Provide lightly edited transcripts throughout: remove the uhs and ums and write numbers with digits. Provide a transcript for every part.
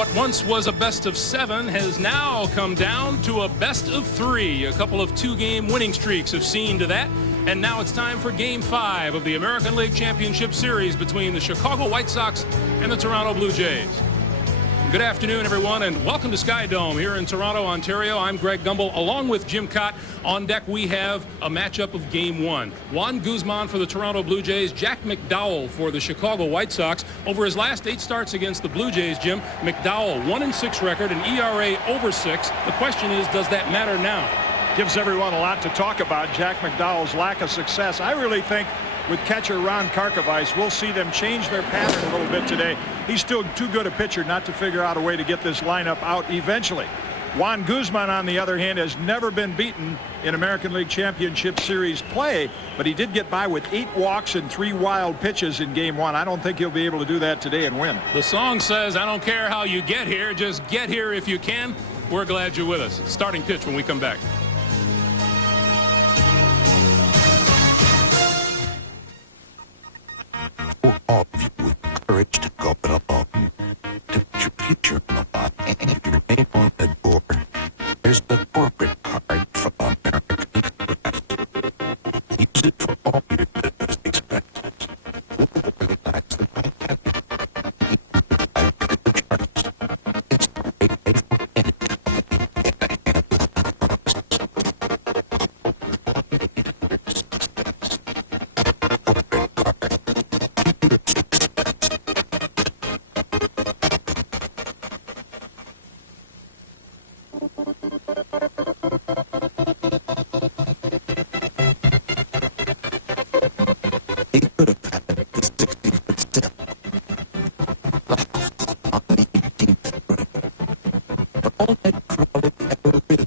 What once was a best of 7 has now come down to a best of 3. A couple of 2-game winning streaks have seen to that. And now it's time for Game 5 of the American League Championship Series between the Chicago White Sox and the Toronto Blue Jays. Good afternoon, everyone, and welcome to Sky Dome here in Toronto, Ontario. I'm Greg Gumbel. Along with Jim Cott, on deck we have a matchup of Game 1. Juan Guzman for the Toronto Blue Jays, Jack McDowell for the Chicago White Sox. Over his last 8 starts against the Blue Jays, Jim, McDowell 1-6 record, an ERA over 6. The question is, does that matter now? Gives everyone a lot to talk about, Jack McDowell's lack of success. I really think with catcher Ron Karkovice, we'll see them change their pattern a little bit today. He's still too good a pitcher not to figure out a way to get this lineup out eventually. Juan Guzman, on the other hand, has never been beaten in American League Championship Series play, but he did get by with 8 walks and 3 wild pitches in Game 1. I don't think he'll be able to do that today and win. The song says, I don't care how you get here, just get here if you can. We're glad you're with us. Starting pitch when we come back. All of you with courage to go it alone, to put your future on the line and your name on the door. There's the corporate card from American Express. Use it for all your business expenses. We'll organize the pandemic. The charts. It's the right way for any company to get a handle on the process. He could have had the 60th step. On the 18th grade. But all that Crowley ever did.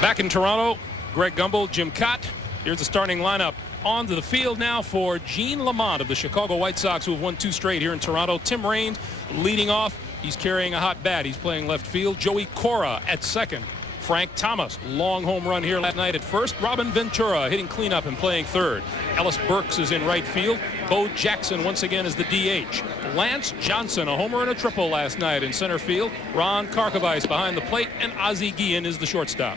Back in Toronto, Greg Gumbel, Jim Cott. Here's the starting lineup. Onto the field now for Gene Lamont of the Chicago White Sox, who have won 2 straight here in Toronto. Tim Raines leading off. He's carrying a hot bat. He's playing left field. Joey Cora at second. Frank Thomas, long home run here last night at first. Robin Ventura hitting cleanup and playing third. Ellis Burks is in right field. Bo Jackson once again is the DH. Lance Johnson, a homer and a triple last night in center field. Ron Karkovice behind the plate, and Ozzie Guillen is the shortstop.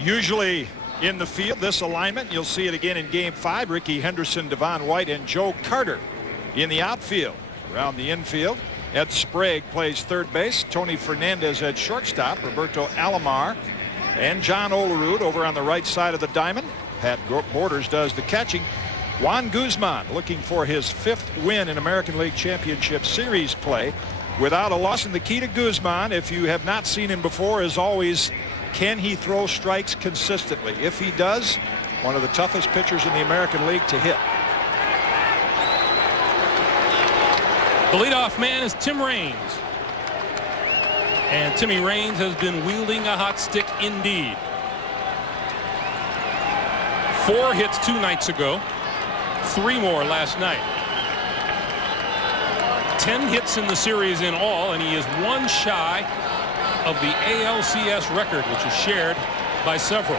Usually in the field, this alignment, you'll see it again in Game 5. Ricky Henderson, Devon White, and Joe Carter in the outfield. Around the infield, Ed Sprague plays third base. Tony Fernandez at shortstop. Roberto Alomar and John Olerud over on the right side of the diamond. Pat Borders does the catching. Juan Guzman looking for his 5th win in American League Championship Series play without a loss. And the key to Guzman, if you have not seen him before, is always, can he throw strikes consistently? If he does, one of the toughest pitchers in the American League to hit. The leadoff man is Tim Raines. And Timmy Raines has been wielding a hot stick indeed. 4 hits 2 nights ago. 3 more last night. 10 hits in the series in all, and he is 1 shy of the ALCS record, which is shared by several.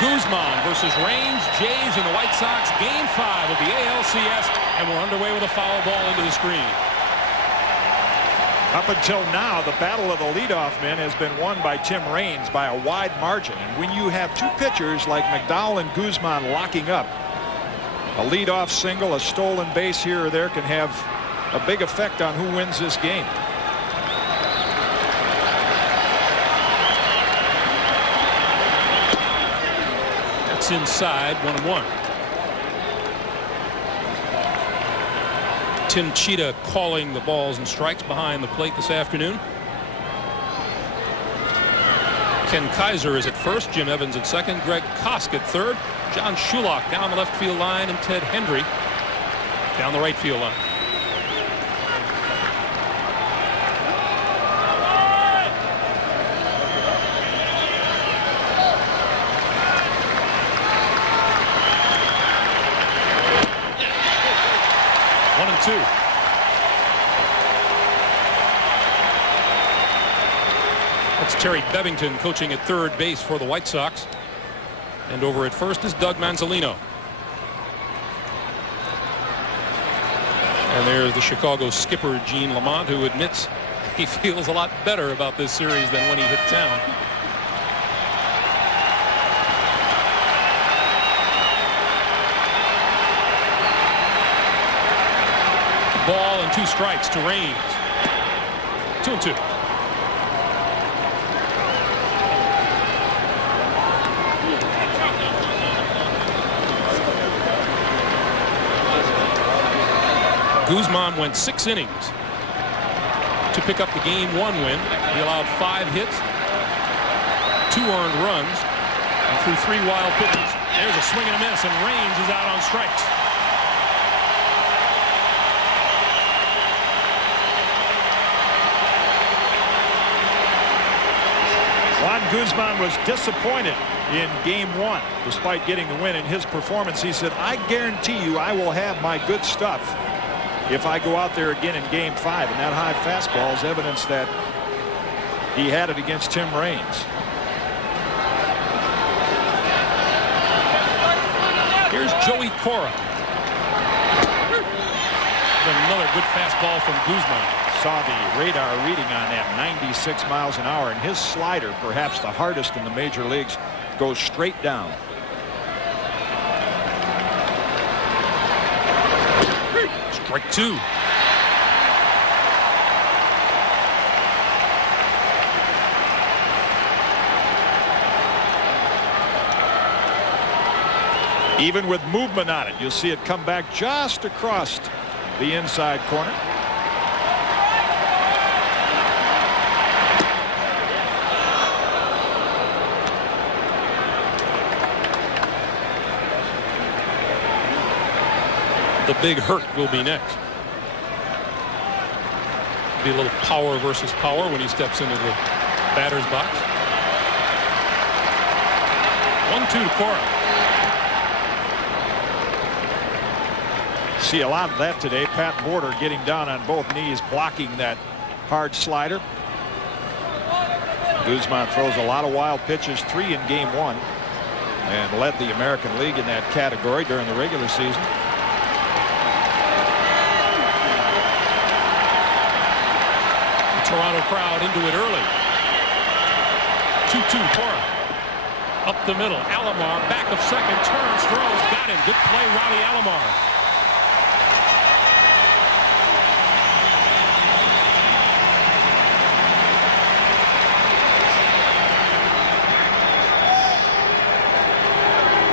Guzman versus Raines, Jays and the White Sox, Game 5 of the ALCS, and we're underway with a foul ball into the screen. Up until now, the battle of the leadoff men has been won by Tim Raines by a wide margin. And when you have 2 pitchers like McDowell and Guzman locking up, a leadoff single, a stolen base here or there can have a big effect on who wins this game. That's inside, 1-1. Tim Cheetah calling the balls and strikes behind the plate this afternoon. Ken Kaiser is at first, Jim Evans at second, Greg Kosk at third, John Shulock down the left field line, and Ted Hendry down the right field line. One and two. That's Terry Bevington coaching at third base for the White Sox. And over at first is Doug Manzolino. And there's the Chicago skipper, Gene Lamont, who admits he feels a lot better about this series than when he hit town. Ball and 2 strikes to Raines. 2-2. Guzman went 6 innings to pick up the Game 1 win. He allowed 5 hits, 2 earned runs, and threw 3 wild pitches. There's a swing and a miss, and Raines is out on strikes. Juan Guzman was disappointed in Game 1. Despite getting the win in his performance, he said, I guarantee you I will have my good stuff if I go out there again in Game 5. And that high fastball is evidence that he had it against Tim Raines. Here's Joey Cora. Another good fastball from Guzman. Saw the radar reading on that, 96 miles an hour, and his slider, perhaps the hardest in the major leagues, goes straight down. Strike 2. Even with movement on it, you'll see it come back just across the inside corner. The big hurt will be next. Be a little power versus power when he steps into the batter's box. 1-2 to Cora. See a lot of that today. Pat Border getting down on both knees, blocking that hard slider. Guzman throws a lot of wild pitches, 3 in Game 1, and led the American League in that category during the regular season. Toronto crowd into it early. 2-2 Cora. Up the middle. Alomar back of second. Turns, throws, got him. Good play, Rowdy Alomar.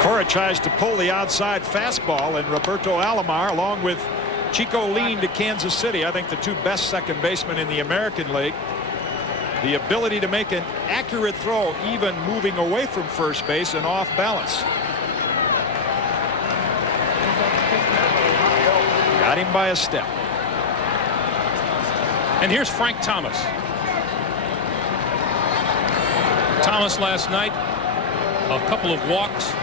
Cora tries to pull the outside fastball, and Roberto Alomar, along with Chico Lean to Kansas City, I think the 2 best second basemen in the American League. The ability to make an accurate throw, even moving away from first base and off balance. Got him by a step. And here's Frank Thomas. Thomas last night, a couple of walks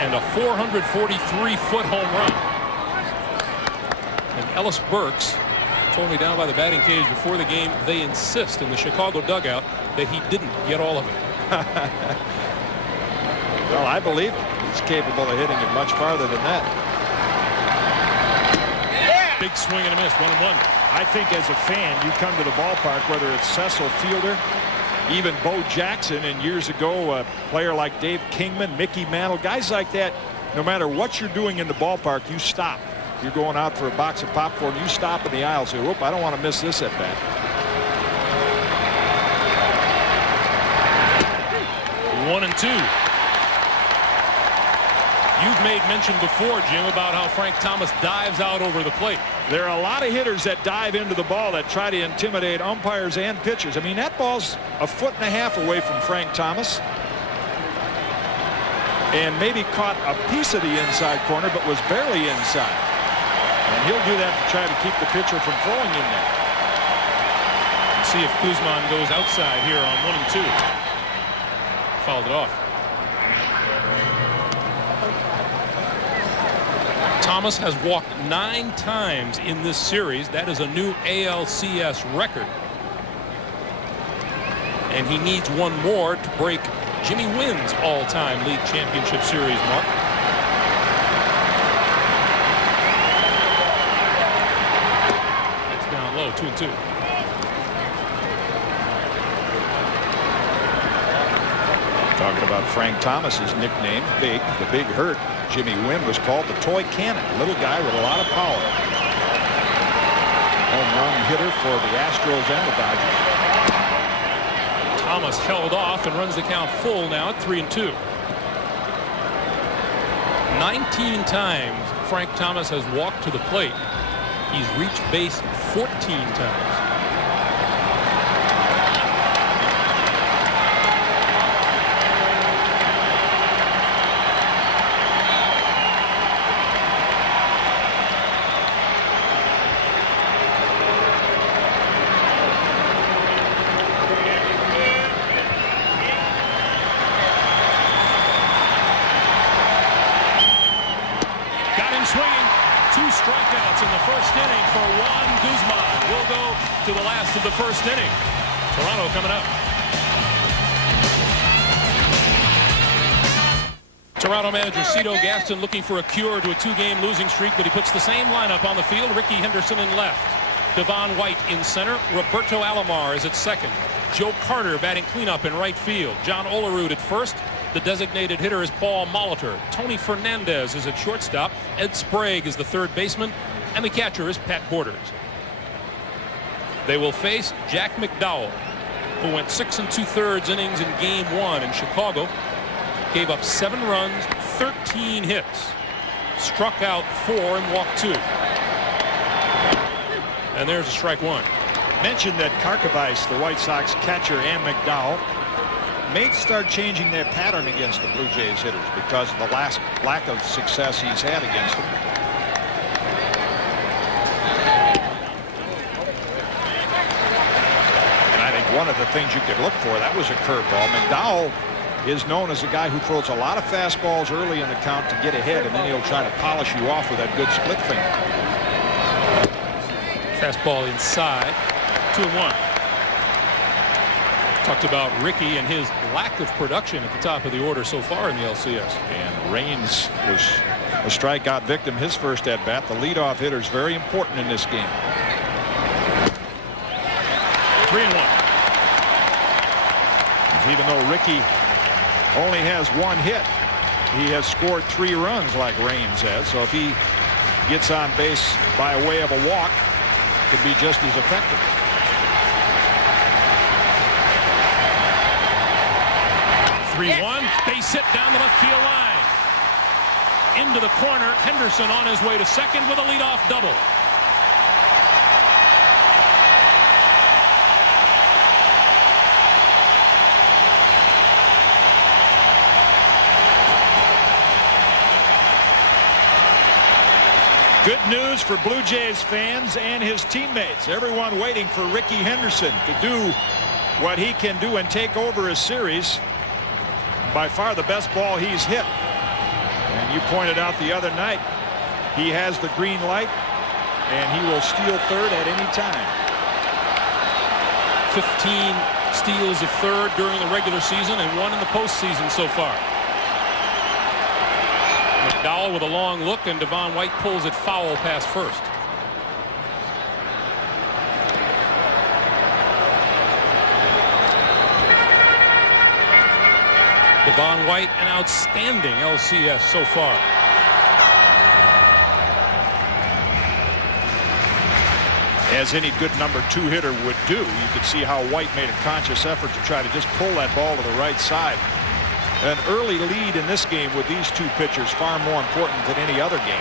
and a 443-foot home run. And Ellis Burks told me down by the batting cage before the game, they insist in the Chicago dugout that he didn't get all of it. Well, I believe he's capable of hitting it much farther than that. Big swing and a miss, 1-1. I think as a fan, you come to the ballpark, whether it's Cecil Fielder, even Bo Jackson, and years ago, a player like Dave Kingman, Mickey Mantle, guys like that, no matter what you're doing in the ballpark, you stop. You're going out for a box of popcorn, you stop in the aisle and say, whoop, I don't want to miss this at bat. 1-2. You've made mention before, Jim, about how Frank Thomas dives out over the plate. There are a lot of hitters that dive into the ball that try to intimidate umpires and pitchers. I mean, that ball's a 1.5 feet away from Frank Thomas, and maybe caught a piece of the inside corner, but was barely inside. And he'll do that to try to keep the pitcher from throwing in there. See if Guzman goes outside here on 1-2. Fouled it off. Thomas has walked 9 times in this series. That is a new ALCS record. And he needs 1 more to break Jimmy Wynn's all-time league championship series mark. 2-2. Talking about Frank Thomas's nickname, Big, the Big Hurt. Jimmy Wynn was called the Toy Cannon, little guy with a lot of power. Home run hitter for the Astros and the Dodgers. Thomas held off and runs the count full now at 3-2. 19 times Frank Thomas has walked to the plate. He's reached base 14 times. Swinging. 2 strikeouts in the first inning for Juan Guzman. We'll go to the last of the first inning. Toronto coming up. Toronto manager Cito Gaston looking for a cure to a 2-game losing streak, but he puts the same lineup on the field. Ricky Henderson in left. Devon White in center. Roberto Alomar is at second. Joe Carter batting cleanup in right field. John Olerud at first. The designated hitter is Paul Molitor. Tony Fernandez is at shortstop. Ed Sprague is the third baseman. And the catcher is Pat Borders. They will face Jack McDowell, who went 6 2/3 innings in Game 1 in Chicago. Gave up 7 runs, 13 hits. Struck out 4 and walked 2. And there's a strike 1. Mentioned that Karkovice, the White Sox catcher, and McDowell may start changing their pattern against the Blue Jays hitters because of the lack of success he's had against them. And I think one of the things you could look for, that was a curveball. McDowell is known as a guy who throws a lot of fastballs early in the count to get ahead, and then he'll try to polish you off with that good split finger. Fastball inside. 2-1. Talked about Ricky and his lack of production at the top of the order so far in the LCS. And Raines was a strikeout victim his first at bat. The leadoff hitter is very important in this game. 3-1. Even though Ricky only has 1 hit, he has scored 3 runs like Raines has. So if he gets on base by way of a walk, it could be just as effective. 3-1. Base hit down the left field line. Into the corner. Henderson on his way to second with a leadoff double. Good news for Blue Jays fans and his teammates. Everyone waiting for Ricky Henderson to do what he can do and take over a series. By far the best ball he's hit. And you pointed out the other night, he has the green light, and he will steal third at any time. 15 steals of third during the regular season and 1 in the postseason so far. McDowell with a long look, and Devon White pulls it foul past first. Devon White, an outstanding LCS so far. As any good number 2 hitter would do, you could see how White made a conscious effort to try to just pull that ball to the right side. An early lead in this game with these 2 pitchers far more important than any other game.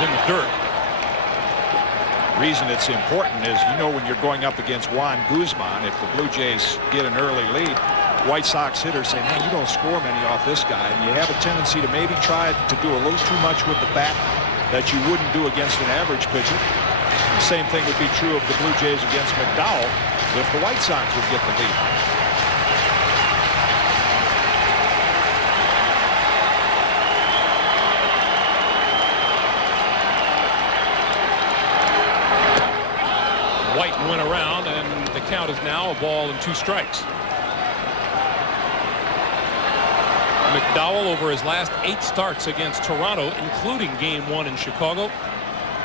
In the dirt. Reason it's important is, you know, when you're going up against Juan Guzman, if the Blue Jays get an early lead, White Sox hitters say, man, you don't score many off this guy, and you have a tendency to maybe try to do a little too much with the bat that you wouldn't do against an average pitcher. The same thing would be true of the Blue Jays against McDowell if the White Sox would get the lead. White went around, and the count is now a ball and 2 strikes. McDowell, over his last 8 starts against Toronto, including Game 1 in Chicago,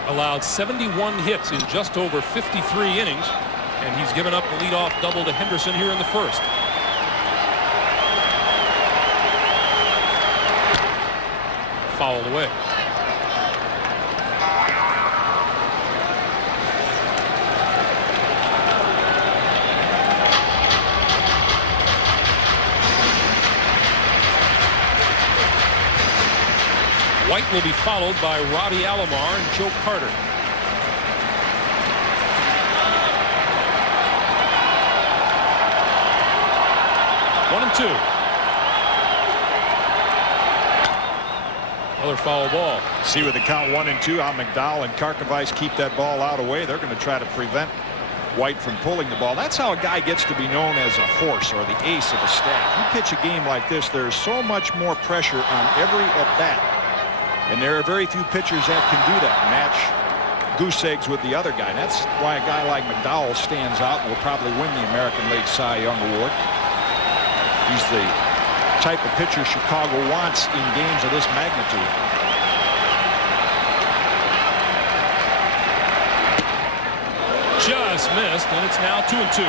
allowed 71 hits in just over 53 innings, and he's given up the leadoff double to Henderson here in the first. Fouled away. White will be followed by Robbie Alomar and Joe Carter. One and two. Another foul ball. See with the count 1-2 how McDowell and Karkovice keep that ball out of the way. They're going to try to prevent White from pulling the ball. That's how a guy gets to be known as a horse or the ace of the staff. You pitch a game like this, there's so much more pressure on every at bat. And there are very few pitchers that can do that. Match goose eggs with the other guy. And that's why a guy like McDowell stands out and will probably win the American League Cy Young Award. He's the type of pitcher Chicago wants in games of this magnitude. Just missed, and it's now 2-2.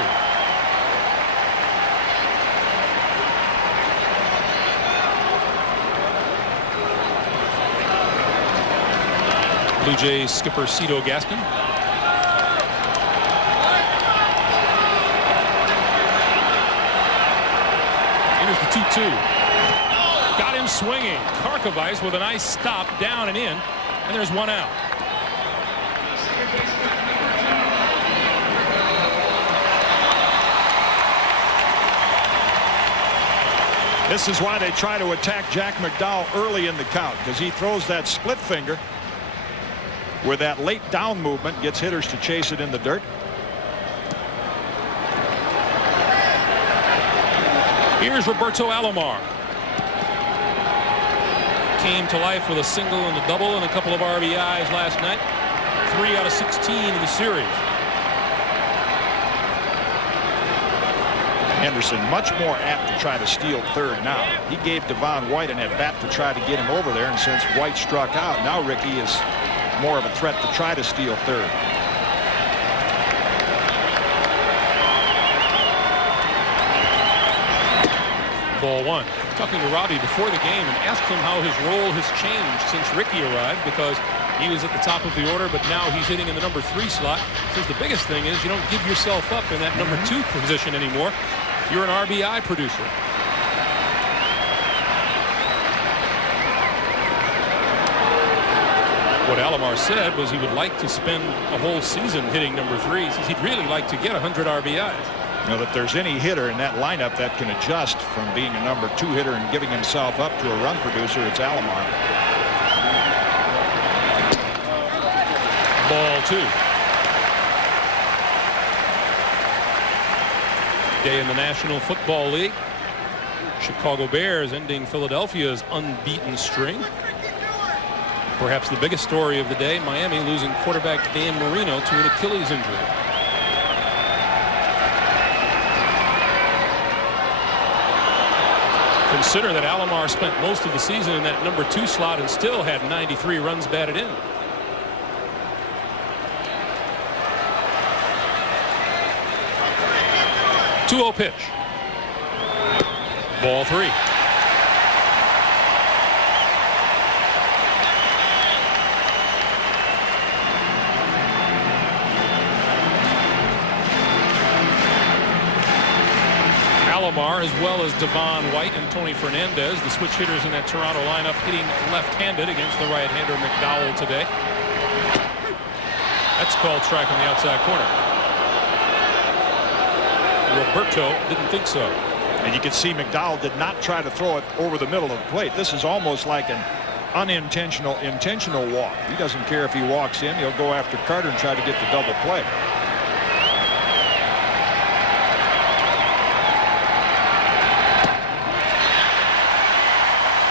Blue Jays skipper Cito Gaskin. Here's the 2-2. Got him swinging. Karkovice with a nice stop down and in, and there's one out. This is why they try to attack Jack McDowell early in the count, because he throws that split finger with that late down movement, gets hitters to chase it in the dirt. Here's Roberto Alomar. Came to life with a single and a double and a couple of RBIs last night. 3 out of 16 in the series. Henderson much more apt to try to steal third now. He gave Devon White an at-bat to try to get him over there, and since White struck out, now Ricky is more of a threat to try to steal third. Ball one. Talking to Robbie before the game and asked him how his role has changed since Ricky arrived, because he was at the top of the order, but now he's hitting in the number 3 slot. Says the biggest thing is you don't give yourself up in that number 2 position anymore. You're an RBI producer. What Alomar said was he would like to spend a whole season hitting number 3. He says he'd really like to get 100 RBIs. You know, if there's any hitter in that lineup that can adjust from being a number 2 hitter and giving himself up to a run producer, it's Alomar. Ball 2. Day in the National Football League. Chicago Bears ending Philadelphia's unbeaten string. Perhaps the biggest story of the day, Miami losing quarterback Dan Marino to an Achilles injury. Consider that Alomar spent most of the season in that number 2 slot and still had 93 runs batted in. .2-0 pitch. Ball 3. Alomar, as well as Devon White and Tony Fernandez, the switch hitters in that Toronto lineup, hitting left-handed against the right-hander McDowell today. That's called strike on the outside corner. Roberto didn't think so. And you can see McDowell did not try to throw it over the middle of the plate. This is almost like an intentional walk. He doesn't care if he walks in. He'll go after Carter and try to get the double play.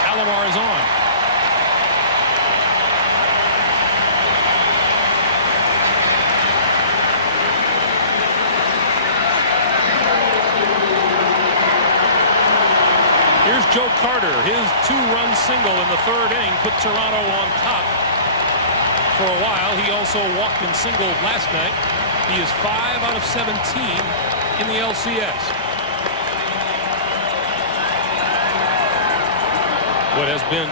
Alomar is on. Here's Joe Carter. His 2-run single in the 3rd inning put Toronto on top for a while. He also walked and singled last night. He is 5 out of 17 in the LCS. What has been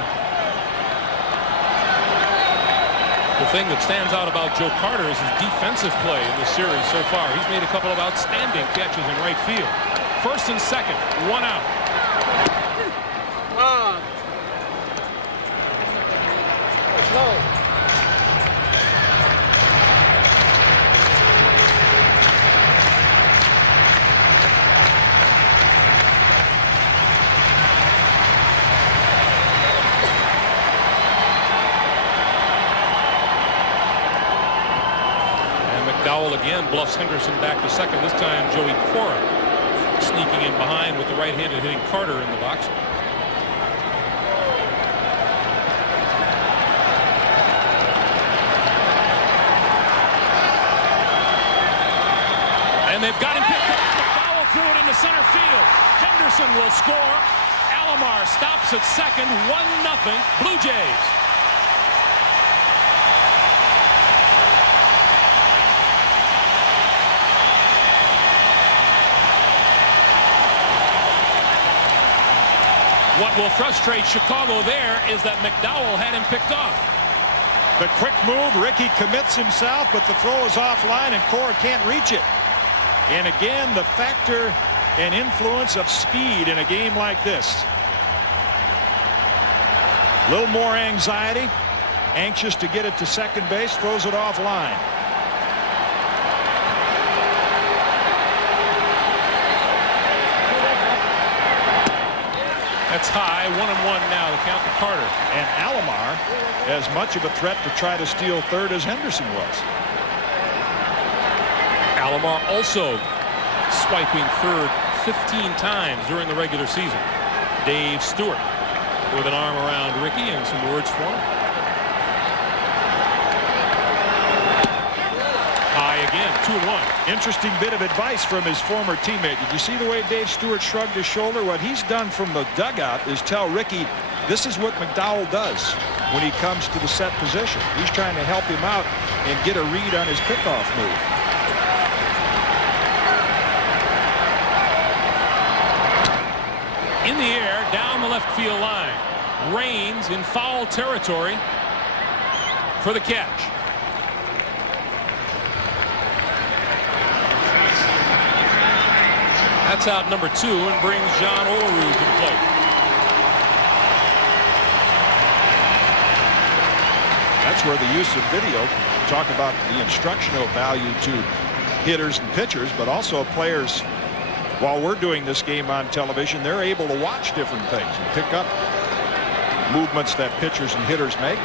the thing that stands out about Joe Carter is his defensive play in this series so far. He's made a couple of outstanding catches in right field. 1st and 2nd, 1 out. McDowell again bluffs Henderson back to second. This time Joey Cora sneaking in behind with the right-handed hitting Carter in the box. And they've got him picked up. McDowell threw it into center field. Henderson will score. Alomar stops at second. 1-0 Blue Jays. What will frustrate Chicago there is that McDowell had him picked off. The quick move, Ricky commits himself, but the throw is offline and Cora can't reach it. And again, the factor and influence of speed in a game like this. A little more anxiety, anxious to get it to second base, throws it offline. That's high. 1-1 now. The count to Carter. And Alomar as much of a threat to try to steal third as Henderson was. Alomar also swiping third 15 times during the regular season. Dave Stewart with an arm around Ricky and some words for him. High again, 2-1. Interesting bit of advice from his former teammate. Did you see the way Dave Stewart shrugged his shoulder? What he's done from the dugout is tell Ricky this is what McDowell does when he comes to the set position. He's trying to help him out and get a read on his pickoff move. In the air, down the left field line. Raines in foul territory for the catch. That's out number 2 and brings John Olerud to the plate. That's where the use of video, talk about the instructional value to hitters and pitchers, but also players. While we're doing this game on television, they're able to watch different things and pick up movements that pitchers and hitters make.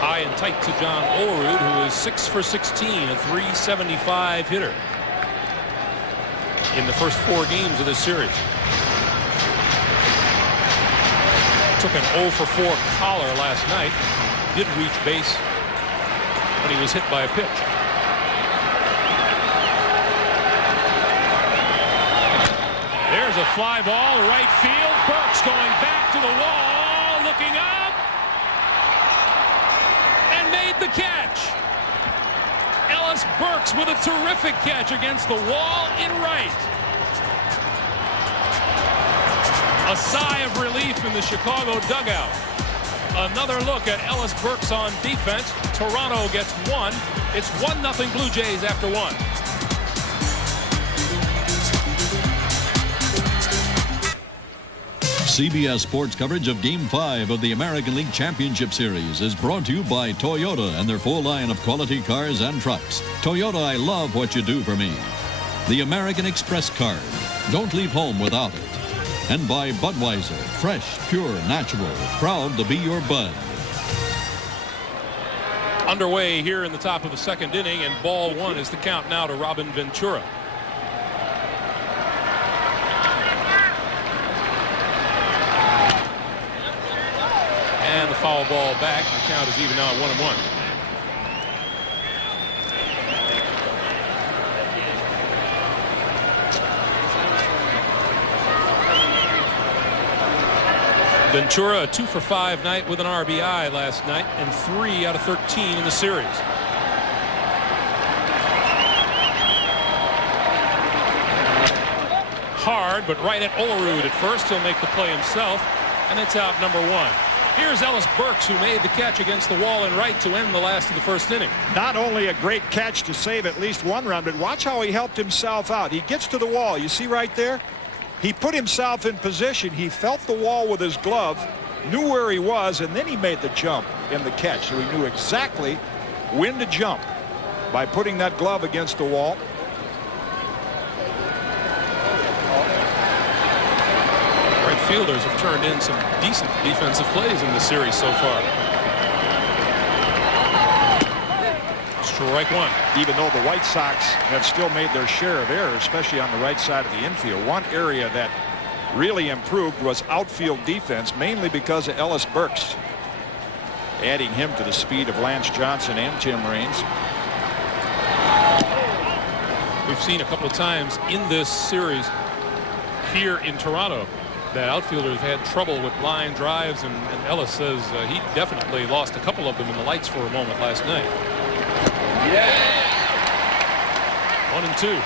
High and tight to John Olerud, who is 6 for 16, a .375 hitter in the first 4 games of this series. Took an 0 for 4 collar last night. Did reach base when he was hit by a pitch. There's a fly ball to right field. Burks going back to the wall, looking up, and made the catch. Ellis Burks with a terrific catch against the wall in right. A sigh of relief in the Chicago dugout. Another look at Ellis Burks on defense. Toronto gets 1. It's 1-0 Blue Jays after 1. CBS Sports coverage of Game 5 of the American League Championship Series is brought to you by Toyota and their full line of quality cars and trucks. Toyota, I love what you do for me. The American Express card. Don't leave home without it. And by Budweiser, fresh, pure, natural, proud to be your bud. Underway here in the top of the 2nd inning, and ball 1 is the count now to Robin Ventura. And the foul ball back. The count is even now at 1-1. Ventura, a 2 for 5 night with an RBI last night, and 3 out of 13 in the series. Hard, but right at Olerud at first. He'll make the play himself, and it's out number 1. Here's Ellis Burks, who made the catch against the wall and right to end the last of the first inning. Not only a great catch to save at least 1 run, but watch how he helped himself out. He gets to the wall. You see right there? He put himself in position. He felt the wall with his glove, knew where he was, and then he made the jump in the catch. So he knew exactly when to jump by putting that glove against the wall. Right fielders have turned in some decent defensive plays in this series so far. Strike 1. Even though the White Sox have still made their share of errors, especially on the right side of the infield, one area that really improved was outfield defense, mainly because of Ellis Burks, adding him to the speed of Lance Johnson and Tim Raines. We've seen a couple of times in this series here in Toronto that outfielders had trouble with line drives, and Ellis says he definitely lost a couple of them in the lights for a moment last night. Yeah. 1-2.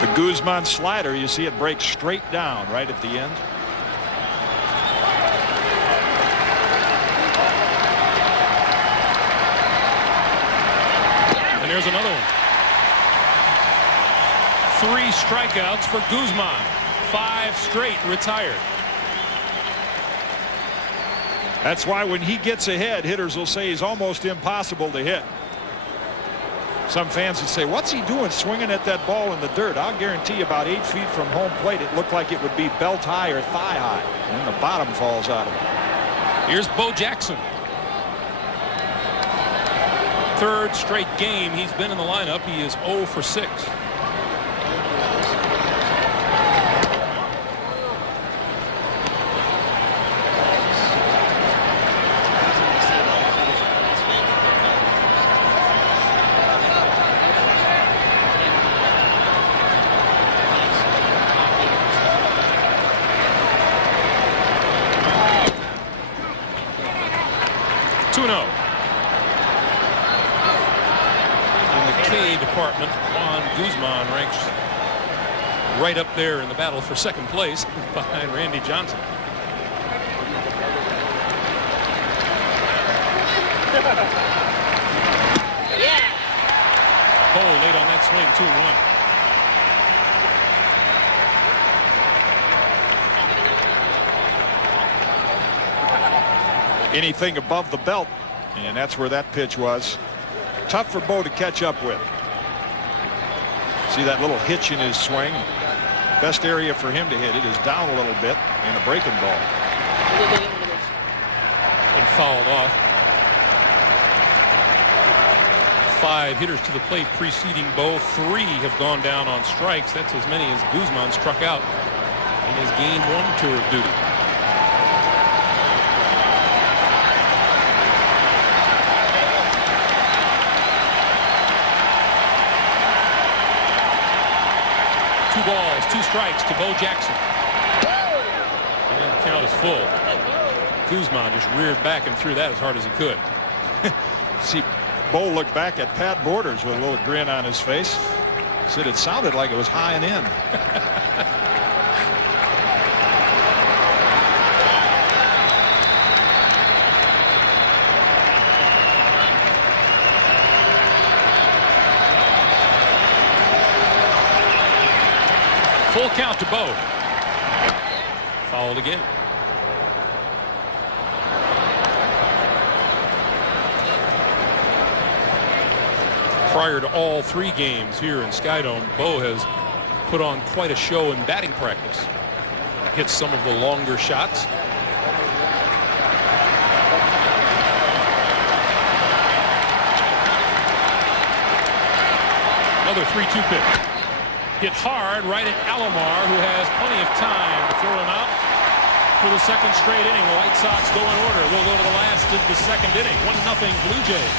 The Guzman slider, you see it break straight down right at the end. And there's another one. 3 strikeouts for Guzman. 5 straight retired. That's why when he gets ahead, hitters will say he's almost impossible to hit. Some fans would say, what's he doing swinging at that ball in the dirt? I'll guarantee you about 8 feet from home plate, it looked like it would be belt high or thigh high. And then the bottom falls out of it. Here's Bo Jackson. 3rd straight game he's been in the lineup. He is 0 for 6. Department, Juan Guzman ranks right up there in the battle for 2nd place behind Randy Johnson. Cole late on that swing, 2-1. Anything above the belt, and that's where that pitch was. Tough for Bo to catch up with. See that little hitch in his swing? Best area for him to hit it is down a little bit in a breaking ball. And fouled off. 5 hitters to the plate preceding Bo. 3 have gone down on strikes. That's as many as Guzman struck out in his Game 1 tour of duty. Two balls, 2 strikes to Bo Jackson. And the count is full. Guzman just reared back and threw that as hard as he could. See, Bo looked back at Pat Borders with a little grin on his face. Said it sounded like it was high and in. Full count to Bo. Fouled again. Prior to all 3 games here in Skydome, Bo has put on quite a show in batting practice. Hits some of the longer shots. Another 3-2 pitch. Hit hard right at Alomar, who has plenty of time to throw him out for the second straight inning. The White Sox go in order. We'll go to the last of the second inning. 1-0 Blue Jays.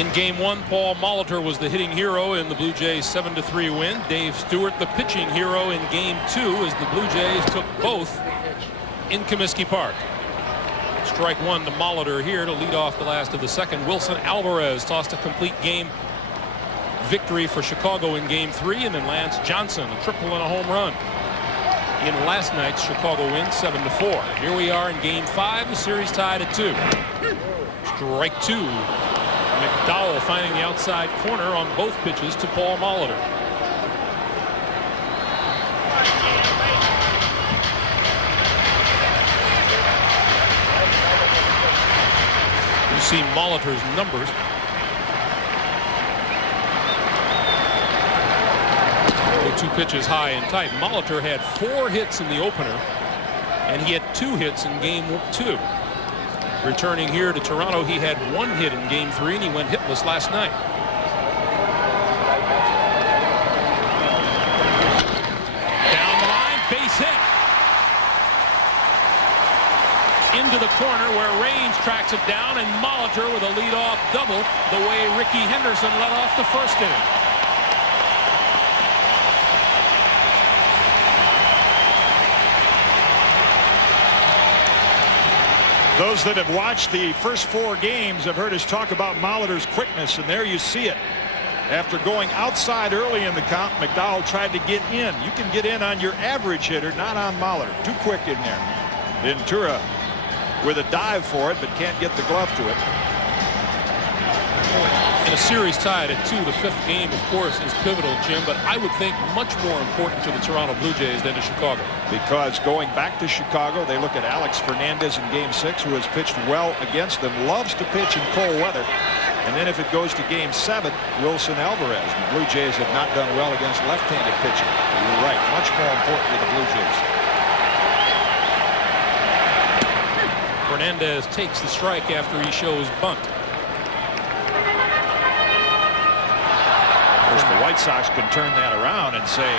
In game one, Paul Molitor was the hitting hero in the Blue Jays 7-3 win. Dave Stewart, the pitching hero in game two, as the Blue Jays took both in Comiskey Park. Strike one to Molitor here to lead off the last of the second. Wilson Alvarez tossed a complete game victory for Chicago in game three, and then Lance Johnson, a triple and a home run in last night's Chicago win, 7-4. Here we are in game five, the series tied at 2. Strike two. McDowell finding the outside corner on both pitches to Paul Molitor. You see Molitor's numbers. The 2 pitches high and tight. Molitor had 4 hits in the opener, and he had 2 hits in game 2. Returning here to Toronto, he had 1 hit in game 3, and he went hitless last night. Down the line, base hit. Into the corner where Raines tracks it down, and Molitor with a leadoff double, the way Ricky Henderson led off the first inning. Those that have watched the first 4 games have heard us talk about Molitor's quickness, and there you see it. After going outside early in the count, McDowell tried to get in. You can get in on your average hitter, not on Molitor. Too quick in there. Ventura with a dive for it, but can't get the glove to it. In a series tied at 2, the 5th game, of course, is pivotal, Jim, but I would think much more important to the Toronto Blue Jays than to Chicago. Because going back to Chicago, they look at Alex Fernandez in game 6, who has pitched well against them, loves to pitch in cold weather. And then if it goes to game 7, Wilson Alvarez. The Blue Jays have not done well against left-handed pitching. You're right, much more important to the Blue Jays. Fernandez takes the strike after he shows bunt. Of course, the White Sox can turn that around and say,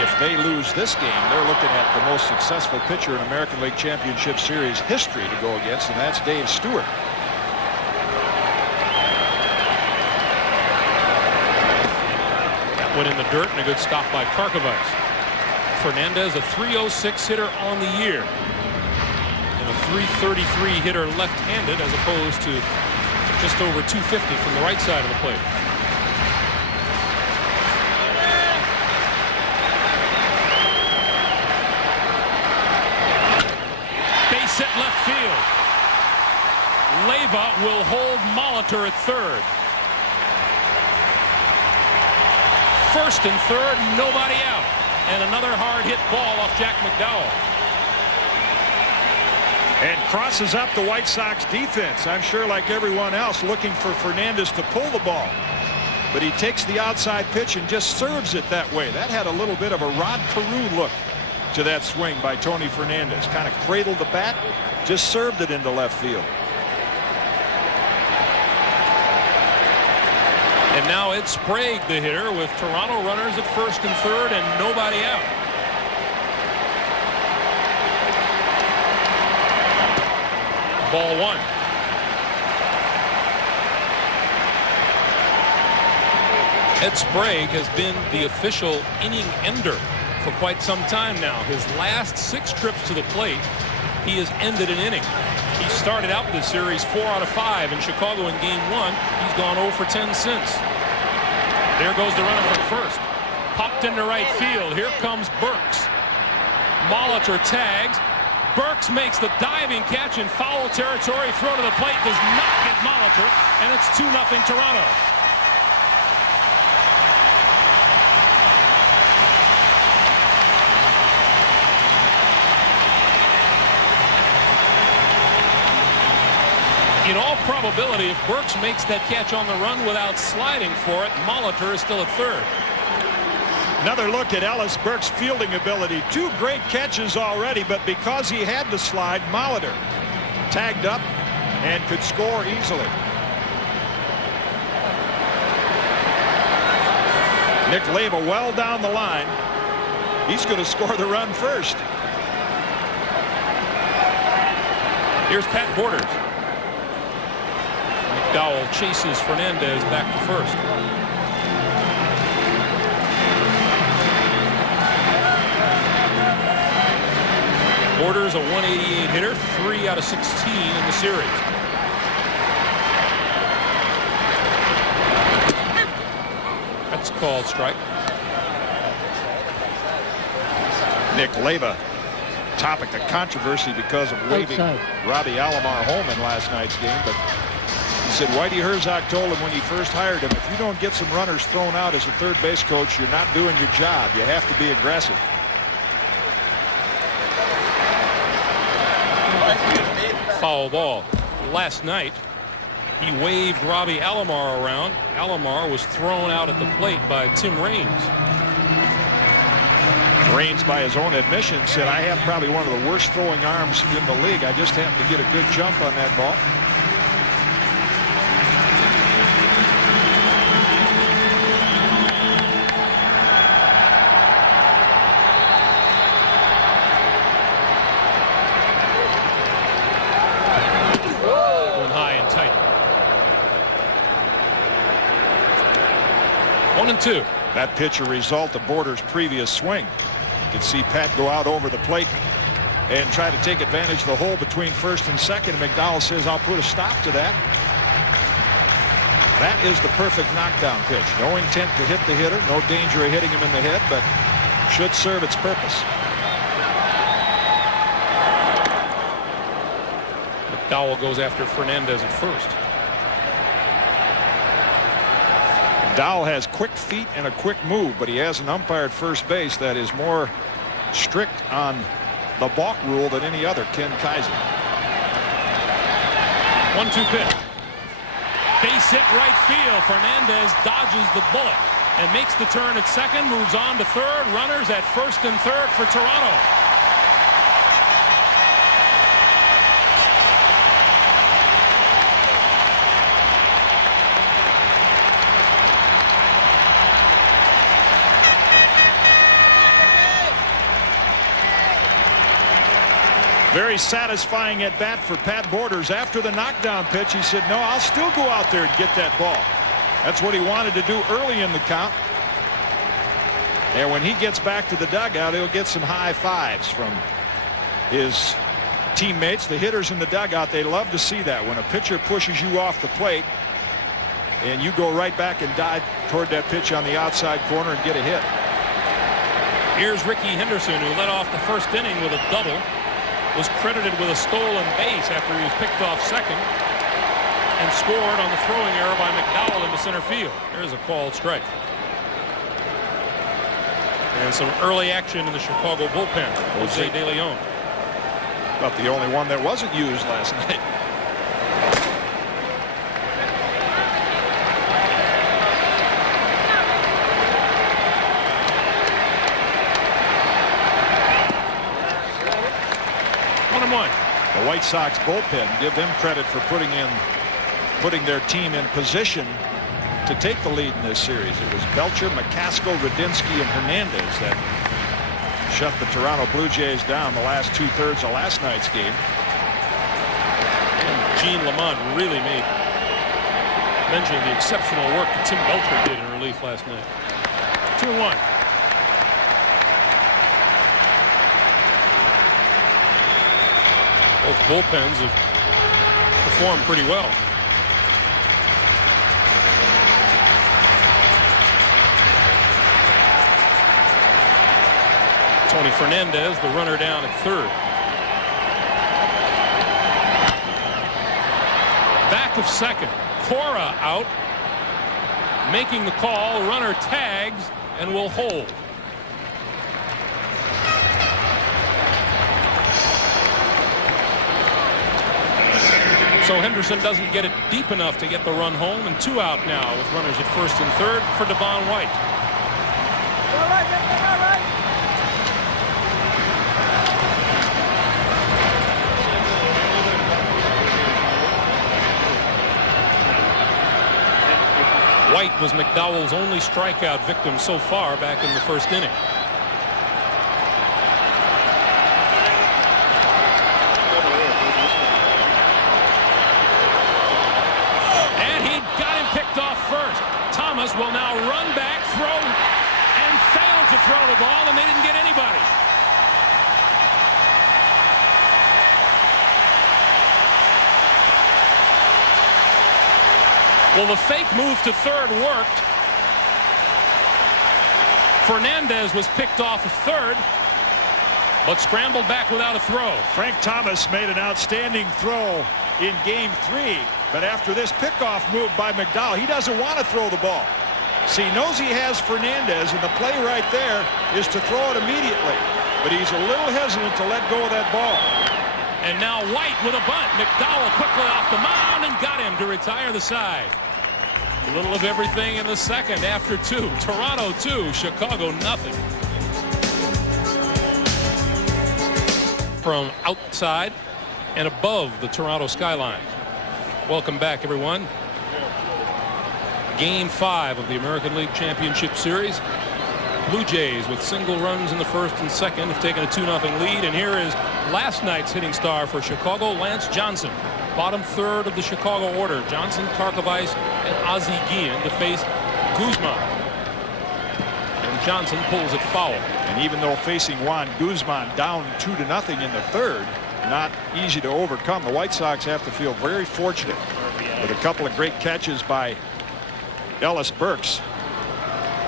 if they lose this game, they're looking at the most successful pitcher in American League Championship Series history to go against, and that's Dave Stewart. That went in the dirt, and a good stop by Karkovice. Fernandez, a .306 hitter on the year, and a .333 hitter left-handed, as opposed to just over .250 from the right side of the plate. Base hit left field. Leyva will hold Molitor at third. First and third, nobody out. And another hard hit ball off Jack McDowell. And crosses up the White Sox defense. I'm sure, like everyone else, looking for Fernandez to pull the ball. But he takes the outside pitch and just serves it that way. That had a little bit of a Rod Carew look to that swing by Tony Fernandez. Kind of cradled the bat, just served it into left field. And now it's Sprague, the hitter, with Toronto runners at first and third and nobody out. Ball 1. Ed Sprague has been the official inning ender for quite some time now. His last 6 trips to the plate, he has ended an inning. He started out this series 4 out of 5 in Chicago in game 1. He's gone 0 for 10 since. There goes the runner from first. Popped into right field. Here comes Burks. Molitor tags. Burks makes the diving catch in foul territory. Throw to the plate does not get Molitor, and it's 2-0 Toronto. In all probability, if Burks makes that catch on the run without sliding for it, Molitor is still at third. Another look at Ellis Burks' fielding ability. 2 great catches already, but because he had to slide, Molitor tagged up and could score easily. Nick Leva well down the line. He's going to score the run first. Here's Pat Borders. McDowell chases Fernandez back to first. Borders a 188 hitter, 3 out of 16 in the series. That's called strike. Nick Leva, topic of controversy because of waving Robbie Alomar home in last night's game, but he said Whitey Herzog told him when he first hired him, if you don't get some runners thrown out as a third base coach, you're not doing your job. You have to be aggressive. Foul ball. Last night, he waved Robbie Alomar around. Alomar was thrown out at the plate by Tim Raines. Raines, by his own admission, said, I have probably one of the worst throwing arms in the league. I just happened to get a good jump on that ball. Went high and tight. 1-2. That pitch a result of Borders' previous swing. You can see Pat go out over the plate and try to take advantage of the hole between first and second. McDowell says, I'll put a stop to that. That is the perfect knockdown pitch. No intent to hit the hitter, no danger of hitting him in the head, but should serve its purpose. McDowell goes after Fernandez at first. McDowell has quick feet and a quick move, but he has an umpire at first base that is more strict on the balk rule than any other, Ken Kaiser. 1-2 pitch. Base hit right field. Fernandez dodges the bullet and makes the turn at second, moves on to third. Runners at first and third for Toronto. Very satisfying at bat for Pat Borders. After the knockdown pitch, he said, no, I'll still go out there and get that ball. That's what he wanted to do early in the count. And when he gets back to the dugout, he'll get some high fives from his teammates, the hitters in the dugout. They love to see that when a pitcher pushes you off the plate and you go right back and dive toward that pitch on the outside corner and get a hit. Here's Ricky Henderson, who led off the first inning with a double. Was credited with a stolen base after he was picked off second and scored on the throwing error by McDowell into center field. There's a called strike. And some early action in the Chicago bullpen. Jose De Leon. About the only one that wasn't used last night. The White Sox bullpen, give them credit for putting their team in position to take the lead in this series. It was Belcher, McCaskill, Radinsky, and Hernandez that shut the Toronto Blue Jays down the last 2/3 of last night's game. And Gene Lamont really made mention of the exceptional work that Tim Belcher did in relief last night. 2-1. Both bullpens have performed pretty well. Tony Fernandez, the runner down at third. Back of second. Cora out. Making the call. Runner tags and will hold. So Henderson doesn't get it deep enough to get the run home, and 2 out now with runners at first and third for Devon White. White was McDowell's only strikeout victim so far back in the first inning. And he got him picked off first. Thomas will now run back, throw, and failed to throw the ball, and they didn't get anybody. Well, the fake move to third worked. Fernandez was picked off at third, but scrambled back without a throw. Frank Thomas made an outstanding throw in Game 3, but after this pickoff move by McDowell, he doesn't want to throw the ball. See, he knows he has Fernandez, and the play right there is to throw it immediately, but he's a little hesitant to let go of that ball. And now White with a bunt. McDowell quickly off the mound and got him to retire the side. A little of everything in the second after 2. Toronto 2, Chicago nothing. From outside and above the Toronto skyline. Welcome back, everyone. Game 5 of the American League Championship Series. Blue Jays with single runs in the first and second have taken a 2-0 lead, and here is last night's hitting star for Chicago, Lance Johnson. Bottom third of the Chicago order, Johnson, Karkovice, and Ozzie Guillen to face Guzman. And Johnson pulls it foul. And even though facing Juan Guzman down 2-0 in the third, not easy to overcome, the White Sox have to feel very fortunate with a couple of great catches by Ellis Burks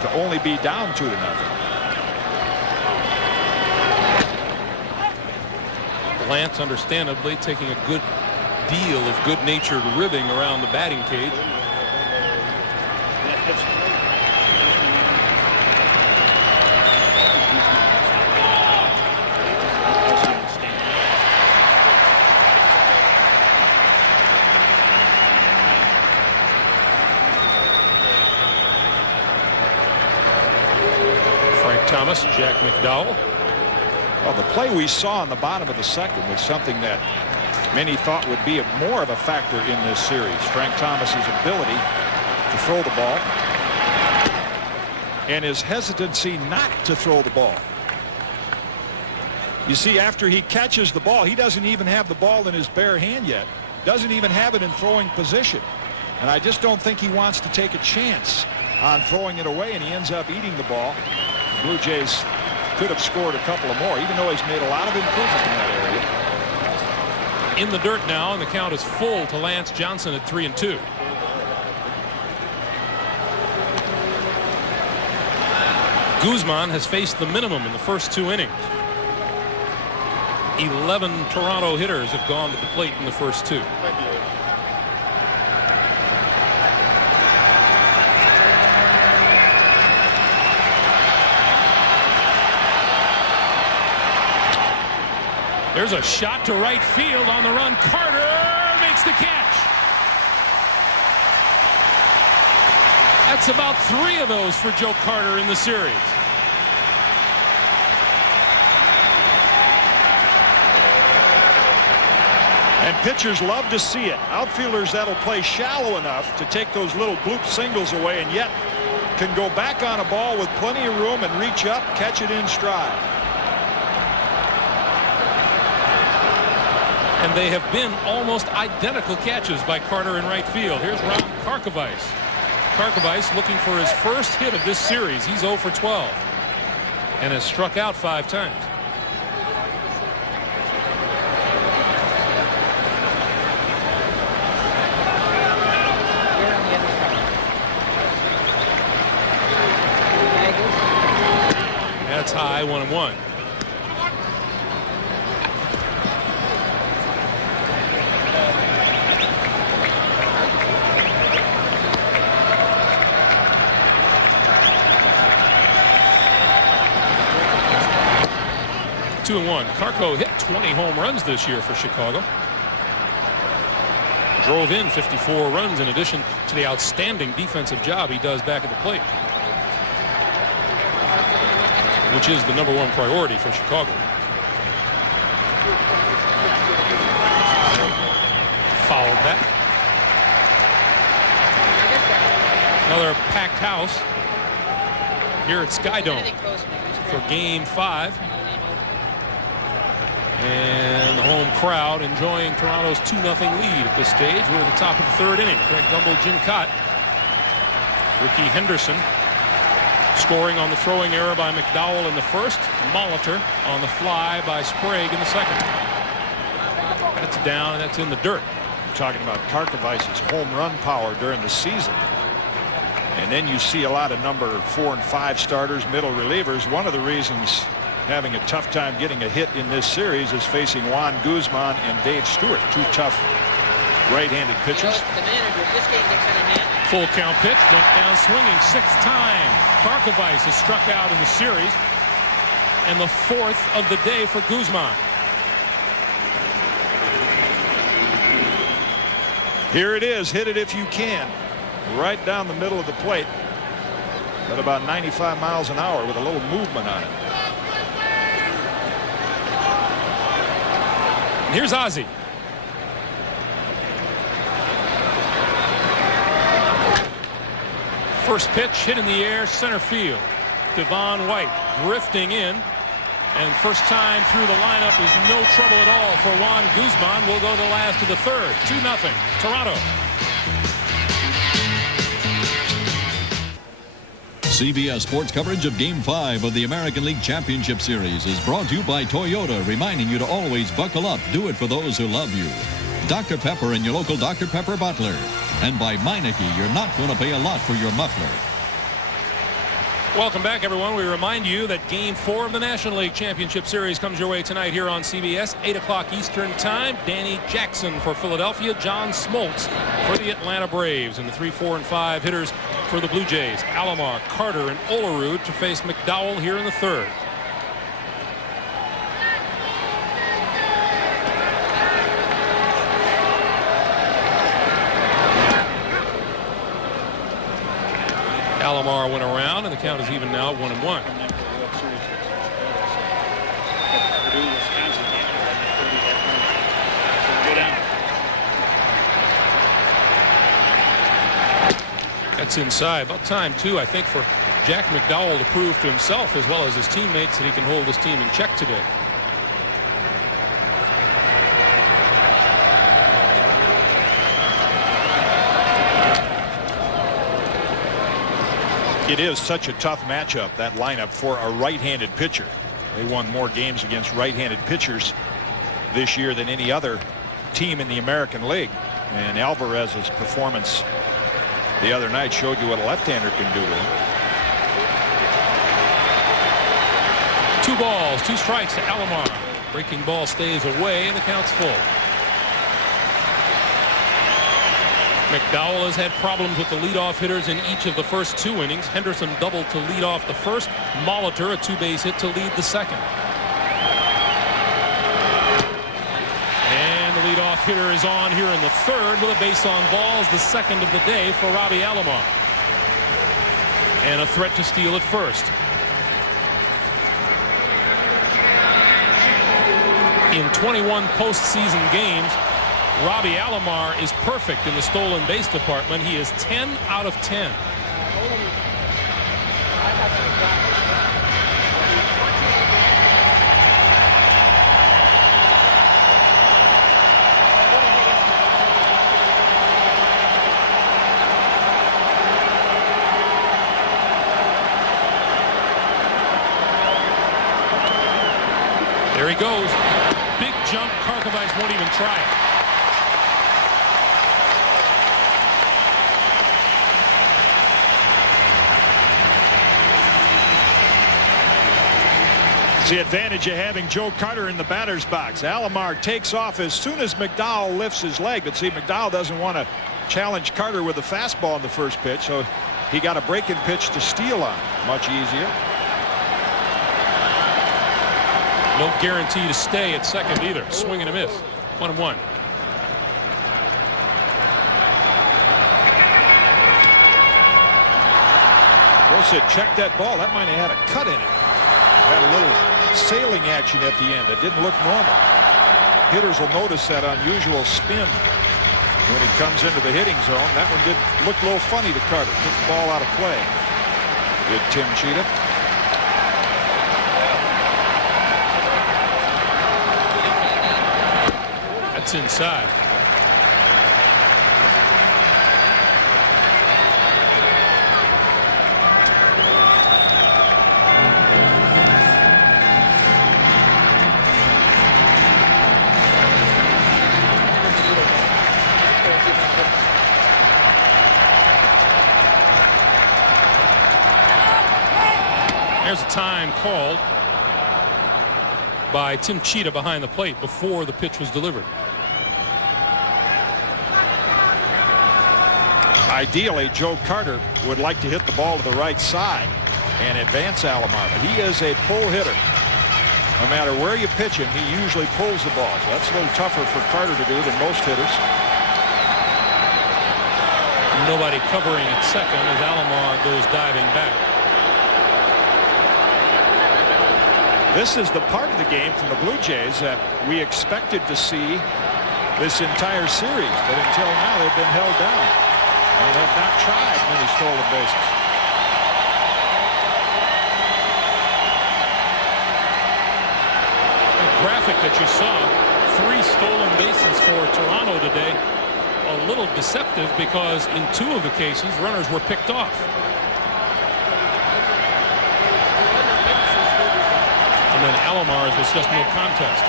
to only be down 2-0. Lance, understandably, taking a good deal of good-natured ribbing around the batting cage. Frank Thomas, Jack McDowell. Well, the play we saw in the bottom of the second was something that many thought would be more of a factor in this series. Frank Thomas's ability to throw the ball and his hesitancy not to throw the ball. You see, after he catches the ball, he doesn't even have the ball in his bare hand yet. Doesn't even have it in throwing position. And I just don't think he wants to take a chance on throwing it away, and he ends up eating the ball. The Blue Jays could have scored a couple of more, even though he's made a lot of improvement in that area. In the dirt now, and the count is full to Lance Johnson at 3-2. Guzman has faced the minimum in the first 2 innings. 11 Toronto hitters have gone to the plate in the first 2. There's a shot to right field on the run. Carter makes the catch. That's about 3 of those for Joe Carter in the series. And pitchers love to see it. Outfielders that'll play shallow enough to take those little bloop singles away, and yet can go back on a ball with plenty of room and reach up, catch it in stride. And they have been almost identical catches by Carter in right field. Here's Ron Karkovice. Karkovice looking for his first hit of this series. He's 0 for 12 and has struck out 5 times. That's high, 1-1. Two and 1. Carco hit 20 home runs this year for Chicago. Drove in 54 runs in addition to the outstanding defensive job he does back at the plate, which is the #1 priority for Chicago. Fouled back. Another packed house here at Skydome for Game 5. And the home crowd enjoying Toronto's 2-0 lead at this stage. We're at the top of the third inning. Craig Gumbel, Jim Cott. Ricky Henderson scoring on the throwing error by McDowell in the first. Molitor on the fly by Sprague in the second. That's down, and that's in the dirt. Talking about Karkovice's home run power during the season. And then you see a lot of number 4 and 5 starters, middle relievers. One of the reasons having a tough time getting a hit in this series is facing Juan Guzman and Dave Stewart, 2 tough right-handed pitchers. Full count pitch, went down swinging 6th time. Karkovice has struck out in the series, and the 4th of the day for Guzman. Here it is, hit it if you can. Right down the middle of the plate. At about 95 miles an hour with a little movement on it. And here's Ozzie. First pitch hit in the air, center field. Devon White drifting in. And first time through the lineup is no trouble at all for Juan Guzman. Will go the last of the third. 2-0 Toronto. CBS Sports coverage of Game 5 of the American League Championship Series is brought to you by Toyota, reminding you to always buckle up. Do it for those who love you. Dr. Pepper and your local Dr. Pepper butler. And by Meineke, you're not going to pay a lot for your muffler. Welcome back, everyone. We remind you that Game 4 of the National League Championship Series comes your way tonight here on CBS, 8 o'clock Eastern Time. Danny Jackson for Philadelphia, John Smoltz for the Atlanta Braves, and the 3, 4, and 5 hitters for the Blue Jays. Alomar, Carter, and Olerud to face McDowell here in the third. Alomar went around, and the count is even now 1-1. That's inside. About time, too, I think, for Jack McDowell to prove to himself as well as his teammates that he can hold his team in check today. It is such a tough matchup, that lineup, for a right-handed pitcher. They won more games against right-handed pitchers this year than any other team in the American League. And Alvarez's performance the other night showed you what a left-hander can do with him. 2 balls, 2 strikes to Alomar. Breaking ball stays away, and the count's full. McDowell has had problems with the leadoff hitters in each of the first 2 innings. Henderson doubled to lead off the first. Molitor a 2-base hit to lead the second. And the leadoff hitter is on here in the third with a base on balls, the second of the day for Robbie Alomar. And a threat to steal at first. In 21 postseason games, Robbie Alomar is perfect in the stolen base department. He is 10 out of 10. There he goes. Big jump. Karkovice won't even try it. It's the advantage of having Joe Carter in the batter's box. Alomar takes off as soon as McDowell lifts his leg. But see, McDowell doesn't want to challenge Carter with a fastball in the first pitch, so he got a breaking pitch to steal on. Much easier. No guarantee to stay at second either. Swing and a miss. 1-1. Will said, check that ball. That might have had a cut in it. Had a little sailing action at the end. It didn't look normal. Hitters will notice that unusual spin when he comes into the hitting zone. That one did look a little funny to Carter. Took the ball out of play. Did Tim Cheetah. That's inside. There's a time called by Tim Cheetah behind the plate before the pitch was delivered. Ideally, Joe Carter would like to hit the ball to the right side and advance Alomar, but he is a pull hitter. No matter where you pitch him, he usually pulls the ball. So that's a little tougher for Carter to do than most hitters. Nobody covering at second as Alomar goes diving back. This is the part of the game from the Blue Jays that we expected to see this entire series, but until now they've been held down and have not tried many stolen bases. The graphic that you saw, 3 stolen bases for Toronto today, a little deceptive because in 2 of the cases runners were picked off. And then Alomar's was just no contest.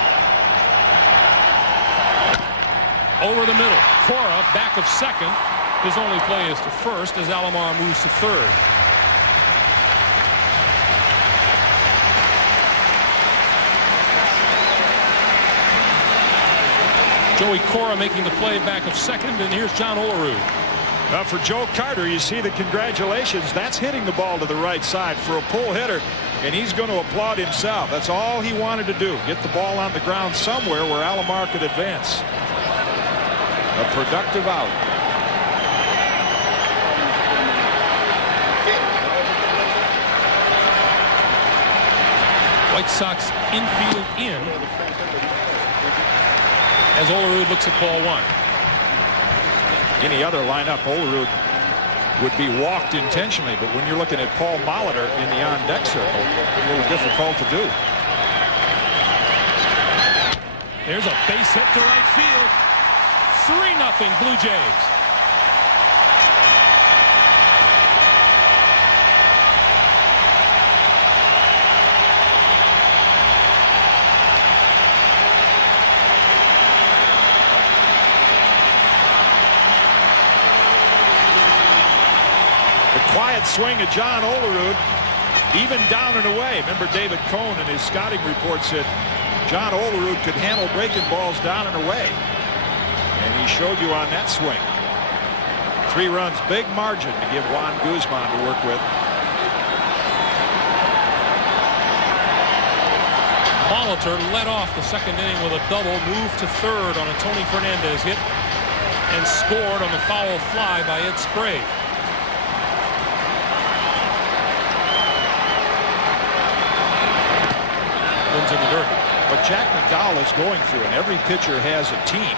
Over the middle, Cora back of second. His only play is to first as Alomar moves to third. Joey Cora making the play back of second, and here's John Olerud. For Joe Carter, you see the congratulations. That's hitting the ball to the right side for a pull hitter, and he's going to applaud himself. That's all he wanted to do, get the ball on the ground somewhere where Alomar could advance. A productive out. White Sox infield in as Olerud looks at ball 1. Any other lineup, Olerud would be walked intentionally, but when you're looking at Paul Molitor in the on-deck circle, a little difficult to do. There's a base hit to right field. 3-0 Blue Jays. Quiet swing of John Olerud, even down and away. Remember David Cohn in his scouting report said John Olerud could handle breaking balls down and away. And he showed you on that swing. 3 runs, big margin to give Juan Guzman to work with. Molitor led off the second inning with a double, moved to third on a Tony Fernandez hit, and scored on the foul fly by Ed Sprague. In the dirt. What Jack McDowell is going through, and every pitcher has a team,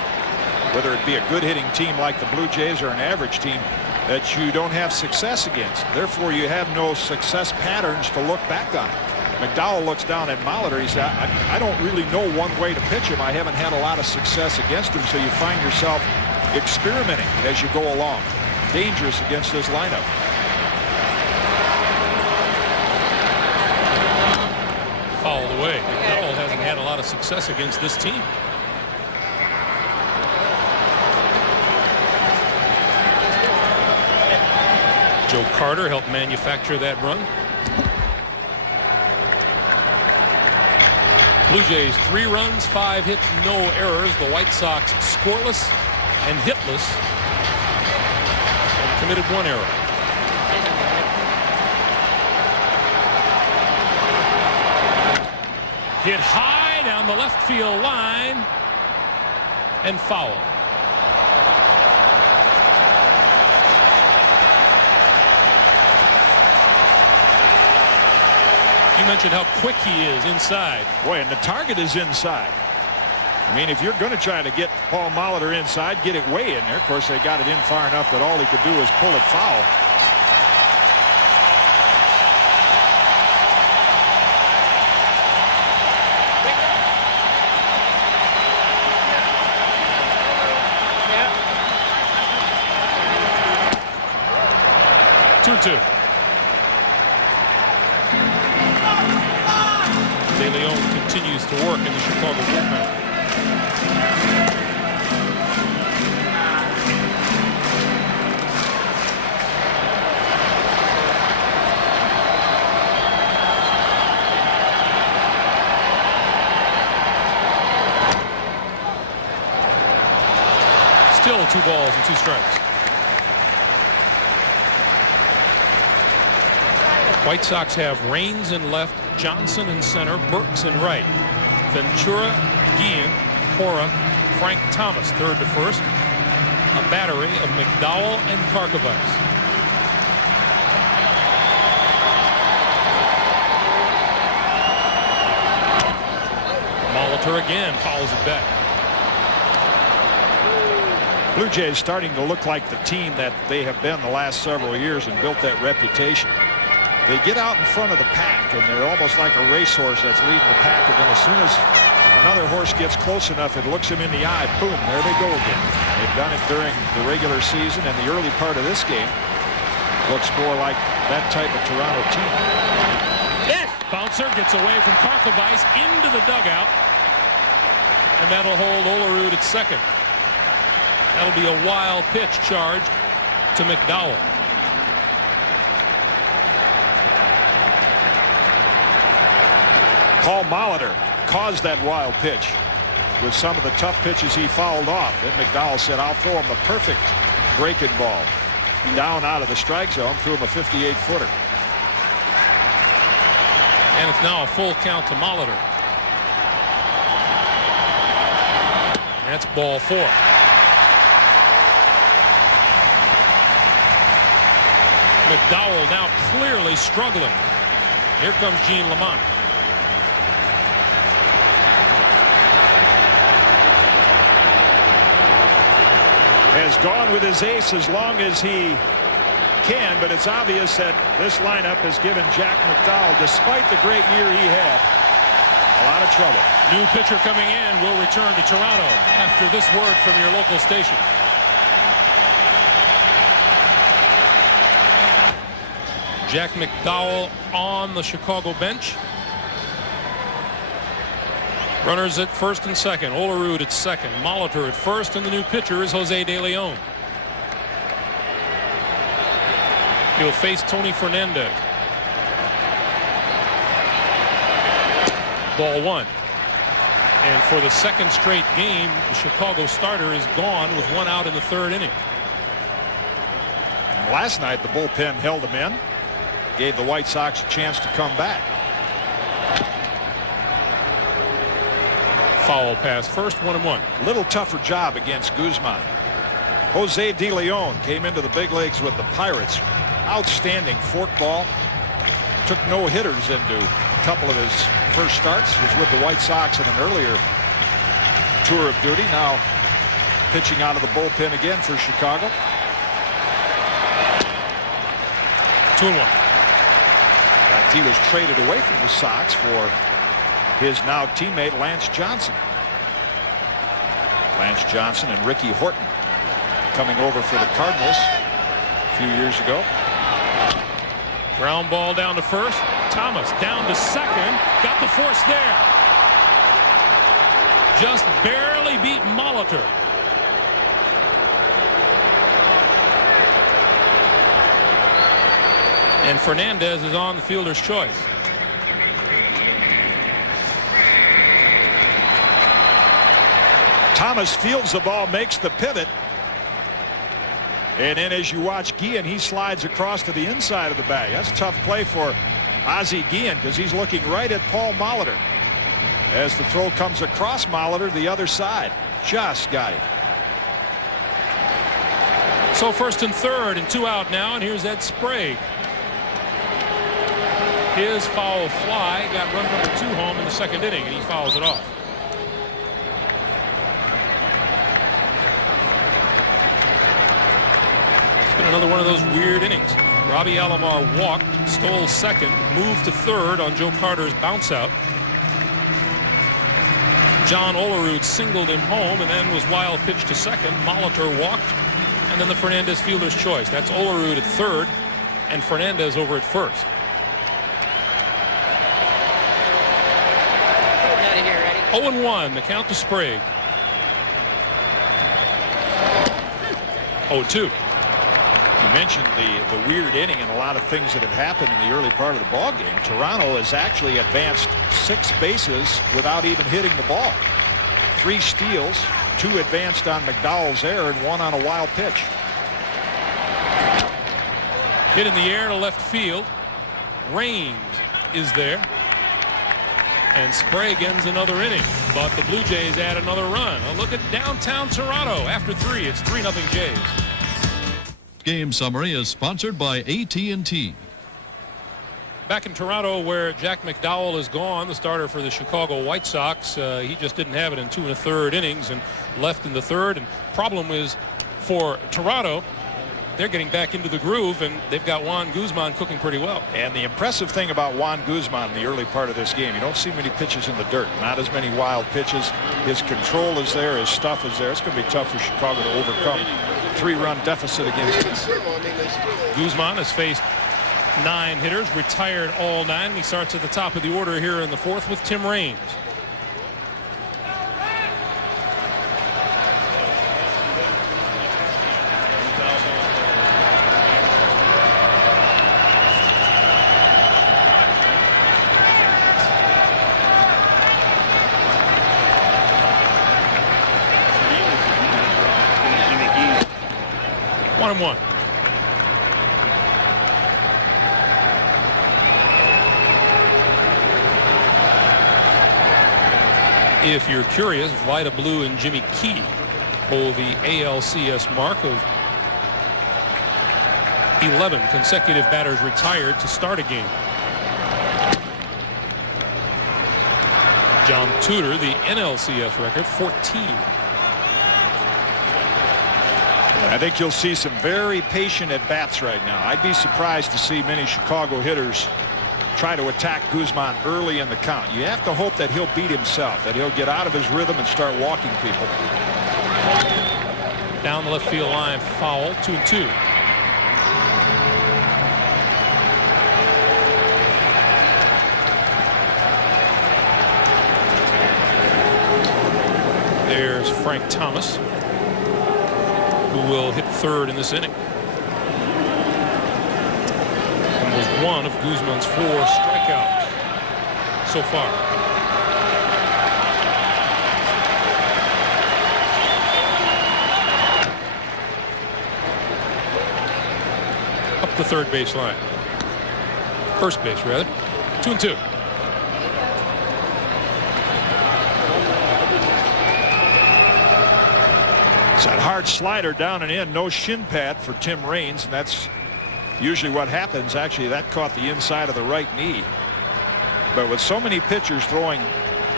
whether it be a good hitting team like the Blue Jays or an average team that you don't have success against. Therefore, you have no success patterns to look back on. McDowell looks down at Molitor. He said, I don't really know one way to pitch him. I haven't had a lot of success against him, so you find yourself experimenting as you go along. Dangerous against this lineup. Fouled away. McDowell hasn't had a lot of success against this team. Joe Carter helped manufacture that run. Blue Jays 3 runs, 5 hits, no errors. The White Sox scoreless and hitless, and committed 1 error. Hit high down the left field line and foul. You mentioned how quick he is inside. Boy, and the target is inside. I mean, if you're going to try to get Paul Molitor inside, get it way in there. Of course, they got it in far enough that all he could do is pull it foul. Two. De Leon continues to work in the Chicago bullpen. Still 2 balls and 2 strikes. White Sox have Raines in left, Johnson in center, Burks in right. Ventura, Guillen, Cora, Frank Thomas third to first. A battery of McDowell and Karkovice. Molitor again fouls it back. Blue Jays starting to look like the team that they have been the last several years and built that reputation. They get out in front of the pack, and they're almost like a racehorse that's leading the pack, and then as soon as another horse gets close enough, it looks him in the eye, boom, there they go again. They've done it during the regular season, and the early part of this game looks more like that type of Toronto team. Yes! Bouncer gets away from Karkovice into the dugout, and that'll hold Olerud at second. That'll be a wild pitch charged to McDowell. Paul Molitor caused that wild pitch with some of the tough pitches he fouled off. Then McDowell said, I'll throw him the perfect breaking ball. Down out of the strike zone, threw him a 58-footer. And it's now a full count to Molitor. That's ball 4. McDowell now clearly struggling. Here comes Gene Lamont. Has gone with his ace as long as he can, but it's obvious that this lineup has given Jack McDowell, despite the great year he had, a lot of trouble. New pitcher coming in will return to Toronto after this word from your local station. Jack McDowell on the Chicago bench. Runners at first and second. Olerud at second. Molitor at first, and the new pitcher is Jose De Leon. He'll face Tony Fernandez. Ball 1. And for the second straight game, the Chicago starter is gone with 1 out in the 3rd inning. Last night, the bullpen held him in, gave the White Sox a chance to come back. Foul pass first, 1-1. A little tougher job against Guzman. Jose De Leon came into the big leagues with the Pirates. Outstanding forkball. Took no hitters into a couple of his first starts. Was with the White Sox in an earlier tour of duty. Now pitching out of the bullpen again for Chicago. 2-1. In fact, he was traded away from the Sox for his now teammate Lance Johnson. Lance Johnson and Ricky Horton coming over for the Cardinals a few years ago. Ground ball down to first. Thomas down to second. Got the force there. Just barely beat Molitor. And Fernandez is on the fielder's choice. Thomas fields the ball, makes the pivot. And then as you watch Guillen, he slides across to the inside of the bag. That's a tough play for Ozzie Guillen because he's looking right at Paul Molitor. As the throw comes across Molitor, the other side. Just got him. So first and third and 2 out now, and here's Ed Sprague. His foul fly got run number 2 home in the 2nd inning, and he fouls it off. been another one of those weird innings. Robbie Alomar walked, stole second, moved to third on Joe Carter's bounce out. John Olerud singled him home and then was wild pitched to second. Molitor walked, and then the Fernandez fielder's choice. That's Olerud at third and Fernandez over at first. 0-1, the count to Sprague. 0-2. You mentioned the weird inning and a lot of things that have happened in the early part of the ball game. Toronto has actually advanced 6 bases without even hitting the ball. 3 steals, 2 advanced on McDowell's error, and 1 on a wild pitch. Hit in the air to left field. Raines is there. And Sprague ends another inning, but the Blue Jays add another run. A look at downtown Toronto. After 3, it's 3-0 Jays. Game summary is sponsored by AT&T. Back in Toronto, where Jack McDowell is gone, the starter for the Chicago White Sox, he just didn't have it in 2 1/3 innings and left in the 3rd. And problem is for Toronto, they're getting back into the groove, and they've got Juan Guzman cooking pretty well. And the impressive thing about Juan Guzman in the early part of this game, you don't see many pitches in the dirt. Not as many wild pitches. His control is there. His stuff is there. It's going to be tough for Chicago to overcome 3-run deficit against him. Guzman has faced 9 hitters, retired all 9. He starts at the top of the order here in the 4th with Tim Raines. One and one. If you're curious, Vida Blue and Jimmy Key hold the ALCS mark of 11 consecutive batters retired to start a game. John Tudor, the NLCS record, 14. I think you'll see some very patient at-bats right now. I'd be surprised to see many Chicago hitters try to attack Guzman early in the count. You have to hope that he'll beat himself, that he'll get out of his rhythm and start walking people. Down the left field line, foul, 2-2. There's Frank Thomas, who will hit 3rd in this inning. And was one of Guzman's 4 strikeouts so far. Up the 3rd base line. First base, rather. 2-2. It's that hard slider down and in, no shin pad for Tim Raines, and that's usually what happens. Actually, that caught the inside of the right knee. But with so many pitchers throwing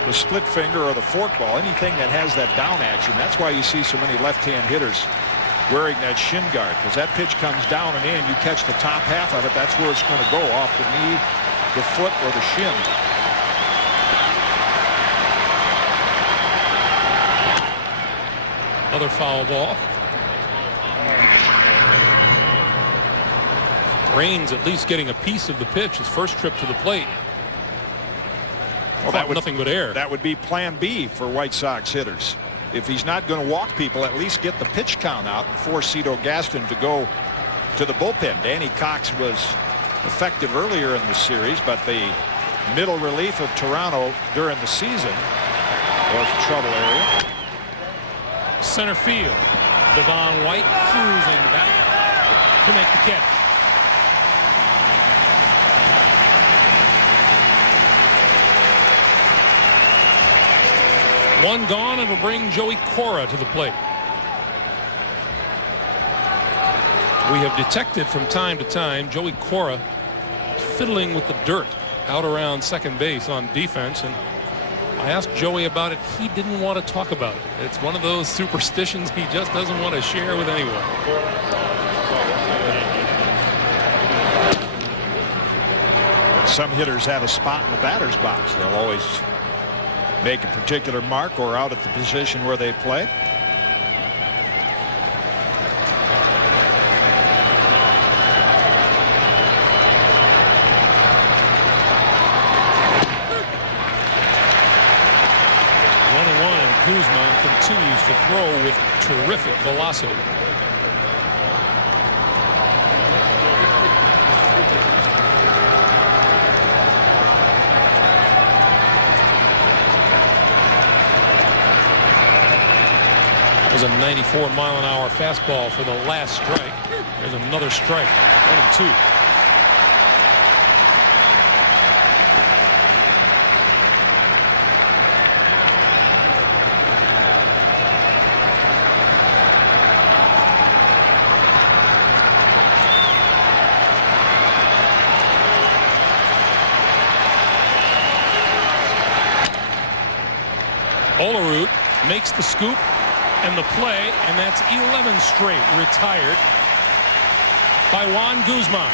the split finger or the forkball, anything that has that down action, that's why you see so many left-hand hitters wearing that shin guard, because that pitch comes down and in, you catch the top half of it, that's where it's going to go, off the knee, the foot, or the shin. Another foul ball. Raines at least getting a piece of the pitch his first trip to the plate. Well, that would nothing but air. That would be plan B for White Sox hitters. If he's not going to walk people, at least get the pitch count out and force Cito Gaston to go to the bullpen. Danny Cox was effective earlier in the series, but the middle relief of Toronto during the season was a trouble area. Center field. Devon White cruising back to make the catch. One gone, and it'll bring Joey Cora to the plate. We have detected from time to time Joey Cora fiddling with the dirt out around second base on defense, and I asked Joey about it. He didn't want to talk about it. It's one of those superstitions he just doesn't want to share with anyone. Some hitters have a spot in the batter's box. They'll always make a particular mark or out at the position where they play. Guzman continues to throw with terrific velocity. That was a 94-mile-an-hour fastball for the last strike. There's another strike. 1-2. Olerud makes the scoop and the play, and that's 11 straight retired by Juan Guzman.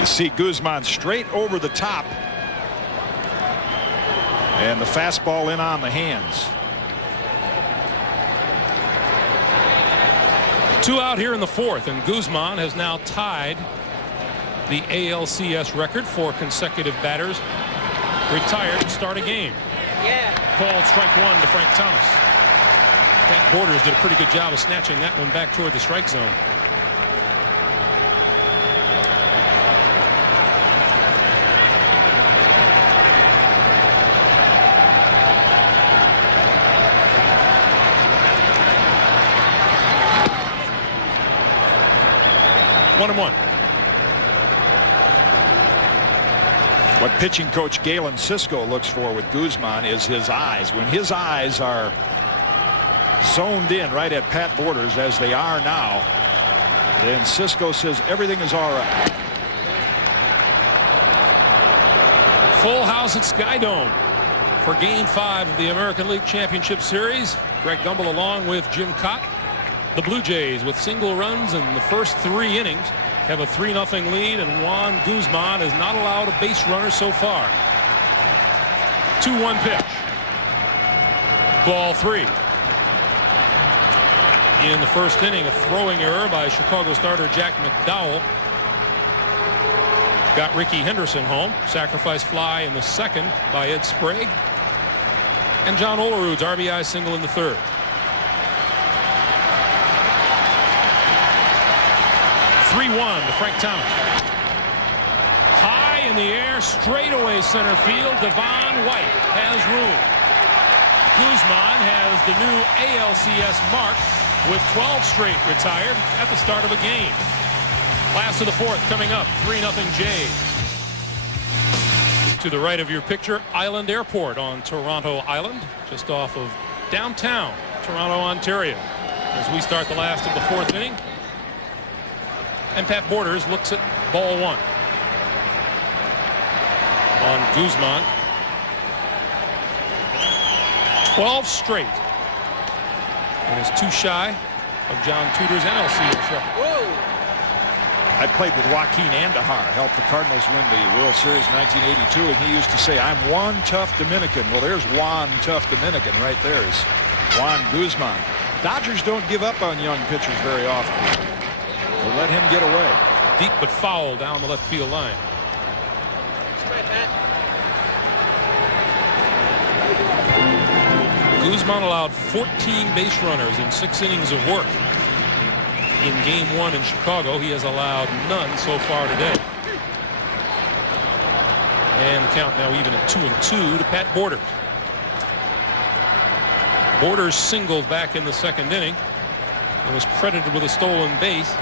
You see Guzman straight over the top, and the fastball in on the hands. 2 out here in the 4th, and Guzman has now tied the ALCS record for consecutive batters retired to start a game. Called strike 1 to Frank Thomas. Pat Borders did a pretty good job of snatching that one back toward the strike zone. One and one. What pitching coach Galen Sisco looks for with Guzman is his eyes. When his eyes are zoned in right at Pat Borders, as they are now, then Sisco says everything is all right. Full house at Sky Dome for Game 5 of the American League Championship Series. Greg Gumbel along with Jim Cott. The Blue Jays with single runs in the first 3 innings have a 3-0 lead, and Juan Guzman has not allowed a base runner so far. 2-1 pitch. Ball 3. In the first inning, a throwing error by Chicago starter Jack McDowell got Ricky Henderson home. Sacrifice fly in the second by Ed Sprague. And John Olerud's RBI single in the third. 3-1 to Frank Thomas. High in the air, straightaway center field. Devon White has room. Guzman has the new ALCS mark with 12 straight retired at the start of a game. Last of the 4th coming up. 3-0 Jays. To the right of your picture, Island Airport on Toronto Island, just off of downtown Toronto, Ontario, as we start the last of the 4th inning. And Pat Borders looks at ball 1 on Guzman. 12 straight, and is 2 shy of John Tudor's ALCS record. I played with Joaquin Andahar, helped the Cardinals win the World Series in 1982, and he used to say, "I'm one tough Dominican." Well, there's one tough Dominican right there, is Juan Guzman. Dodgers don't give up on young pitchers very often. They let him get away. Deep but foul down the left field line. Guzman allowed 14 base runners in 6 innings of work. In Game 1 in Chicago, he has allowed none so far today. And the count now even at 2-2 to Pat Borders. Borders singled back in the 2nd inning and was credited with a stolen base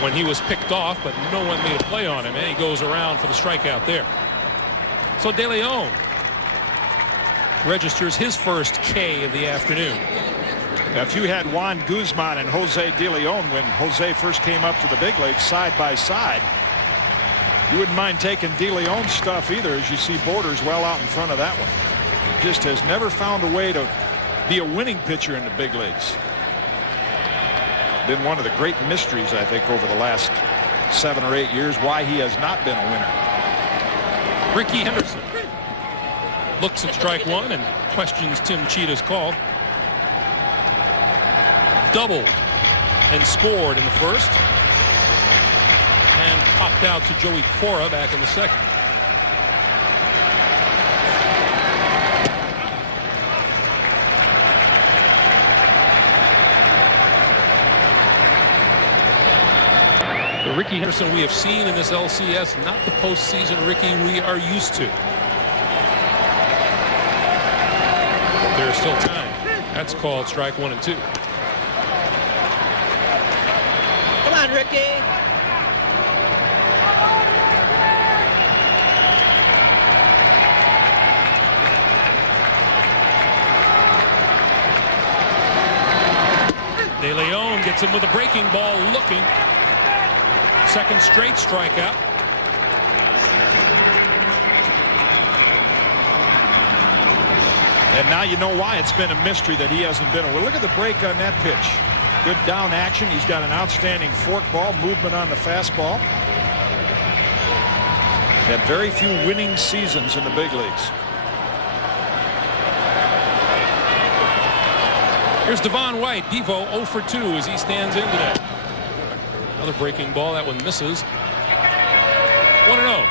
when he was picked off, but no one made a play on him, and he goes around for the strikeout there. So De Leon registers his first K of the afternoon. Now, if you had Juan Guzman and Jose De Leon when Jose first came up to the big leagues side by side, You wouldn't mind taking DeLeon's stuff either, as you see Borders well out in front of that one. Just has never found a way to be a winning pitcher in the big leagues. Been one of the great mysteries, I think, over the last 7 or 8 years, why he has not been a winner. Ricky Henderson looks at strike one and questions Tim Cheetah's call. Doubled and scored in the first, and popped out to Joey Cora back in the second. The Ricky Henderson we have seen in this LCS, not the postseason Ricky we are used to. But there's still time. That's called strike 1 and 2. Come on, Ricky. De Leon gets him with a breaking ball, looking. Second straight strikeout. And now you know why it's been a mystery that he hasn't been. Well, look at the break on that pitch. Good down action. He's got an outstanding fork ball, movement on the fastball. Had very few winning seasons in the big leagues. Here's Devon White. Devo 0 for 2 as he stands in today. Another breaking ball. That one misses. 1-0.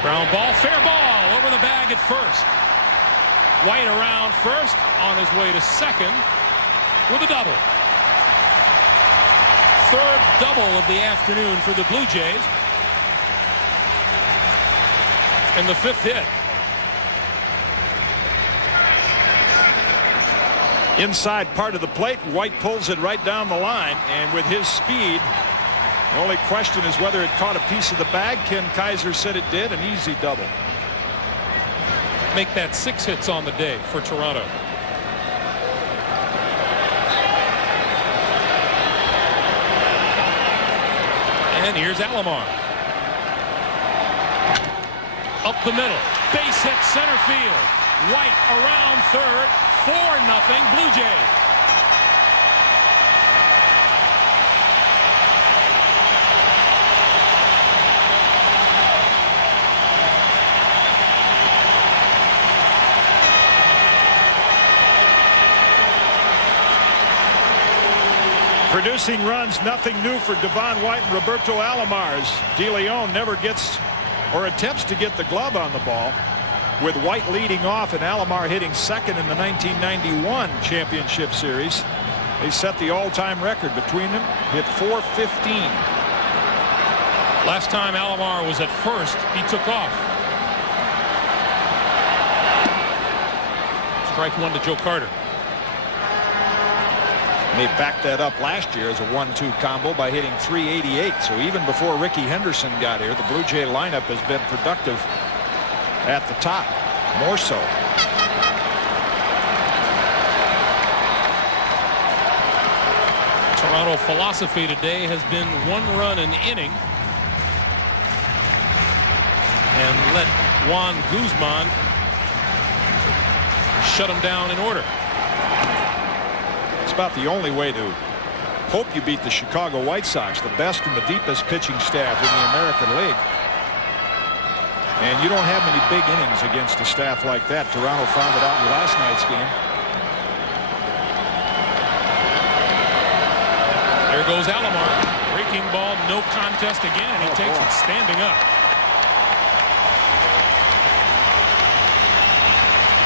Ground ball, fair ball over the bag at first. White around first, on his way to second with a double. Third double of the afternoon for the Blue Jays. And the fifth hit. Inside part of the plate, White pulls it right down the line, and with his speed, the only question is whether it caught a piece of the bag. Ken Kaiser said it did. An easy double. Make that 6 hits on the day for Toronto. And here's Alomar. Up the middle. Base hit center field. White around third. 4-0 Blue Jays. Producing runs, nothing new for Devon White and Roberto Alomar, as De Leon never gets or attempts to get the glove on the ball, with White leading off and Alomar hitting second in the 1991 championship series. They set the all-time record between them, hit .415. Last time Alomar was at first, he took off. Strike 1 to Joe Carter. They backed that up last year as a 1-2 combo by hitting .388. So even before Ricky Henderson got here, the Blue Jay lineup has been productive at the top, more so. Toronto philosophy today has been 1 run an inning, and let Juan Guzman shut him down in order. It's about the only way to hope you beat the Chicago White Sox, the best and the deepest pitching staff in the American League. And you don't have many big innings against a staff like that. Toronto found it out in last night's game. There goes Alomar. Breaking ball, no contest again, and he takes it standing up.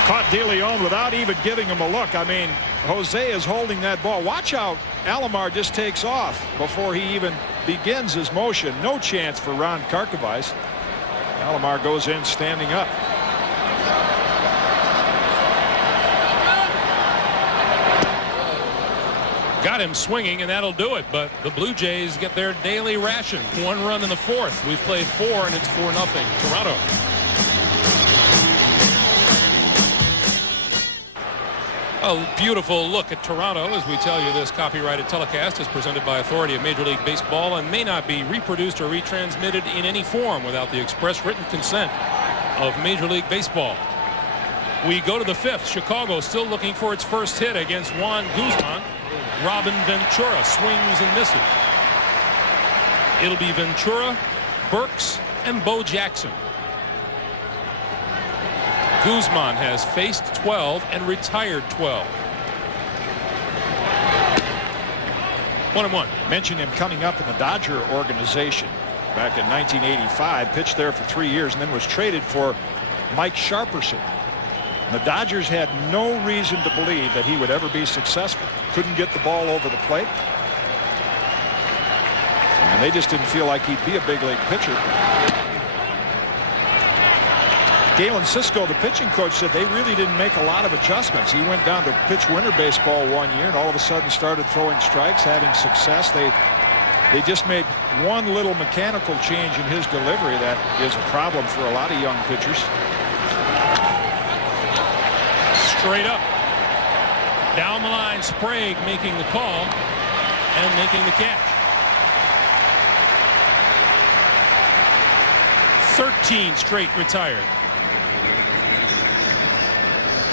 Caught De Leon without even giving him a look. I mean, Jose is holding that ball. Watch how Alomar just takes off before he even begins his motion. No chance for Ron Karkovice. Alomar goes in standing up. Got him swinging, and that'll do it. But the Blue Jays get their daily ration. 1 run in the fourth. We've played 4, and it's 4-0 Toronto. A beautiful look at Toronto as we tell you this copyrighted telecast is presented by authority of Major League Baseball and may not be reproduced or retransmitted in any form without the express written consent of Major League Baseball. We go to the fifth. Chicago still looking for its first hit against Juan Guzman. Robin Ventura swings and misses. It'll be Ventura, Burks, and Bo Jackson. Guzman has faced 12 and retired 12. 1-1. Mentioned him coming up in the Dodger organization back in 1985. Pitched there for 3 years and then was traded for Mike Sharperson. The Dodgers had no reason to believe that he would ever be successful. Couldn't get the ball over the plate. And they just didn't feel like he'd be a big league pitcher. Galen Cisco, the pitching coach, said they really didn't make a lot of adjustments. He went down to pitch winter baseball 1 year and all of a sudden started throwing strikes, having success. They just made one little mechanical change in his delivery that is a problem for a lot of young pitchers. Straight up. Down the line, Sprague making the call and making the catch. 13 straight retired.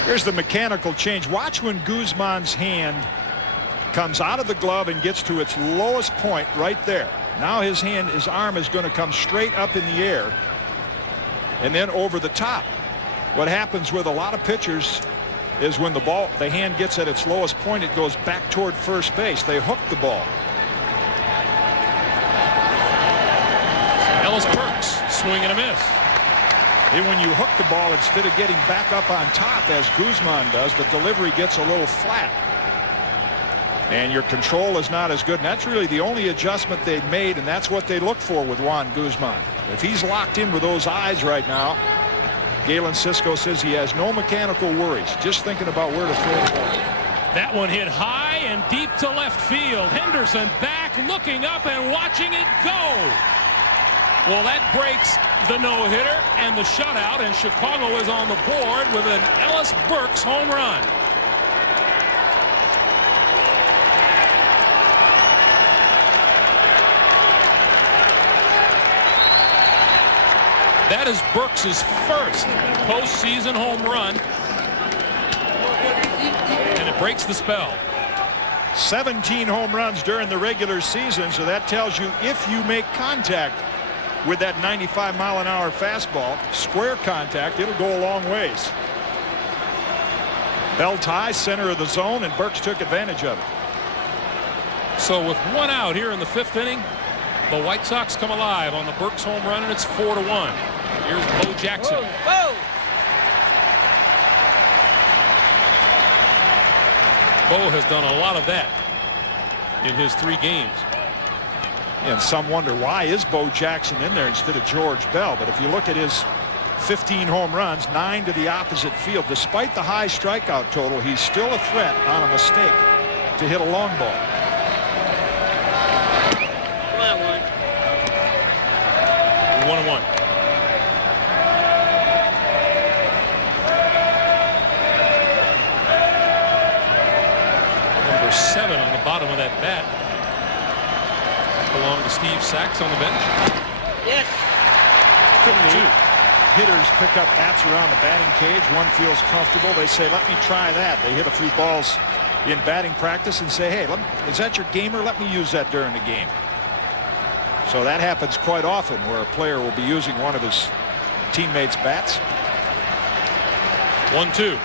Here's the mechanical change. Watch when Guzman's hand comes out of the glove and gets to its lowest point right there. Now his arm is going to come straight up in the air and then over the top. What happens with a lot of pitchers is when the hand gets at its lowest point, it goes back toward first base. They hook the ball. Ellis Burks, swing and a miss. And when you hook the ball, instead of getting back up on top as Guzman does, the delivery gets a little flat. And your control is not as good. And that's really the only adjustment they've made, and that's what they look for with Juan Guzman. If he's locked in with those eyes right now, Galen Cisco says he has no mechanical worries, just thinking about where to throw the ball. That one hit high and deep to left field. Henderson back, looking up and watching it go. Well, that breaks the no-hitter and the shutout, and Chicago is on the board with an Ellis Burks home run. That is Burks' first postseason home run, and it breaks the spell. 17 home runs during the regular season, so that tells you if you make contact with that 95-mile-an-hour fastball, square contact, it'll go a long ways. Belt high, center of the zone, and Burks took advantage of it. So with one out here in the fifth inning, the White Sox come alive on the Burks home run, and it's 4-1. Here's Bo Jackson. Whoa. Bo has done a lot of that in his 3 games. And some wonder why is Bo Jackson in there instead of George Bell. But if you look at his 15 home runs, 9 to the opposite field. Despite the high strikeout total, he's still a threat on a mistake to hit a long ball. Come on, 1-1. Number 7 on the bottom of that bat. Belong to Steve Sachs on the bench. Yes. Hitters pick up bats around the batting cage. One feels comfortable. They say, let me try that. They hit a few balls in batting practice and say, hey, is that your gamer? Let me use that during the game. So that happens quite often where a player will be using one of his teammates' bats. 1-2.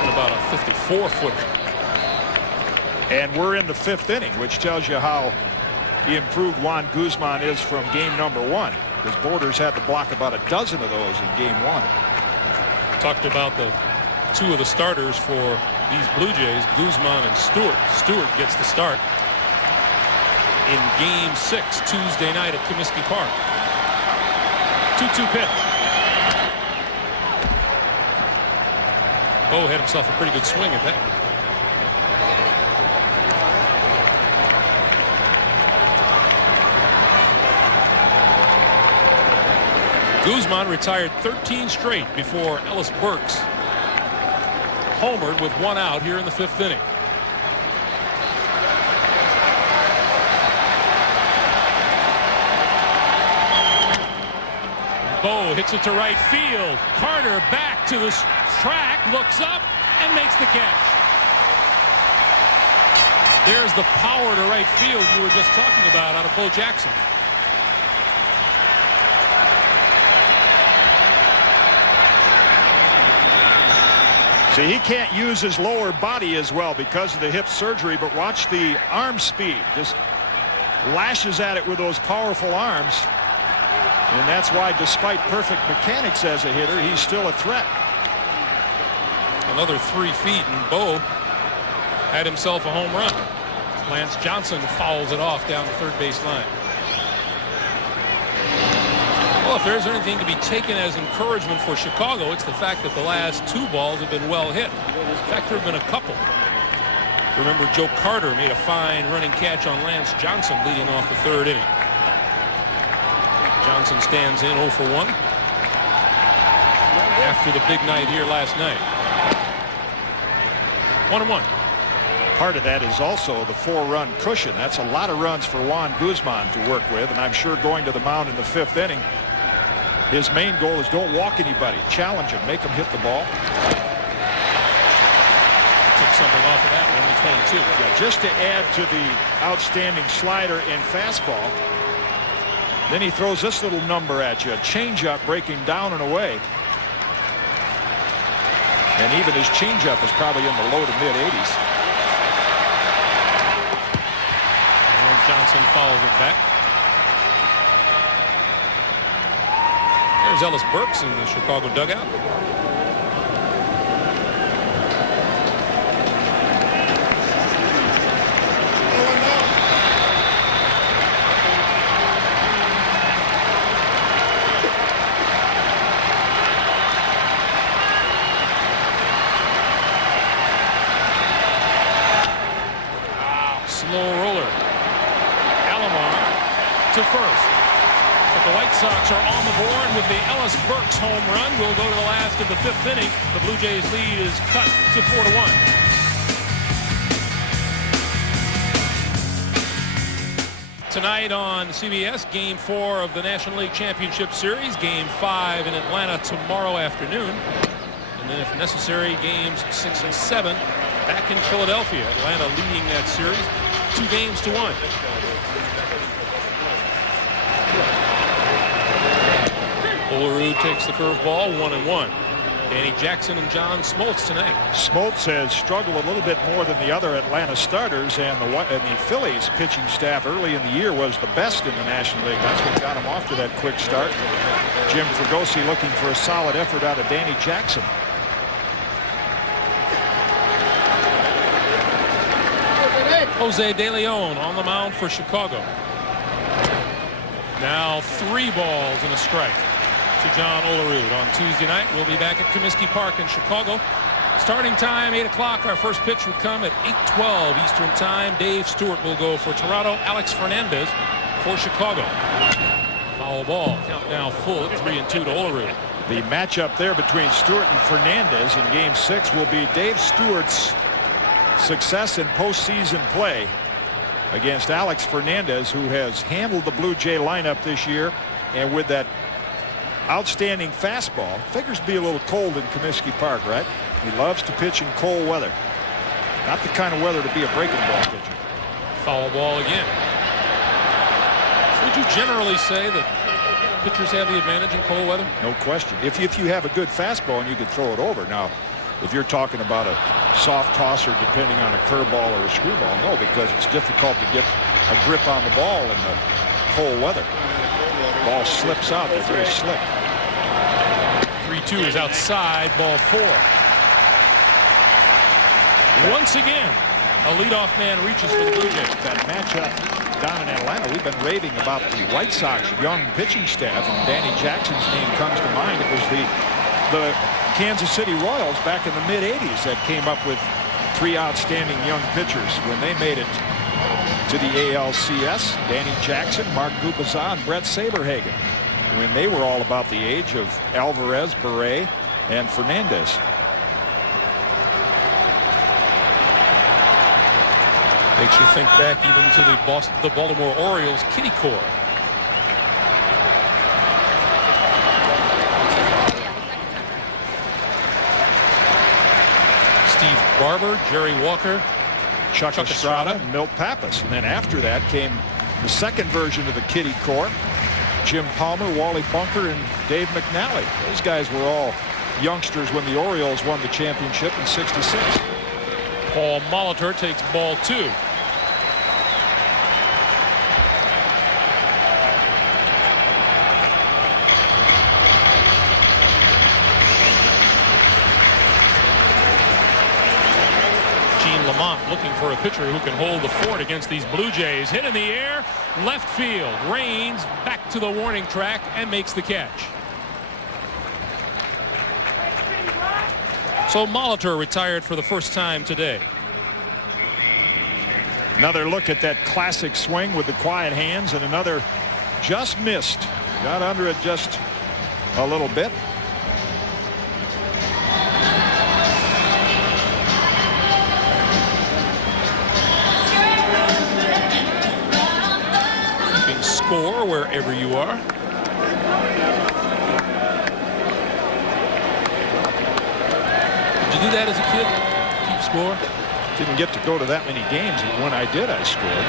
What about a 54-footer? And we're in the fifth inning, which tells you how improved Juan Guzman is from game number 1. Because Borders had to block about a dozen of those in game 1. Talked about the 2 of the starters for these Blue Jays, Guzman and Stewart. Stewart gets the start in game 6 Tuesday night at Comiskey Park. 2-2 pitch. Bo had himself a pretty good swing at that. Guzman retired 13 straight before Ellis Burks homered with 1 out here in the 5th inning. Bo hits it to right field. Carter back to the track, looks up, and makes the catch. There's the power to right field you were just talking about out of Bo Jackson. See, he can't use his lower body as well because of the hip surgery, but watch the arm speed. Just lashes at it with those powerful arms. And that's why, despite perfect mechanics as a hitter, he's still a threat. Another 3 feet, and Bo had himself a home run. Lance Johnson fouls it off down the third base line. Well, if there's anything to be taken as encouragement for Chicago, it's the fact that the last 2 balls have been well hit. In fact, there have been a couple. Remember, Joe Carter made a fine running catch on Lance Johnson leading off the 3rd inning. Johnson stands in 0 for 1 after the big night here last night. 1-1. Part of that is also the 4-run cushion. That's a lot of runs for Juan Guzman to work with, and I'm sure going to the mound in the 5th inning, his main goal is don't walk anybody. Challenge him. Make him hit the ball. Took something off of that one, 22. Yeah, just to add to the outstanding slider and fastball, then he throws this little number at you. A changeup breaking down and away. And even his changeup is probably in the low to mid 80s. And Johnson follows it back. There's Ellis Burks in the Chicago dugout. Slow roller. Alomar to first. But the White Sox are on the board with the Ellis Burks home run. We'll go to the last of the 5th inning. The Blue Jays lead is cut to 4-1. Tonight on CBS, Game 4 of the National League Championship Series. Game 5 in Atlanta tomorrow afternoon. And then if necessary, Games 6 and 7 back in Philadelphia. Atlanta leading that series 2-1. Olerud takes the curveball, 1-1. Danny Jackson and John Smoltz tonight. Smoltz has struggled a little bit more than the other Atlanta starters, and the Phillies pitching staff early in the year was the best in the National League. That's what got him off to that quick start. Jim Fregosi looking for a solid effort out of Danny Jackson. Jose De Leon on the mound for Chicago. Now 3 balls and a strike to John Olerud. On Tuesday night, we'll be back at Comiskey Park in Chicago. Starting time 8 o'clock. Our first pitch would come at 8:12 Eastern time. Dave Stewart will go for Toronto. Alex Fernandez for Chicago. Foul ball. Count now full at 3-2 to Olerud. The matchup there between Stewart and Fernandez in Game 6 will be Dave Stewart's success in postseason play against Alex Fernandez, who has handled the Blue Jay lineup this year, and with that outstanding fastball. Figures to be a little cold in Comiskey Park, right? He loves to pitch in cold weather. Not the kind of weather to be a breaking ball pitcher. Foul ball again. Would you generally say that pitchers have the advantage in cold weather? No question. If you have a good fastball and you can throw it over. Now, if you're talking about a soft tosser depending on a curveball or a screwball, no, because it's difficult to get a grip on the ball in the cold weather. Ball slips out. They're very slick. 3-2 is outside, ball 4. Once again, a leadoff man reaches for the Blue Jays. That matchup down in Atlanta, we've been raving about the White Sox young pitching staff, and Danny Jackson's name comes to mind. It was the Kansas City Royals back in the mid-'80s that came up with 3 outstanding young pitchers when they made it to the ALCS. Danny Jackson, Mark Gubazza, and Brett Saberhagen, when they were all about the age of Alvarez, Beret, and Fernandez. Makes you think back even to the Baltimore Orioles kitty core. Steve Barber, Jerry Walker, Chuck Estrada, Milt Pappas. And then after that came the second version of the kitty core. Jim Palmer, Wally Bunker, and Dave McNally. Those guys were all youngsters when the Orioles won the championship in '66. Paul Molitor takes ball 2. Lamont looking for a pitcher who can hold the fort against these Blue Jays. Hit in the air, left field. Raines back to the warning track and makes the catch. So Molitor retired for the first time today. Another look at that classic swing with the quiet hands, and another just missed. Got under it just a little bit. Score wherever you are. Did you do that as a kid? Keep score? Didn't get to go to that many games, but when I did, I scored.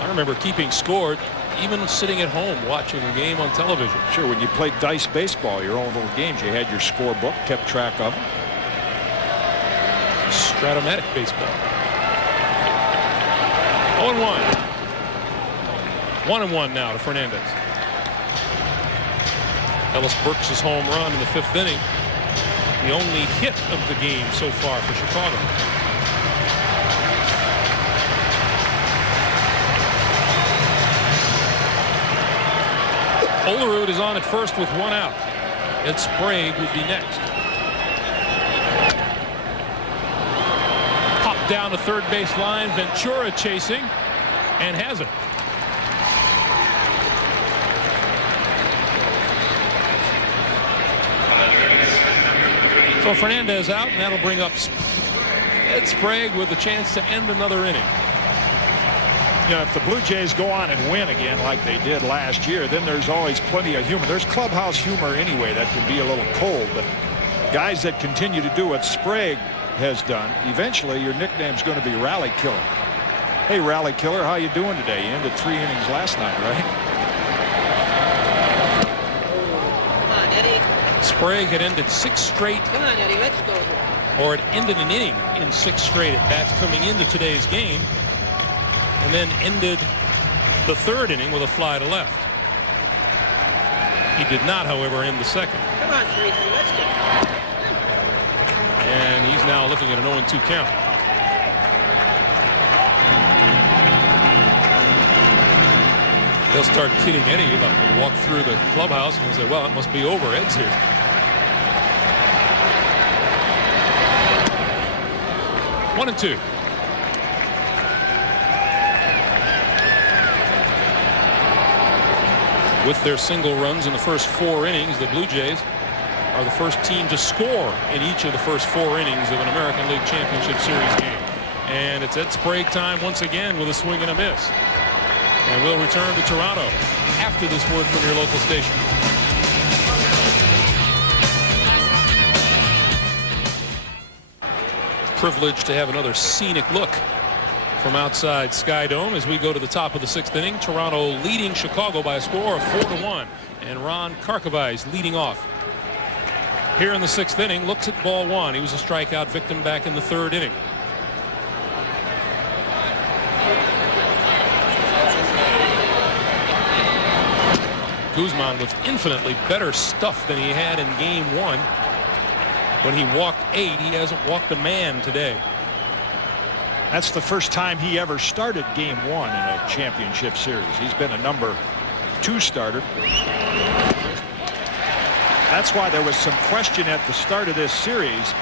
I remember keeping score, even sitting at home watching a game on television. Sure, when you played dice baseball, your own little games, you had your scorebook, kept track of them. Stratomatic baseball. 0-1. 1-1 now to Fernandez. Ellis Burks' home run in the 5th inning. The only hit of the game so far for Chicago. Olerud is on at first with 1 out. Ed Sprague would be next. Popped down to third base line. Ventura chasing and has it. So Fernandez out, and that'll bring up Ed Sprague with a chance to end another inning. You know, if the Blue Jays go on and win again like they did last year, then there's always plenty of humor. There's clubhouse humor anyway that can be a little cold, but guys that continue to do what Sprague has done, eventually your nickname's going to be Rally Killer. Hey, Rally Killer, how you doing today? You ended 3 innings last night, right? Sprague had ended 6 straight. Come on, Eddie, let's go. Or had ended an inning in 6 straight at bats coming into today's game, and then ended the 3rd inning with a fly to left. He did not, however, end the 2nd. Come on, 3-3, let's go. And he's now looking at an 0-2 count. They'll start kidding Eddie about to walk through the clubhouse and say, well, it must be over. Ed's here. One and 2. With their single runs in the first 4 innings, the Blue Jays are the first team to score in each of the first 4 innings of an American League Championship Series game. And it's Ed Sprague time once again with a swing and a miss. And we'll return to Toronto after this word from your local station. Privileged to have another scenic look from outside Sky Dome as we go to the top of the 6th inning. Toronto leading Chicago by a score of 4-1. And Ron Karkovice leading off. Here in the 6th inning, looks at ball 1. He was a strikeout victim back in the 3rd inning. Guzman with infinitely better stuff than he had in game 1. When he walked 8, he hasn't walked a man today. That's the first time he ever started game 1 in a championship series. He's been a number 2 starter. That's why there was some question at the start of this series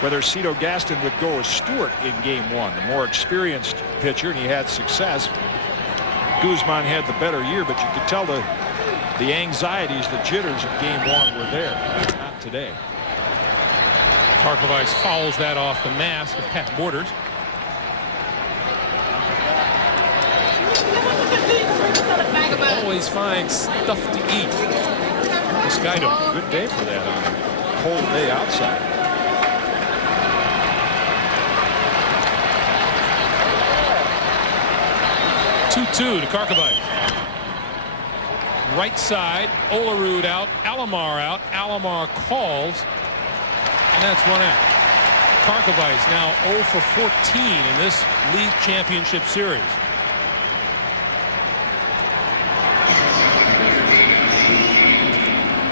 whether Cito Gaston would go as Stewart in game 1, the more experienced pitcher, and he had success. Guzman had the better year, but you could tell the anxieties, the jitters of game 1 were there. Not today. Karkovice fouls that off the mask of Pat Borders. always finds stuff to eat. Mosquito. Good day for that on a cold day outside. Two to Karkovic. Right side, Olerud out, Alomar out. Alomar calls, and that's one out. Karkovic now 0 for 14 in this league championship series.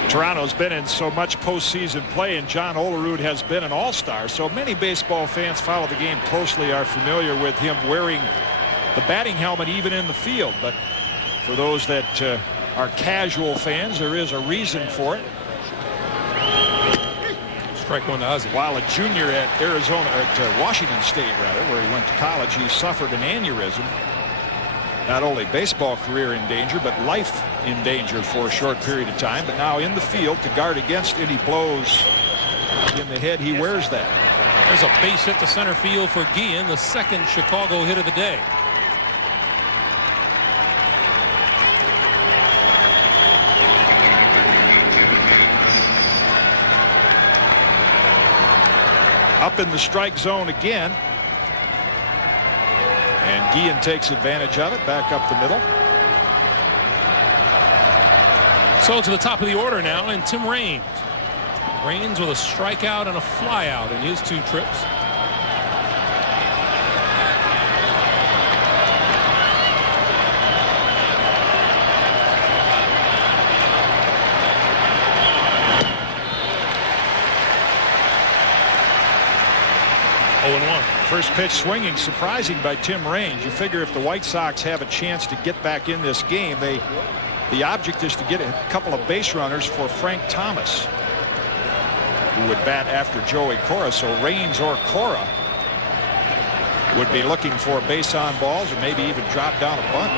Toronto's been in so much postseason play, and John Olerud has been an all-star. So many baseball fans follow the game closely, are familiar with him wearing the batting helmet even in the field. But for those that are casual fans, there is a reason for it. Strike one to Ozzie. While a junior at Washington State, rather, where he went to college, he suffered an aneurysm. Not only baseball career in danger, but life in danger for a short period of time. But now in the field to guard against any blows in the head, he wears that. There's a base hit to center field for Guillen, the second Chicago hit of the day. Up in the strike zone again. And Guillen takes advantage of it, back up the middle. So to the top of the order now, and Tim Raines. Raines with a strikeout and a flyout in his 2 trips. First pitch swinging, surprising by Tim Raines. You figure if the White Sox have a chance to get back in this game, the object is to get a couple of base runners for Frank Thomas, who would bat after Joey Cora. So Raines or Cora would be looking for base on balls, or maybe even drop down a bunt.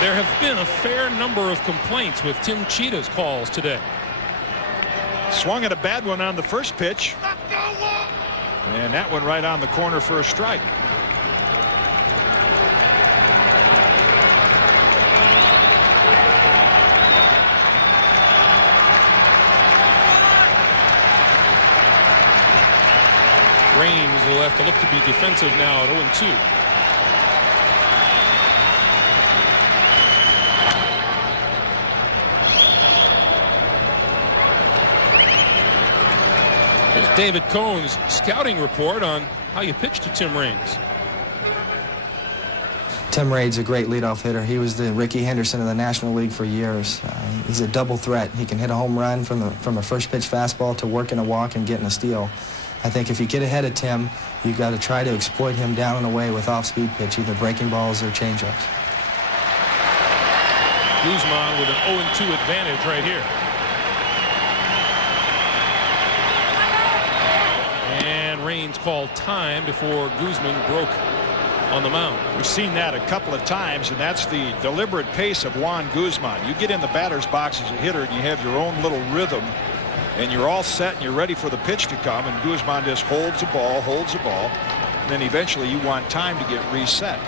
There have been a fair number of complaints with Tim Cheetah's calls today. Swung at a bad one on the first pitch. And that one right on the corner for a strike. Raines will have to look to be defensive now at 0-2. Here's David Cohn's scouting report on how you pitch to Tim Raines. Tim Raines is a great leadoff hitter. He was the Ricky Henderson of the National League for years. He's a double threat. He can hit a home run from a first pitch fastball to working a walk and getting a steal. I think if you get ahead of Tim, you've got to try to exploit him down and away with off-speed pitch, either breaking balls or changeups. Guzman with an 0-2 advantage right here. And Raines called time before Guzman broke on the mound. We've seen that a couple of times, and that's the deliberate pace of Juan Guzman. You get in the batter's box as a hitter, and you have your own little rhythm, and you're all set and you're ready for the pitch to come, and Guzman just holds the ball, and then eventually you want time to get reset.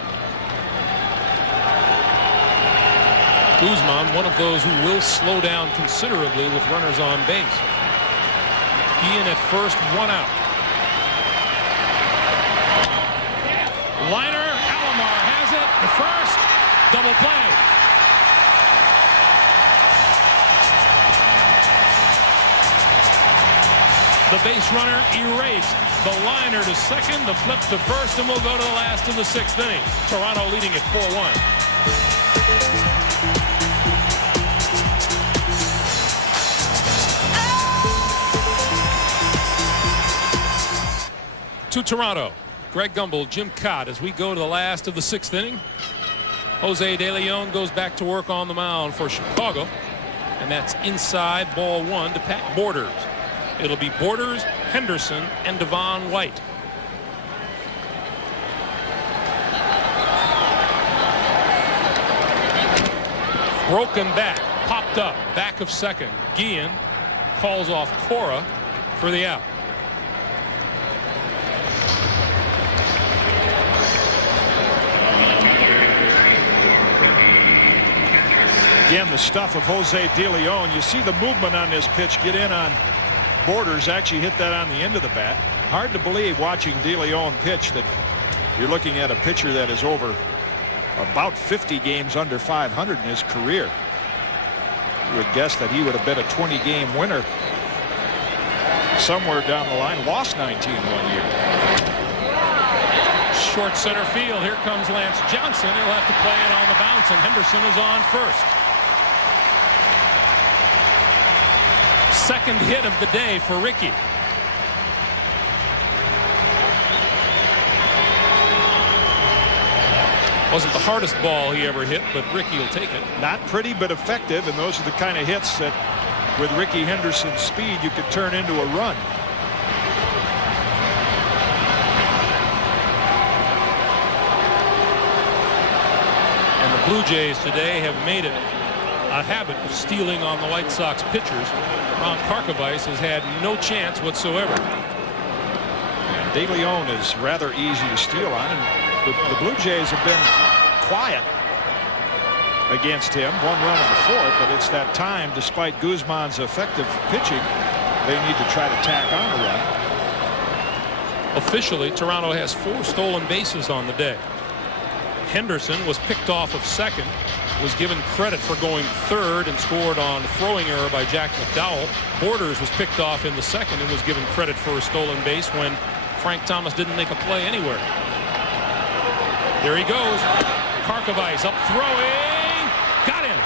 Guzman, one of those who will slow down considerably with runners on base. Guillen at first, 1 out. Liner, Alomar has it, the first, double play. The base runner erased. The liner to second, the flip to first, and we'll go to the last of the 6th inning. Toronto leading at 4-1. To Toronto, Greg Gumbel, Jim Cott, as we go to the last of the 6th inning. Jose De Leon goes back to work on the mound for Chicago, and that's inside ball 1 to Pat Borders. It'll be Borders, Henderson, and Devon White. Broken bat. Popped up, back of second. Guillen calls off Cora for the out. Again, the stuff of Jose De Leon. You see the movement on this pitch. Get in on Borders. Actually hit that on the end of the bat. Hard to believe watching De Leon pitch that you're looking at a pitcher that is over about 50 games under 500 in his career. You would guess that he would have been a 20-game winner somewhere down the line. Lost 19 one year. Short center field. Here comes Lance Johnson. He'll have to play it on the bounce, and Henderson is on first. Second hit of the day for Ricky. Wasn't the hardest ball he ever hit, but Ricky will take it. Not pretty, but effective, and those are the kind of hits that, with Ricky Henderson's speed, you could turn into a run. And the Blue Jays today have made it a habit of stealing on the White Sox pitchers. Ron Karkovice has had no chance whatsoever. And De Leon is rather easy to steal on, and the Blue Jays have been quiet against him. One run in the fourth, but it's that time, despite Guzman's effective pitching, they need to try to tack on a run. Officially, Toronto has 4 stolen bases on the day. Henderson was picked off of second, was given credit for going third and scored on throwing error by Jack McDowell. Borders was picked off in the second and was given credit for a stolen base when Frank Thomas didn't make a play anywhere. There he goes. Karkovice up throwing. Got him.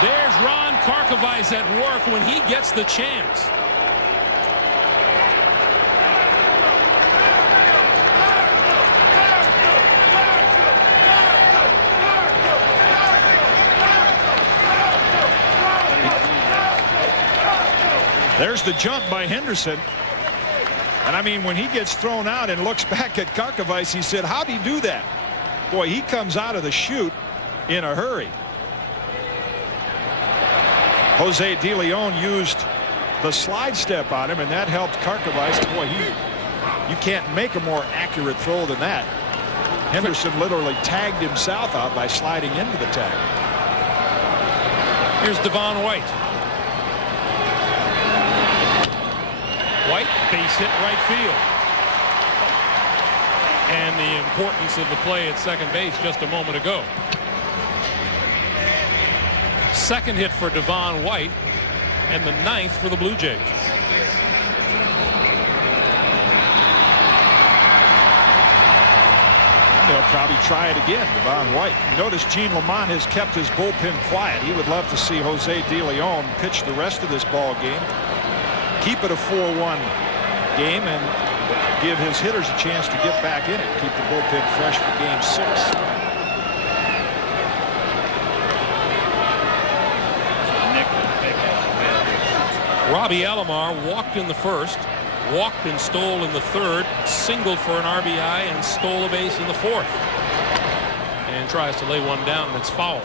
There's Ron Karkovice at work when he gets the chance. There's the jump by Henderson. And I mean, when he gets thrown out and looks back at Karkovice, he said, how'd he do that? Boy, he comes out of the chute in a hurry. Jose De Leon used the slide step on him, and that helped Karkovice. Boy, you can't make a more accurate throw than that. Henderson literally tagged himself out by sliding into the tag. Here's Devon White. White, base hit right field. And the importance of the play at second base just a moment ago. Second hit for Devon White, and the 9th for the Blue Jays. They'll probably try it again, Devon White. Notice Gene Lamont has kept his bullpen quiet. He would love to see Jose De Leon pitch the rest of this ball game. Keep it a 4-1 game and give his hitters a chance to get back in it. Keep the bullpen fresh for game 6. Robbie Alomar walked in the first, walked and stole in the third, singled for an RBI and stole a base in the fourth. And tries to lay one down, and it's foul.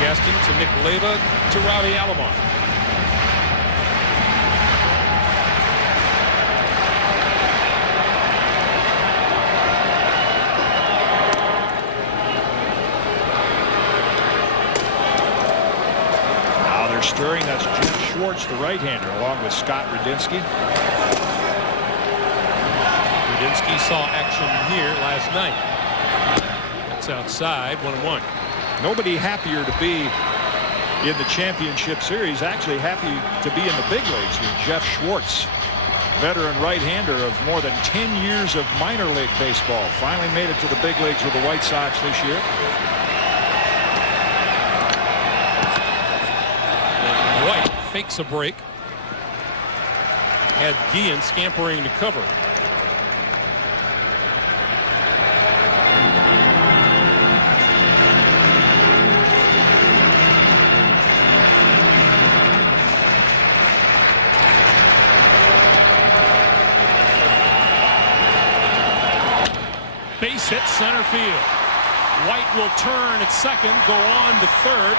Gaston to Nick Leyva to Robbie Alomar. Now they're stirring. That's Jim Schwartz, the right-hander, along with Scott Radinsky. Radinsky saw action here last night. That's outside, 1-1. Nobody happier to be in the championship series, actually happy to be in the big leagues, with Jeff Schwartz, veteran right-hander of more than 10 years of minor league baseball. Finally made it to the big leagues with the White Sox this year. White fakes a break. Had Guillen scampering to cover. Base hit center field. White will turn at second, go on to third,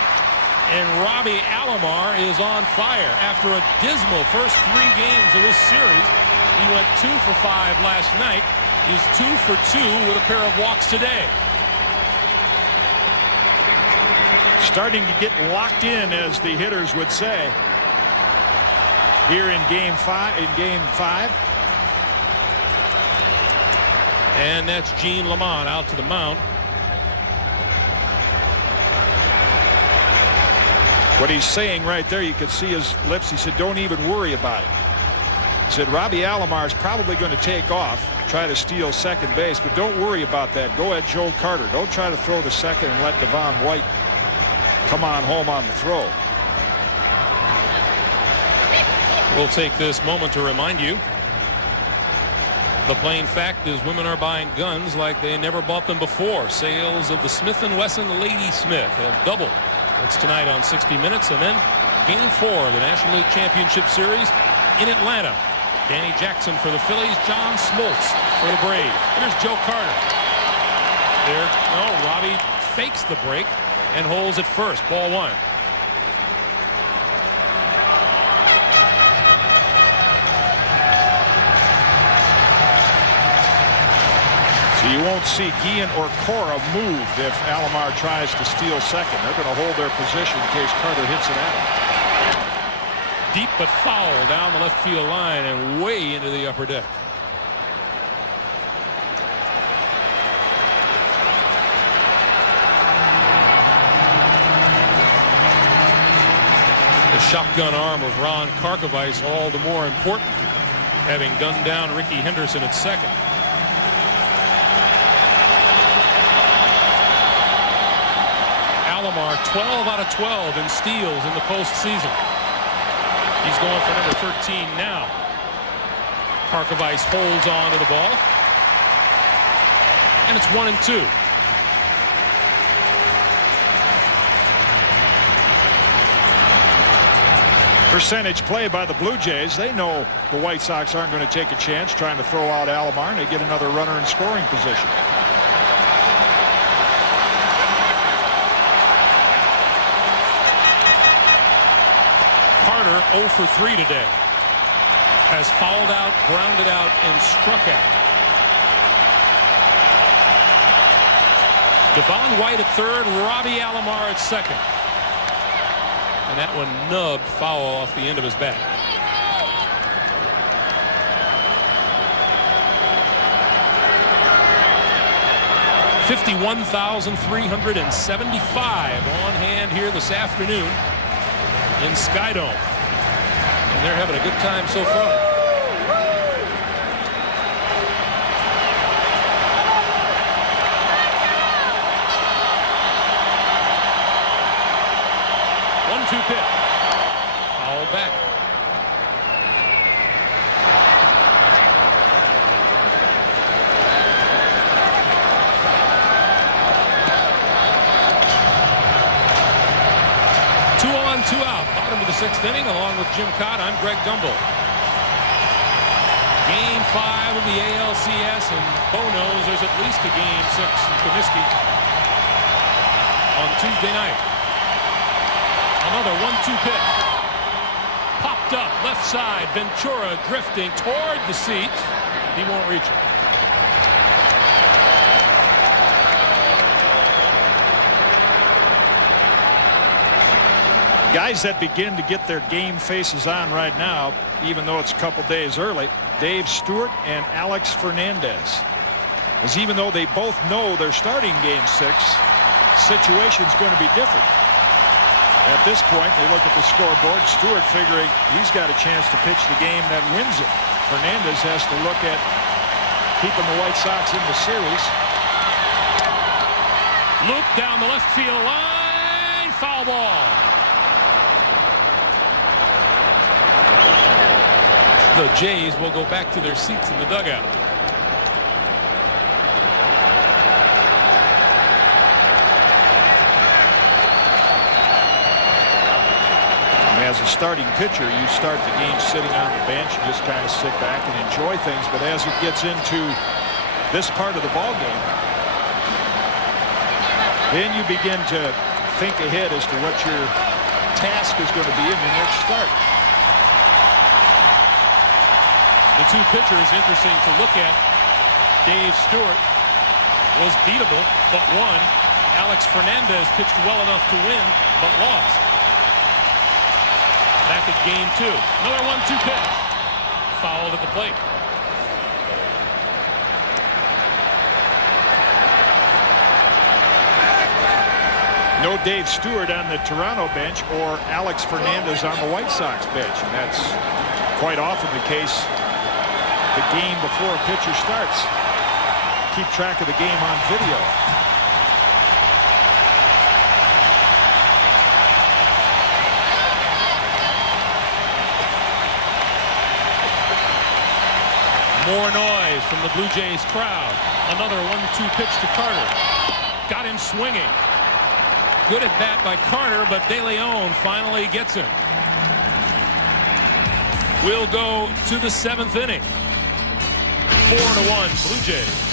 and Robbie Alomar is on fire. After a dismal first 3 games of this series, he went 2 for 5 last night. He's 2 for 2 with a pair of walks today. Starting to get locked in, as the hitters would say, here in game 5. And that's Gene Lamont out to the mound. What he's saying right there, you can see his lips. He said, don't even worry about it. He said, Robbie Alomar is probably going to take off, try to steal second base, but don't worry about that. Go at Joe Carter. Don't try to throw to second and let Devon White come on home on the throw. We'll take this moment to remind you, the plain fact is women are buying guns like they never bought them before. Sales of the Smith & Wesson Lady Smith have doubled. It's tonight on 60 Minutes, and then Game 4 of the National League Championship Series in Atlanta. Danny Jackson for the Phillies, John Smoltz for the Braves. Here's Joe Carter. Robbie fakes the break and holds at first. Ball 1. So you won't see Guillen or Cora move if Alomar tries to steal second. They're going to hold their position in case Carter hits it at him. Deep but foul down the left field line and way into the upper deck. The shotgun arm of Ron Karkovice all the more important, having gunned down Ricky Henderson at second. Alomar 12 out of 12 in steals in the postseason. He's going for number 13 now. Karkovice holds on to the ball. And it's 1-2. Percentage play by the Blue Jays. They know the White Sox aren't going to take a chance trying to throw out Alomar, and they get another runner in scoring position. Carter 0 for 3 today. Has fouled out, grounded out, and struck out. Devon White at third, Robbie Alomar at second. And that one nubbed foul off the end of his bat. $51,375 on hand here this afternoon in Skydome. And they're having a good time so far. One-two pitch. Foul back. Two out, bottom of the 6th inning, along with Jim Cott. I'm Greg Gumbel. Game 5 of the ALCS, and Bo knows there's at least a Game 6 in Comiskey on Tuesday night. Another 1-2 pitch. Popped up, left side. Ventura drifting toward the seats. He won't reach it. Guys that begin to get their game faces on right now, even though it's a couple days early, Dave Stewart and Alex Fernandez. As even though they both know they're starting Game 6, situation's going to be different. At this point, they look at the scoreboard. Stewart figuring he's got a chance to pitch the game that wins it. Fernandez has to look at keeping the White Sox in the series. Loop down the left field line. Foul ball. The Jays will go back to their seats in the dugout. As a starting pitcher, you start the game sitting on the bench and just kind of sit back and enjoy things. But as it gets into this part of the ball game, then you begin to think ahead as to what your task is going to be in your next start. The two pitchers, interesting to look at. Dave Stewart was beatable, but won. Alex Fernandez pitched well enough to win, but lost. Back at game 2. Another 1-2 pitch. Fouled at the plate. No Dave Stewart on the Toronto bench or Alex Fernandez on the White Sox bench. And that's quite often the case the game before a pitcher starts. Keep track of the game on video. More noise from the Blue Jays crowd. Another 1-2 pitch to Carter. Got him swinging. Good at bat by Carter, but De Leon finally gets him. We'll go to the 7th inning. 4-1 Blue Jays.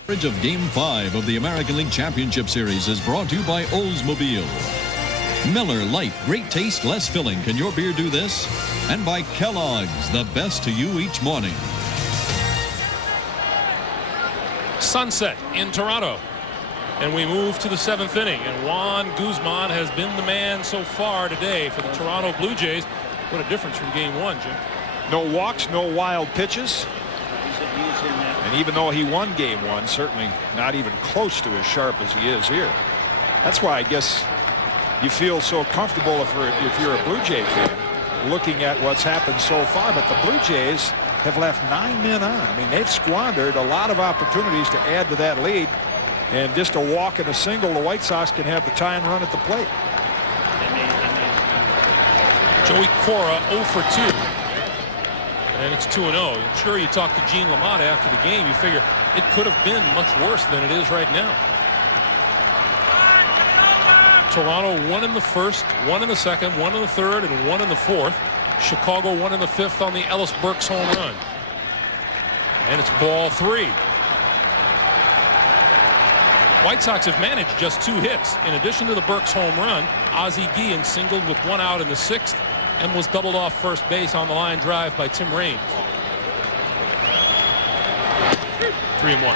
Coverage of Game 5 of the American League Championship Series is brought to you by Oldsmobile. Miller Lite, great taste, less filling. Can your beer do this? And by Kellogg's, the best to you each morning. Sunset in Toronto. And we move to the 7th inning. And Juan Guzman has been the man so far today for the Toronto Blue Jays. What a difference from game 1, Jim. No walks, no wild pitches. And even though he won game 1, certainly not even close to as sharp as he is here. That's why I guess you feel so comfortable if you're a Blue Jay fan looking at what's happened so far. But the Blue Jays have left 9 men on. I mean, they've squandered a lot of opportunities to add to that lead. And just a walk and a single, the White Sox can have the tie and run at the plate. Joey Cora 0 for 2. And it's 2-0. Sure, you talk to Gene LaMotta after the game, you figure it could have been much worse than it is right now. Toronto 1 in the first, 1 in the second, 1 in the third, and 1 in the fourth. Chicago 1 in the fifth on the Ellis Burks home run. And it's ball 3. White Sox have managed just 2 hits. In addition to the Burks home run, Ozzie Guillen singled with 1 out in the 6th and was doubled off first base on the line drive by Tim Raines. 3-1.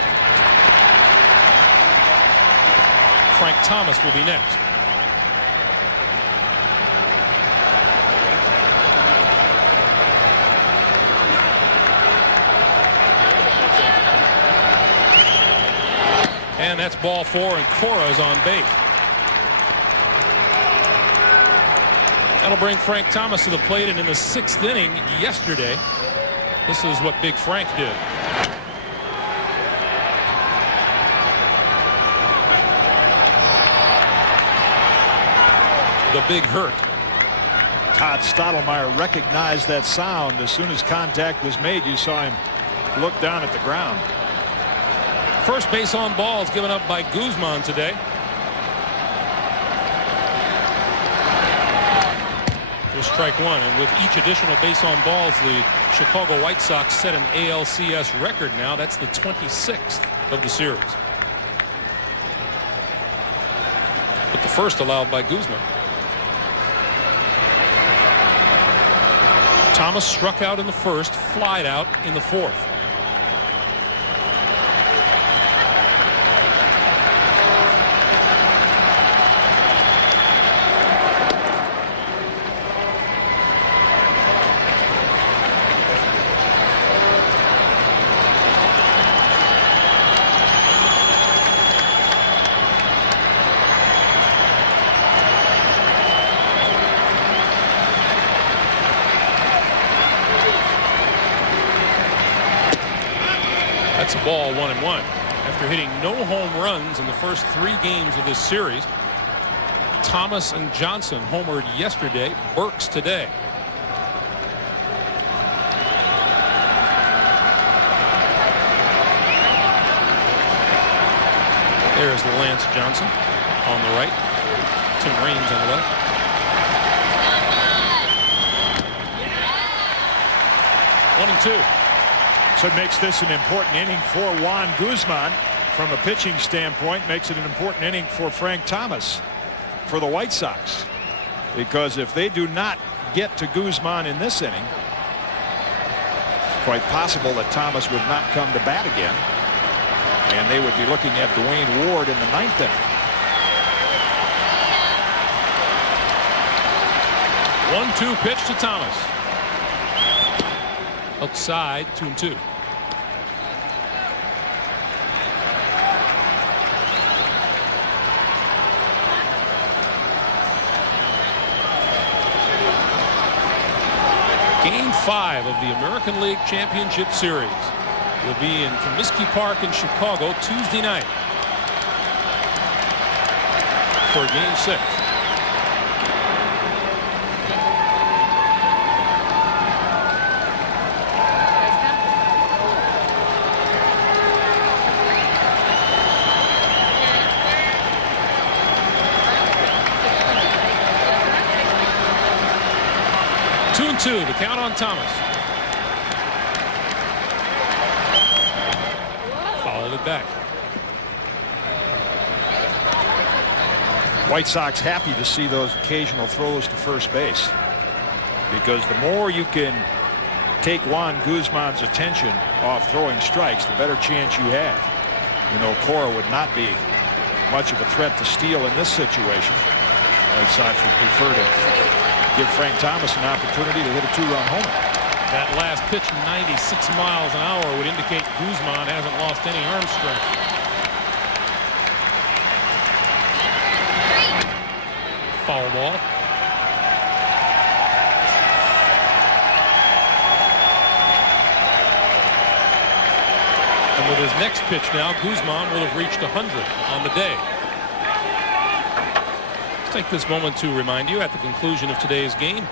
Frank Thomas will be next. And that's ball 4, and Cora's on base. That'll bring Frank Thomas to the plate, and in the 6th inning yesterday, this is what Big Frank did. The big hurt. Todd Stottlemyre recognized that sound as soon as contact was made. You saw him look down at the ground. First base on balls given up by Guzman today. With strike 1, and with each additional base on balls, the Chicago White Sox set an ALCS record now. That's the 26th of the series. But the first allowed by Guzman. Thomas struck out in the first, flied out in the fourth. That's a ball, 1-1. After hitting no home runs in the first 3 games of this series, Thomas and Johnson homered yesterday, Burks today. There's Lance Johnson on the right, Tim Raines on the left. 1-2. So it makes this an important inning for Juan Guzman from a pitching standpoint. Makes it an important inning for Frank Thomas for the White Sox, because if they do not get to Guzman in this inning, it's quite possible that Thomas would not come to bat again, and they would be looking at Dwayne Ward in the 9th inning. 1-2 pitch to Thomas. Outside, 2-2. Game 5 of the American League Championship Series will be in Comiskey Park in Chicago Tuesday night for Game 6. The count on Thomas. Fouled it back. White Sox happy to see those occasional throws to first base, because the more you can take Juan Guzman's attention off throwing strikes, the better chance you have. You know, Cora would not be much of a threat to steal in this situation. White Sox would prefer to give Frank Thomas an opportunity to hit a 2-run homer. That last pitch, 96 miles an hour, would indicate Guzman hasn't lost any arm strength. Foul ball. And with his next pitch now, Guzman will have reached 100 on the day. Take this moment to remind you, at the conclusion of today's game,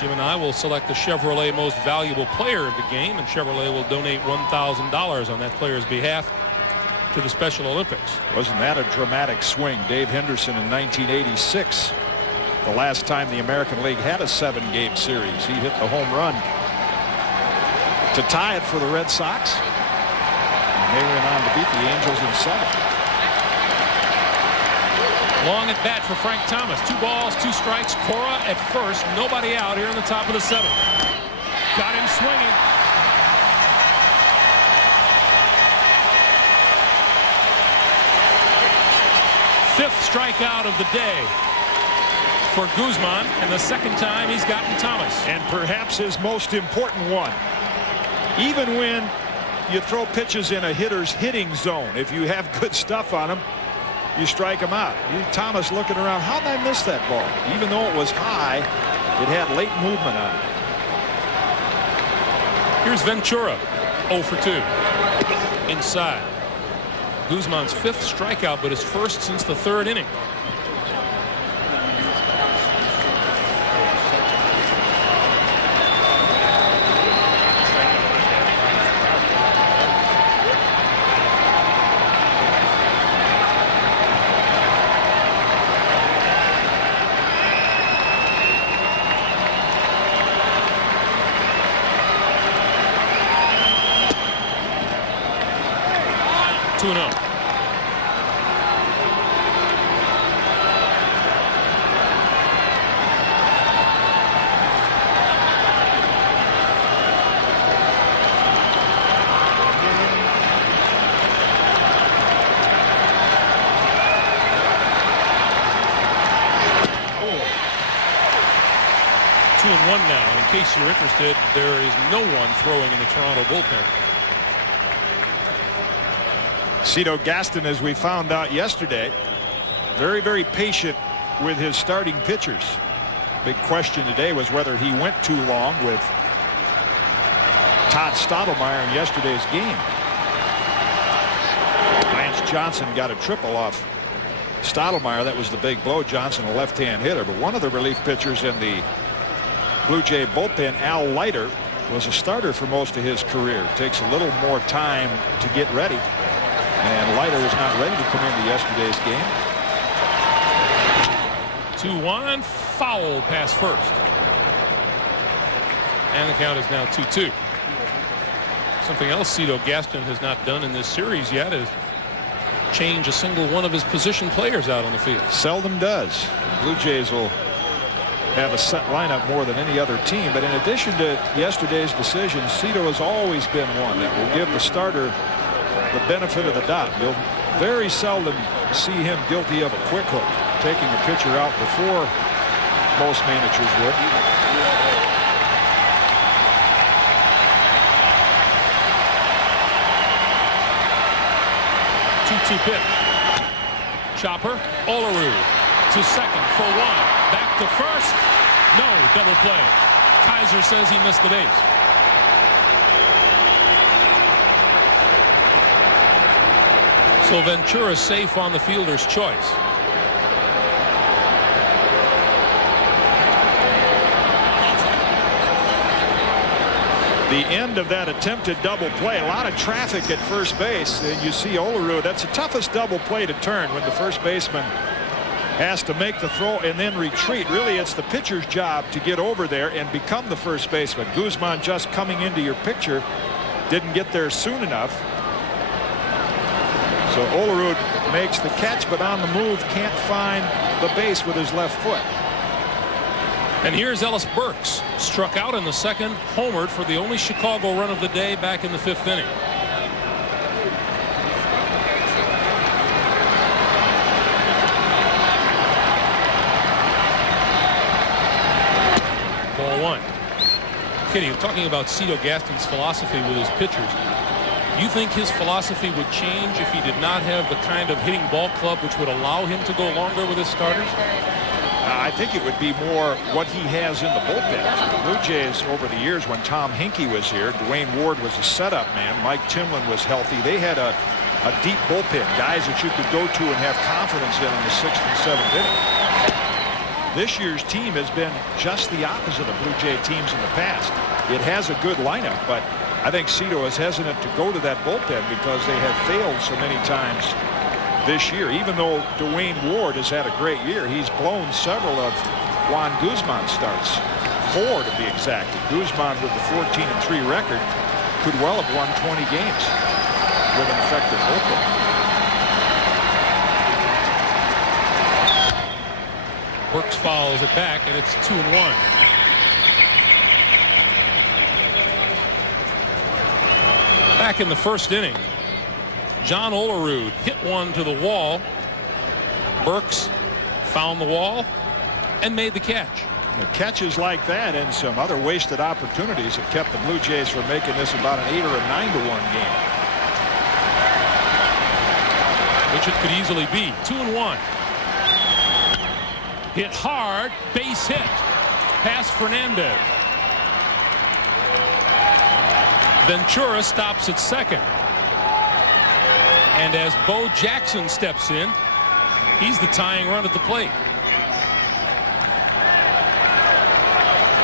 Jim and I will select the Chevrolet Most Valuable Player of the game, and Chevrolet will donate $1,000 on that player's behalf to the Special Olympics. Wasn't that a dramatic swing? Dave Henderson in 1986, the last time the American League had a 7-game series. He hit the home run to tie it for the Red Sox, and they went on to beat the Angels in 7. Long at bat for Frank Thomas. 2 balls, 2 strikes. Cora at first. Nobody out here in the top of the 7th. Got him swinging. Fifth strikeout of the day for Guzman, and the second time he's gotten Thomas. And perhaps his most important one. Even when you throw pitches in a hitter's hitting zone, if you have good stuff on them, you strike him out. Thomas looking around, how did I miss that ball? Even though it was high, it had late movement on it. Here's Ventura, 0 for 2. Inside. Guzman's 5th strikeout, but his first since the 3rd inning. Now, in case you're interested, there is no one throwing in the Toronto bullpen. Cito Gaston, as we found out yesterday, very, very patient with his starting pitchers. Big question today was whether he went too long with Todd Stottlemyre in yesterday's game. Lance Johnson got a triple off Stottlemyre. That was the big blow. Johnson, a left-hand hitter, but one of the relief pitchers in the Blue Jay bullpen, Al Leiter, was a starter for most of his career. Takes a little more time to get ready, and Leiter was not ready to come into yesterday's game. 2-1, foul past first, and the count is now 2-2. Something else Cito Gaston has not done in this series yet is change a single one of his position players out on the field. Seldom does. Blue Jays will have a set lineup more than any other team. But in addition to yesterday's decision, Cito has always been one that will give the starter the benefit of the doubt. You'll very seldom see him guilty of a quick hook, taking a pitcher out before most managers would. Two pitch. Chopper. Olerud to second for one. Back to first. No, double play. Kaiser says he missed the base. So Ventura safe on the fielder's choice. The end of that attempted double play. A lot of traffic at first base. And you see Olerud. That's the toughest double play to turn when the first baseman has to make the throw and then retreat. Really, it's the pitcher's job to get over there and become the first baseman. Guzman just coming into your picture didn't get there soon enough. So Olerud makes the catch, but on the move can't find the base with his left foot. And here's Ellis Burks, struck out in the second, homered for the only Chicago run of the day back in the 5th inning. Ball one. Kitty, you're talking about Cito Gaston's philosophy with his pitchers. You think his philosophy would change if he did not have the kind of hitting ball club which would allow him to go longer with his starters? I think it would be more what he has in the bullpen. The Blue Jays over the years, when Tom Hinkie was here, Dwayne Ward was a setup man, Mike Timlin was healthy. They had a deep bullpen, guys that you could go to and have confidence in the 6th and 7th inning. This year's team has been just the opposite of Blue Jay teams in the past. It has a good lineup, but I think Cito is hesitant to go to that bullpen because they have failed so many times this year. Even though Dwayne Ward has had a great year, he's blown several of Juan Guzman's starts. 4 to be exact. Guzman with the 14-3 record could well have won 20 games with an effective bullpen. Burks fouls it back, and it's 2-1. Back in the 1st inning, John Olerud hit one to the wall. Burks found the wall and made the catch. Catches like that and some other wasted opportunities have kept the Blue Jays from making this about an 8 or a 9-1 game. Which it could easily be. 2-1. Hit hard, base hit. Past Fernandez. Ventura stops at second. And as Bo Jackson steps in, he's the tying run at the plate.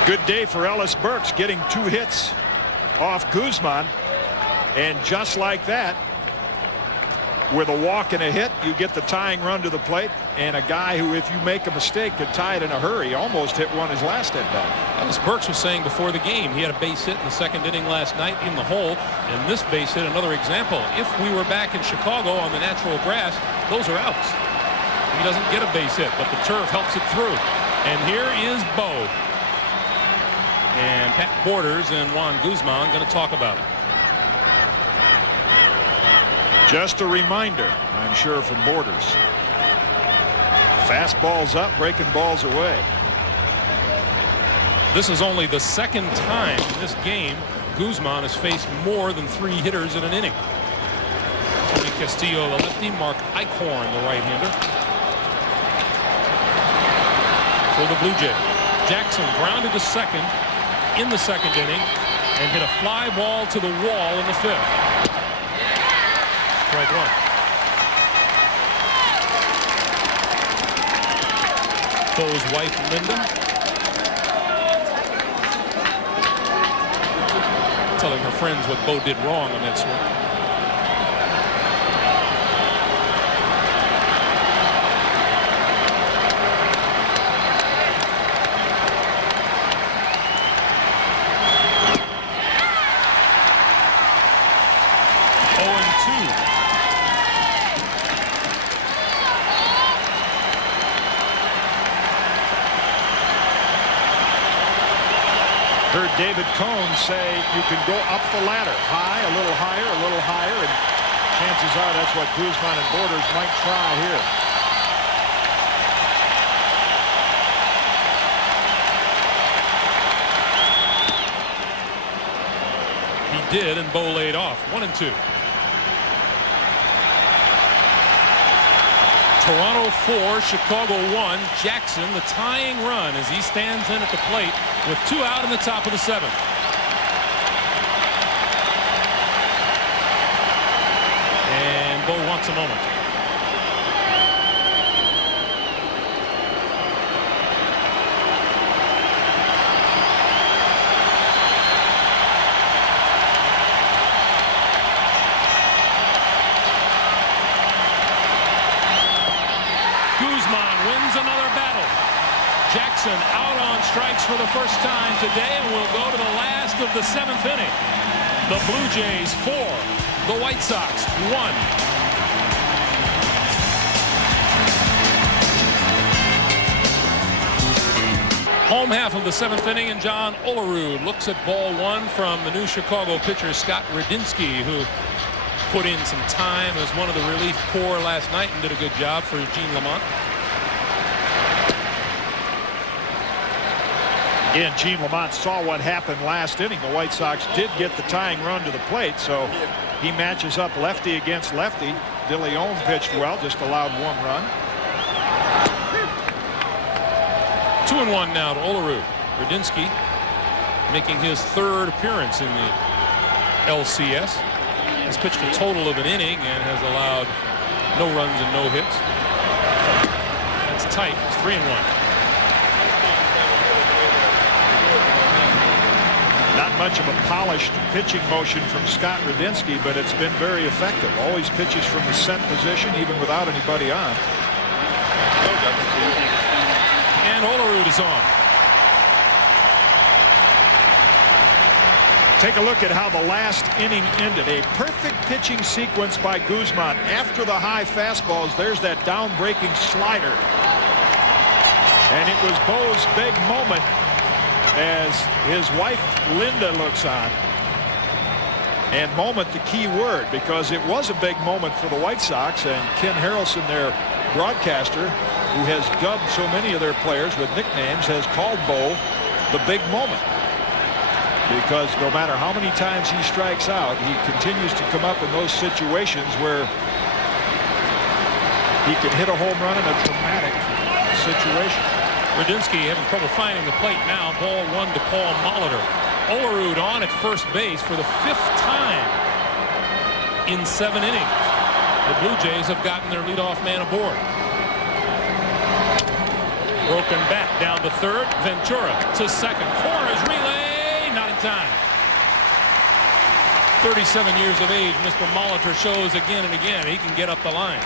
Good day for Ellis Burks, getting 2 hits off Guzman. And just like that, with a walk and a hit, you get the tying run to the plate. And a guy who, if you make a mistake, could tie it in a hurry. Almost hit one his last at bat. Ellis Burks was saying before the game he had a base hit in the 2nd inning last night in the hole. And this base hit, another example. If we were back in Chicago on the natural grass, those are outs. He doesn't get a base hit, but the turf helps it through. And here is Bo. And Pat Borders and Juan Guzman going to talk about it. Just a reminder, I'm sure, from Borders. Fastballs up, breaking balls away. This is only the 2nd time in this game Guzman has faced more than 3 hitters in an inning. Tony Castillo, the lefty, Mark Eichhorn, the right-hander. For the Blue Jays, Jackson grounded to second in the 2nd inning and hit a fly ball to the wall in the 5th. Strike one. Bo's wife, Linda, telling her friends what Bo did wrong on that swing. heard David Cohn say you can go up the ladder, high, a little higher, and chances are that's what Guzman and Borders might try here. He did, and Bo laid off. 1-2. Toronto 4, Chicago 1. Jackson, the tying run as he stands in at the plate with 2 out in the top of the 7th. And Bo wants a moment. Wins another battle. Jackson out on strikes for the first time today, and we'll go to the last of the 7th inning. The Blue Jays 4, the White Sox 1. Home half of the 7th inning, and John Olerud looks at ball 1 from the new Chicago pitcher Scott Radinsky, who put in some time as one of the relief corps last night and did a good job for Gene Lamont. Again, Gene Lamont saw what happened last inning. The White Sox did get the tying run to the plate, so he matches up lefty against lefty. De Leon pitched well, just allowed 1 run. 2-1 now to Olerud. Radinsky making his 3rd appearance in the LCS. He's pitched a total of an inning and has allowed no runs and no hits. That's tight. It's 3-1. Not much of a polished pitching motion from Scott Radinsky, but it's been very effective. Always pitches from the set position, even without anybody on. And Olerud is on. Take a look at how the last inning ended. A perfect pitching sequence by Guzman. After the high fastballs, there's that down-breaking slider. And it was Bo's big moment as his wife Linda looks on. And moment, the key word, because it was a big moment for the White Sox, and Ken Harrelson, their broadcaster, who has dubbed so many of their players with nicknames, has called Bo the big moment. Because no matter how many times he strikes out, he continues to come up in those situations where he can hit a home run in a dramatic situation. Radinsky having trouble finding the plate now. Ball 1 to Paul Molitor. Olerud on at first base for the 5th time in 7 innings. The Blue Jays have gotten their leadoff man aboard. Broken bat down to 3rd. Ventura to 2nd. Corners relay. Not in time. 37 years of age. Mr. Molitor shows again and again he can get up the line.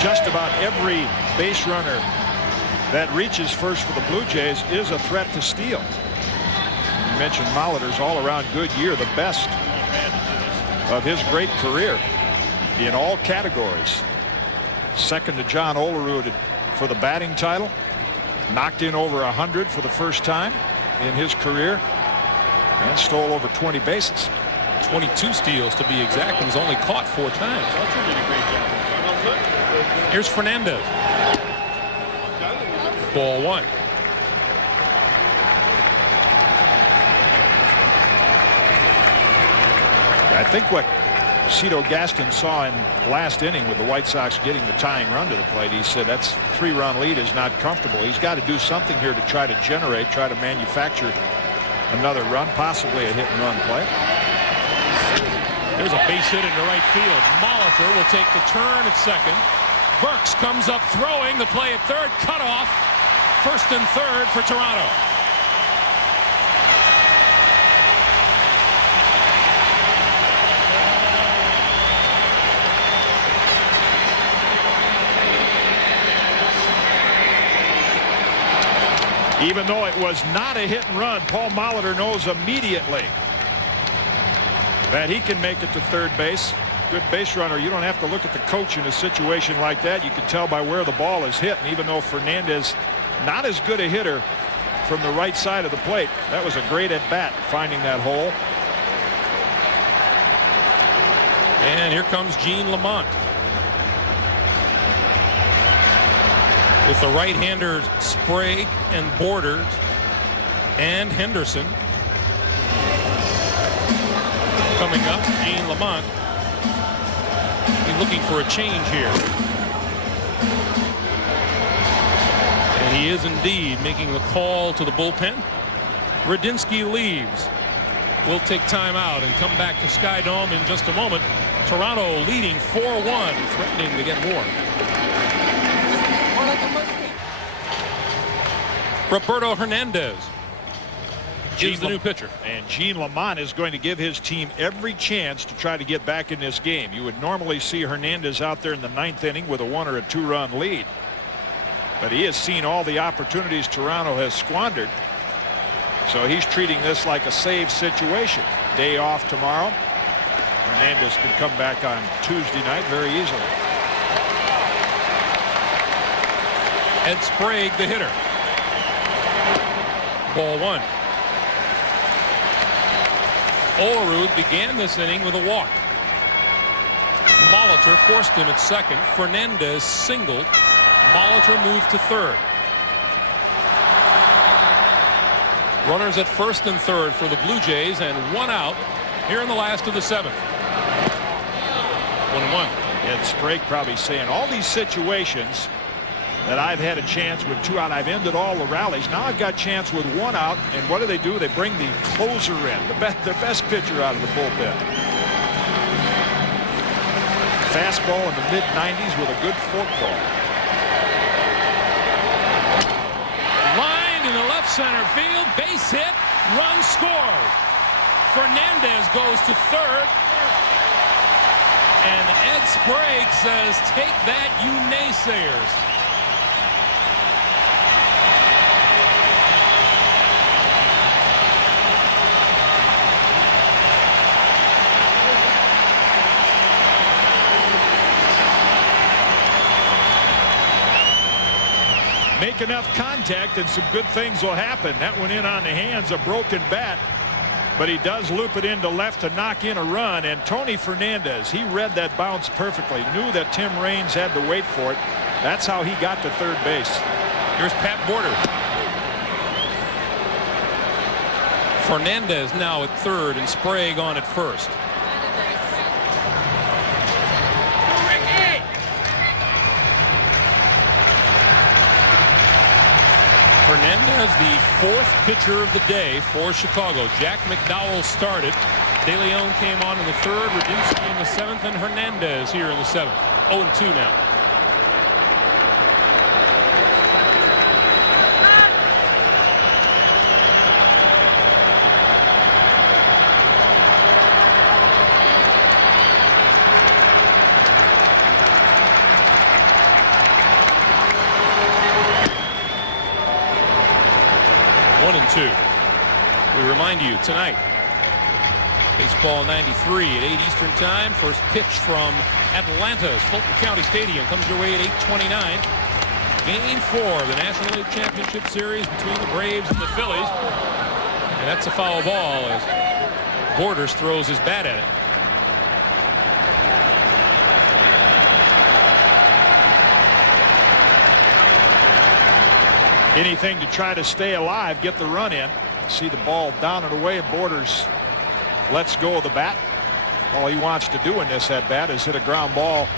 Just about every base runner that reaches first for the Blue Jays is a threat to steal. You mentioned Molitor's all-around good year, the best of his great career in all categories. Second to John Olerud for the batting title. Knocked in over 100 for the first time in his career and stole over 20 bases. 22 steals to be exact, and was only caught 4 times. Here's Fernandez. Ball 1. I think what Cito Gaston saw in last inning with the White Sox getting the tying run to the plate, he said that's 3-run lead is not comfortable. He's got to do something here to try to generate, try to manufacture another run, possibly a hit-and-run play. There's a base hit into right field. Molitor will take the turn at 2nd. Burks comes up throwing. The play at 3rd. Cut off. 1st and 3rd for Toronto. Even though it was not a hit and run, Paul Molitor knows immediately that he can make it to 3rd base. good base runner. You don't have to look at the coach in a situation like that. You can tell by where the ball is hit. And even though Fernandez not as good a hitter from the right side of the plate, that was a great at bat finding that hole. And here comes Gene Lamont with the right-handers Sprague and Borders and Henderson. Coming up, Gene Lamont. He's looking for a change here. And he is indeed making the call to the bullpen. Radinsky leaves. We'll take time out and come back to Sky Dome in just a moment. Toronto leading 4-1, threatening to get more. Roberto Hernandez is the new pitcher. And Gene Lamont is going to give his team every chance to try to get back in this game. You would normally see Hernandez out there in the 9th inning with a 1 or a 2-run lead. But he has seen all the opportunities Toronto has squandered. So he's treating this like a save situation. Day off tomorrow. Hernandez could come back on Tuesday night very easily. Ed Sprague, the hitter. Ball 1. Olerud began this inning with a walk. Molitor forced him at second. Fernandez singled. Molitor moved to third. Runners at first and third for the Blue Jays, and 1 out here in the last of the 7th. 1-1. Ed Sprague probably saying all these situations that I've had a chance with 2 out. I've ended all the rallies. Now I've got a chance with 1 out. And what do? They bring the closer in, their best pitcher out of the bullpen. Fastball in the mid-90s with a good forkball. Line in the left center field. Base hit. Run scored. Fernandez goes to third. And Ed Sprague says, "Take that, you naysayers." Make enough contact and some good things will happen. That went in on the hands, a broken bat. But he does loop it into left to knock in a run. And Tony Fernandez, he read that bounce perfectly. Knew that Tim Raines had to wait for it. That's how he got to third base. Here's Pat Borders. Fernandez now at third and Sprague on at first. Hernandez, the 4th pitcher of the day for Chicago. Jack McDowell started. De Leon came on in the 3rd, Radinsky in the 7th, and Hernandez here in the 7th. 0-2 now. We remind you tonight, baseball 93 at 8 Eastern time. First pitch from Atlanta's Fulton County Stadium comes your way at 8:29. Game 4 of the National League Championship Series between the Braves and the Phillies. And that's a foul ball as Borders throws his bat at it. Anything to try to stay alive, get the run in. See the ball down and away. Borders lets go of the bat. All he wants to do in this at bat is hit a ground ball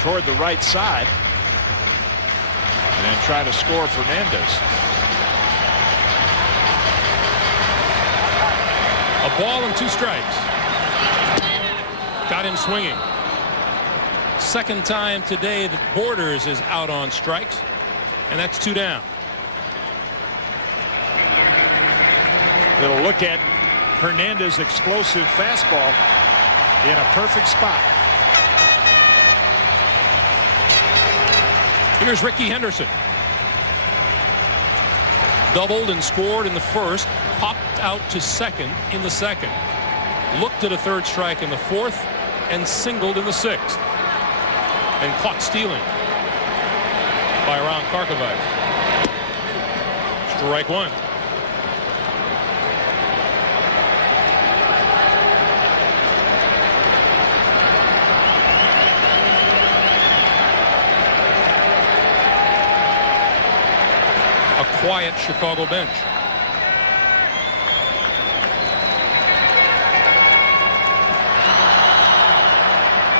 toward the right side and try to score Fernandez. A ball and 2 strikes. Got him swinging. Second time today that Borders is out on strikes, and that's 2 down. They'll look at Hernandez's explosive fastball in a perfect spot. Here's Ricky Henderson. Doubled and scored in the 1st. Popped out to second in the 2nd. Looked at a 3rd strike in the 4th. and singled in the 6th. And caught stealing by Ron Karkovic. Strike one. A quiet Chicago bench.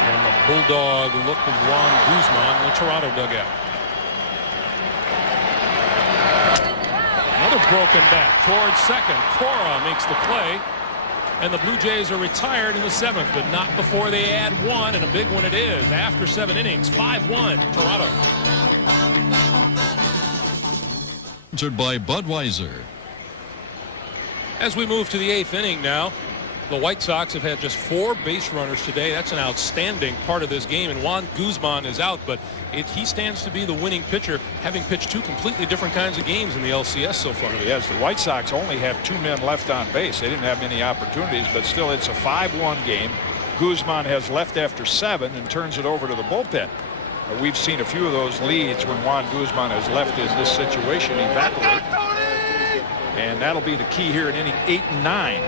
And the bulldog look of Juan Guzman in the Toronto dugout. Another broken bat towards second. Cora makes the play. And the Blue Jays are retired in the 7th, but not before they add one, and a big one it is. After 7 innings, 5-1 Toronto. Sponsored by Budweiser. As we move to the 8th inning now, the White Sox have had just 4 base runners today. That's an outstanding part of this game, and Juan Guzman is out, but he stands to be the winning pitcher, having pitched 2 completely different kinds of games in the LCS so far. Yes, the White Sox only have 2 men left on base. They didn't have many opportunities, but still it's a 5-1 game. Guzman has left after 7 and turns it over to the bullpen. We've seen a few of those leads when Juan Guzman has left in this situation evaporate. And that'll be the key here in inning 8 and 9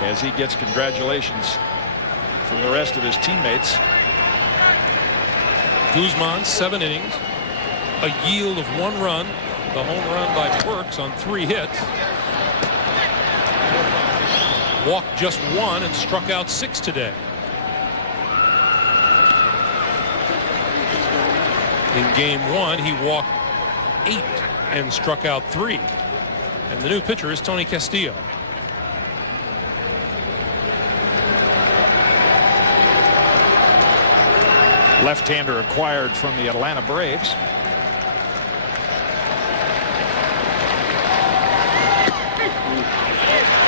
as he gets congratulations from the rest of his teammates. Guzman, 7 innings, a yield of 1 run, the home run by Burks on 3 hits. Walked just 1 and struck out 6 today. In game 1, he walked 8 and struck out 3. And the new pitcher is Tony Castillo. Left-hander acquired from the Atlanta Braves.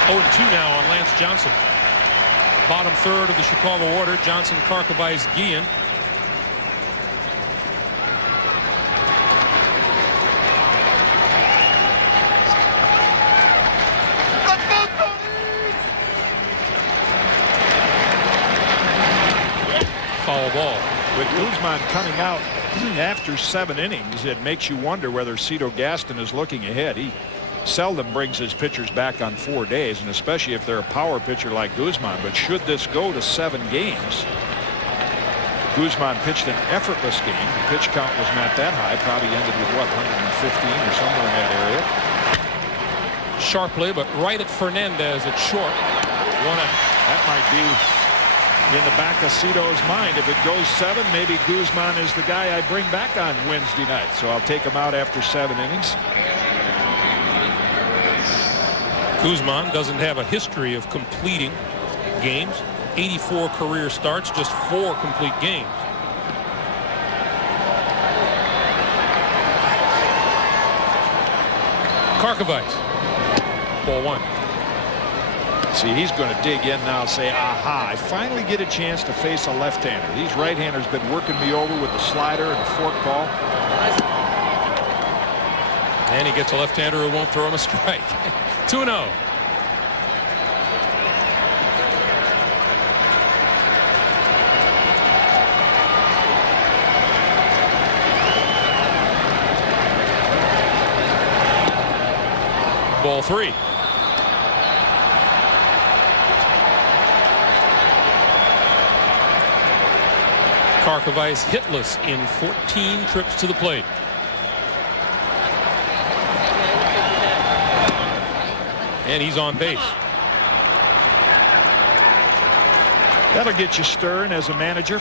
Oh, 2 now on Lance Johnson. Bottom third of the Chicago order. Johnson, Karkovic, Guillen. Foul ball. With Guzman coming out after 7 innings, it makes you wonder whether Cito Gaston is looking ahead. He seldom brings his pitchers back on 4 days, and especially if they're a power pitcher like Guzman. But should this go to 7 games, Guzman pitched an effortless game. The pitch count was not that high, probably ended with what, 115 or somewhere in that area. Sharply, but right at Fernandez at short. 1 out. That might be in the back of Cito's mind. If it goes 7, maybe Guzman is the guy I bring back on Wednesday night. So I'll take him out after 7 innings. Guzman doesn't have a history of completing games. 84 career starts, just 4 complete games. Karkovic. Ball 1. See, he's going to dig in now and say, aha, I finally get a chance to face a left-hander. These right-handers been working me over with the slider and the forkball. And he gets a left-hander who won't throw him a strike. 2-0. Ball 3. Karkovic hitless in 14 trips to the plate. And he's on base. That'll get you stirring as a manager.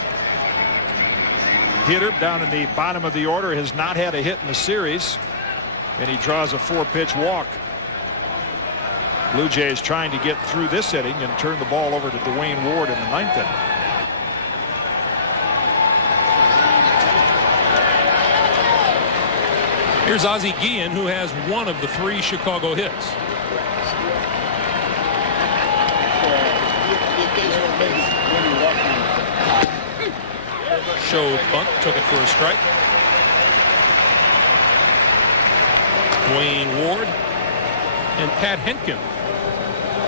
Hitter down in the bottom of the order has not had a hit in the series, and he draws a 4-pitch walk. Blue Jays trying to get through this inning and turn the ball over to Dwayne Ward in the 9th inning. Here's Ozzie Guillen, who has 1 of the 3 Chicago hits. Showed bunt, took it for a strike. Dwayne Ward and Pat Henkin,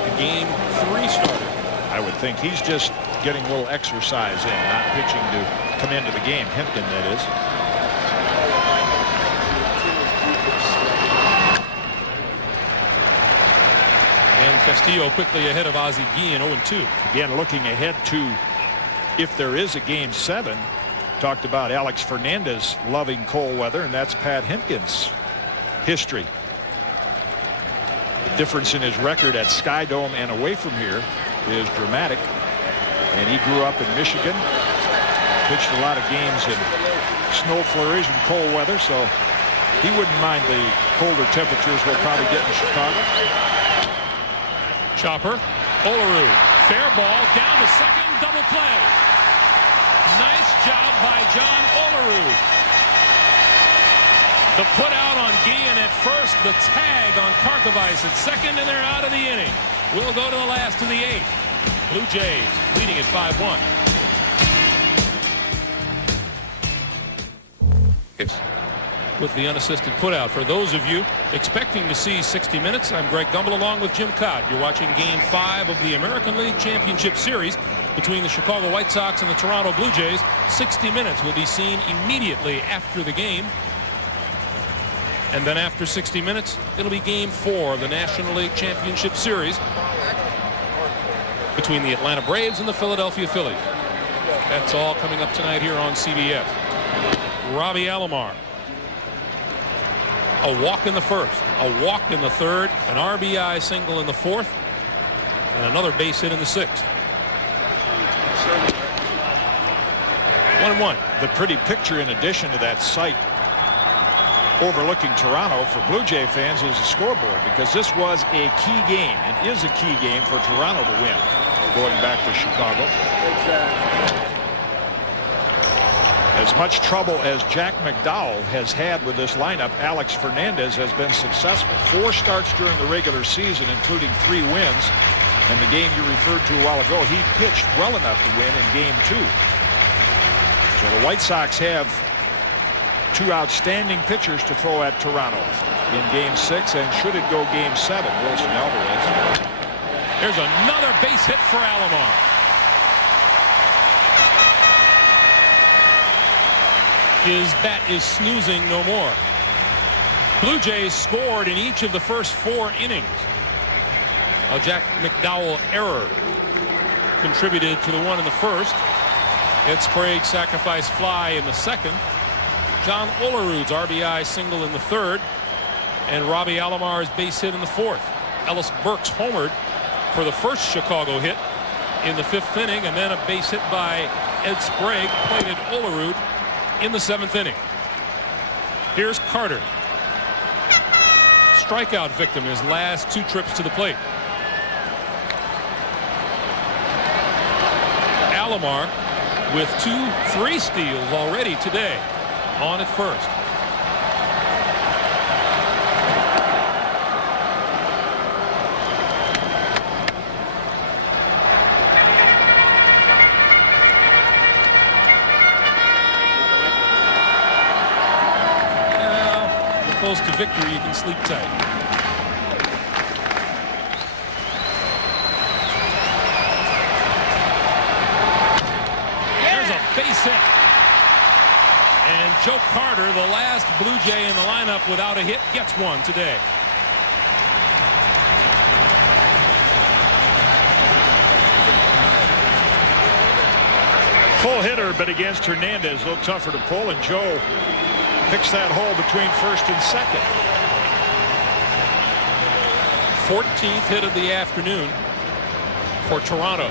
the game 3 starter. I would think he's just getting a little exercise in, not pitching to come into the game. Hempkin, that is. And Castillo quickly ahead of Ozzie Guillen, 0-2. Again, looking ahead to if there is a game 7. Talked about Alex Fernandez loving cold weather, and that's Pat Hempkin's history. The difference in his record at Sky Dome and away from here is dramatic. And he grew up in Michigan, pitched a lot of games in snow flurries and cold weather, so he wouldn't mind the colder temperatures we'll probably get in Chicago. Chopper, Olerud, fair ball, down to second, double play. Nice job by John Olerud. The put out on Guillen at first, the tag on Karkovice at second, and they're out of the inning. We'll go to the last of the 8th. Blue Jays leading at 5-1. With the unassisted putout. For those of you expecting to see 60 minutes, I'm Greg Gumbel along with Jim Cott. You're watching Game 5 of the American League Championship Series between the Chicago White Sox and the Toronto Blue Jays. 60 minutes will be seen immediately after the game. And then after 60 minutes, it'll be Game 4 of the National League Championship Series between the Atlanta Braves and the Philadelphia Phillies. That's all coming up tonight here on CBS. Robbie Alomar. A walk in the first, a walk in the third, an RBI single in the fourth, and another base hit in the sixth. 1-1. The pretty picture in addition to that sight overlooking Toronto for Blue Jay fans is the scoreboard, because this was a key game and is a key game for Toronto to win going back to Chicago. As much trouble as Jack McDowell has had with this lineup, Alex Fernandez has been successful. 4 starts during the regular season, including 3 wins. And the game you referred to a while ago, he pitched well enough to win in Game 2. So the White Sox have 2 outstanding pitchers to throw at Toronto in Game 6, and should it go Game 7, Wilson Alvarez. There's another base hit for Alomar. His bat is snoozing no more. Blue Jays scored in each of the first 4 innings. A Jack McDowell error contributed to the one in the first. Ed Sprague's sacrifice fly in the second. John Olerud's RBI single in the third. And Robbie Alomar's base hit in the fourth. Ellis Burks homered for the first Chicago hit in the 5th inning, and then a base hit by Ed Sprague plated Olerud in the 7th inning. Here's Carter. Strikeout victim his last 2 trips to the plate. Alomar with 2-3 steals already today on at first. Close to victory, you can sleep tight. There's a base hit. And Joe Carter, the last Blue Jay in the lineup without a hit, gets one today. Pull hitter, but against Hernandez, a little tougher to pull, and Joe picks that hole between first and second. 14th hit of the afternoon for Toronto.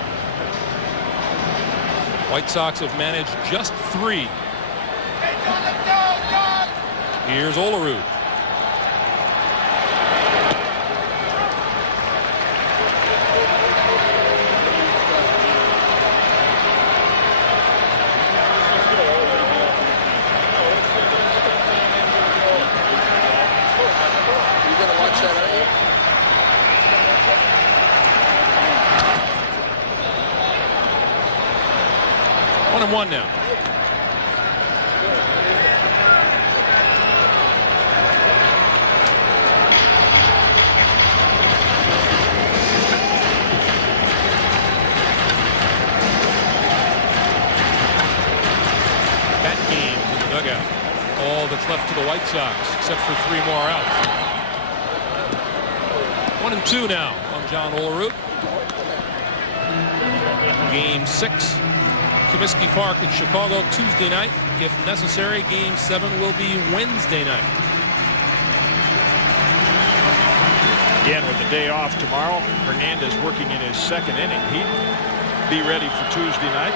White Sox have managed just 3. Here's Olerud. One now. left to the White Sox, except for 3 more outs. 1-2 now on John Olerud. Game 6, Comiskey Park in Chicago Tuesday night. If necessary, Game 7 will be Wednesday night. Again, with the day off tomorrow, Hernandez working in his 2nd inning. He'd be ready for Tuesday night.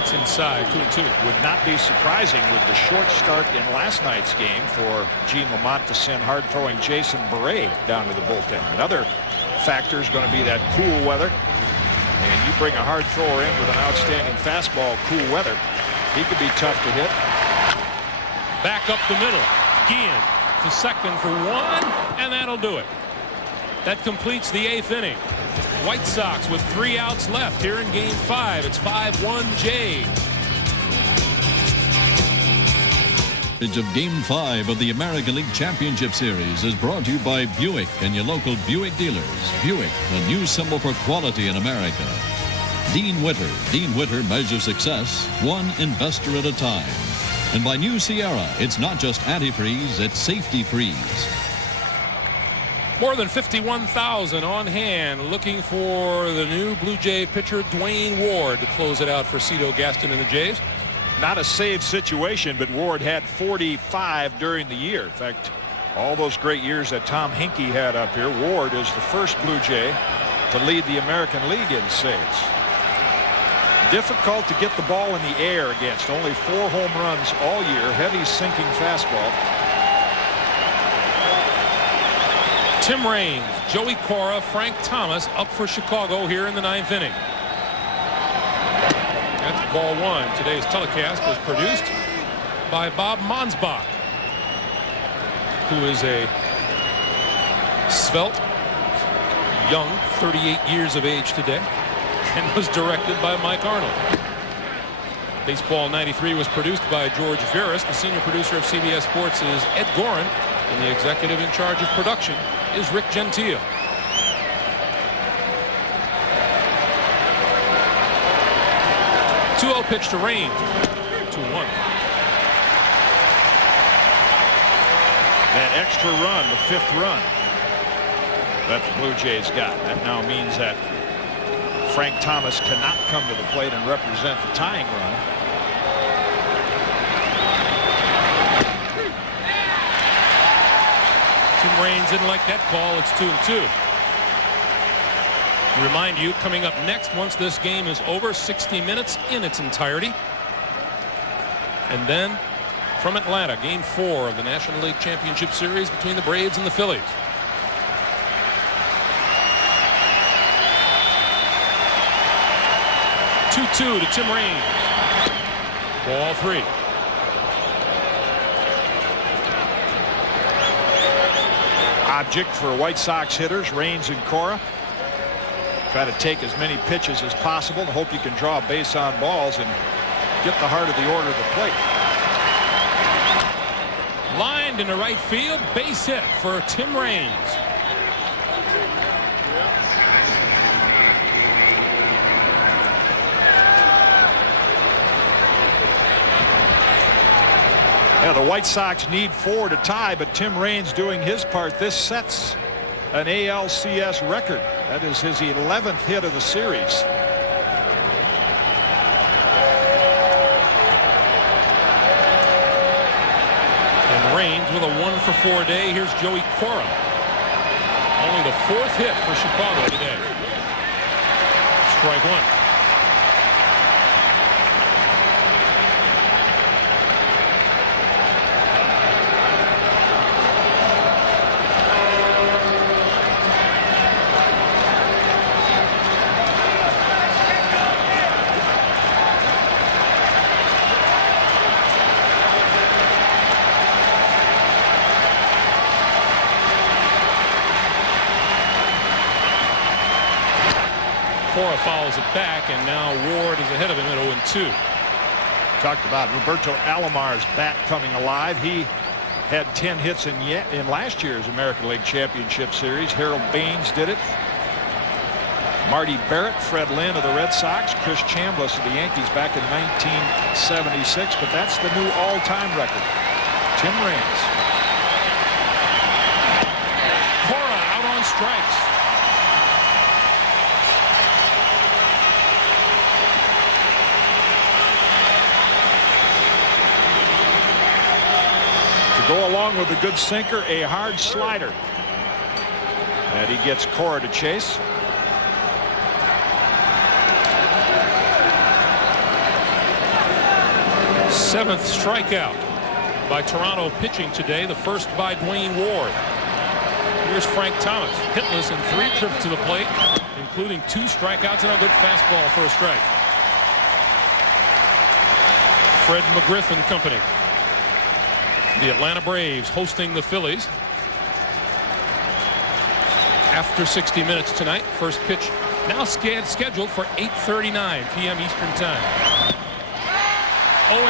It's inside, 2-2. Would not be surprising with the short start in last night's game for Gene Lamont to send hard-throwing Jason Beret down to the bullpen. Another factor is going to be that cool weather. And you bring a hard thrower in with an outstanding fastball, cool weather, he could be tough to hit. Back up the middle. Guillen to second for 1, and that'll do it. That completes the 8th inning. White Sox with 3 outs left here in Game 5. It's 5-1 Jays. Of Game 5 of the American League Championship Series is brought to you by Buick and your local Buick dealers. Buick, the new symbol for quality in America. Dean Witter. Dean Witter measures success one investor at a time. And by New Sierra, it's not just antifreeze, it's safety freeze. More than 51,000 on hand looking for the new Blue Jay pitcher Dwayne Ward to close it out for Cito Gaston and the Jays. Not a saved situation, but Ward had 45 during the year. In fact, all those great years that Tom Hinkie had up here, Ward is the first Blue Jay to lead the American League in saves. Difficult to get the ball in the air against. Only 4 home runs all year. Heavy sinking fastball. Tim Raines, Joey Cora, Frank Thomas up for Chicago here in the 9th inning. That's ball 1. Today's telecast was produced by Bob Monsbach, who is a svelte, young, 38 years of age today, and was directed by Mike Arnold. Baseball 93 was produced by George Veras. The senior producer of CBS Sports is Ed Gorin, and the executive in charge of production is Rick Gentile. The 2-0 pitch to Raines. 2-1. That extra run, the 5th run that the Blue Jays got. That now means that Frank Thomas cannot come to the plate and represent the tying run. Tim Raines didn't like that call. It's 2-2. Remind you, coming up next, once this game is over, 60 minutes in its entirety. And then from Atlanta, Game 4 of the National League Championship Series between the Braves and the Phillies. Two to Tim Raines. Ball 3. Object for White Sox hitters, Raines and Cora. Try to take as many pitches as possible and hope you can draw a base on balls and get the heart of the order to the plate. Lined into right field, base hit for Tim Raines. Yeah, the White Sox need 4 to tie, but Tim Raines doing his part. This sets an ALCS record. That is his 11th hit of the series. And Raines with a 1-for-4 day. Here's Joey Cora. Only the 4th hit for Chicago today. Strike 1. Cora follows it back, and now Ward is ahead of him at 0-2. Talked about Roberto Alomar's bat coming alive. He had 10 hits in last year's American League Championship Series. Harold Baines did it. Marty Barrett, Fred Lynn of the Red Sox, Chris Chambliss of the Yankees back in 1976, but that's the new all-time record. Tim Raines. Cora out on strikes. To go along with a good sinker, a hard slider. And he gets Cora to chase. Seventh strikeout by Toronto pitching today, the first by Dwayne Ward. Here's Frank Thomas, hitless in 3 trips to the plate, including 2 strikeouts and a good fastball for a strike. Fred McGriff and company. The Atlanta Braves hosting the Phillies. After 60 minutes tonight, first pitch now scheduled for 8:39 p.m. Eastern Time. 0-2.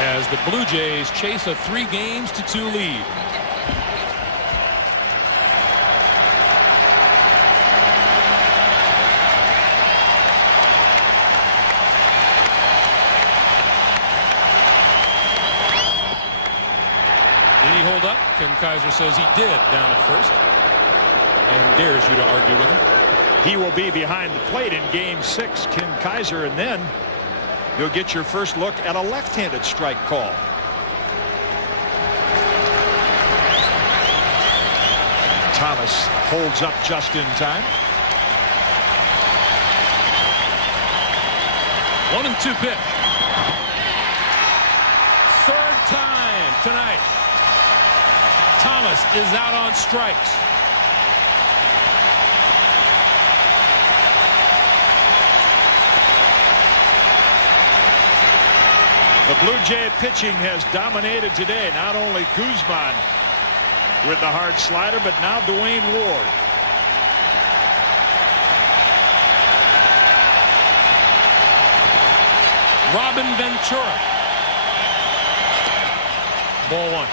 As the Blue Jays chase a 3-2 lead. Did he hold up? Ken Kaiser says he did down at first, and dares you to argue with him. He will be behind the plate in Game 6, Ken Kaiser, and then you'll get your first look at a left-handed strike call. Thomas holds up just in time. 1-2 pitch. Third time tonight. Thomas is out on strikes. The Blue Jay pitching has dominated today. Not only Guzman with the hard slider, but now Dwayne Ward. Robin Ventura. Ball 1.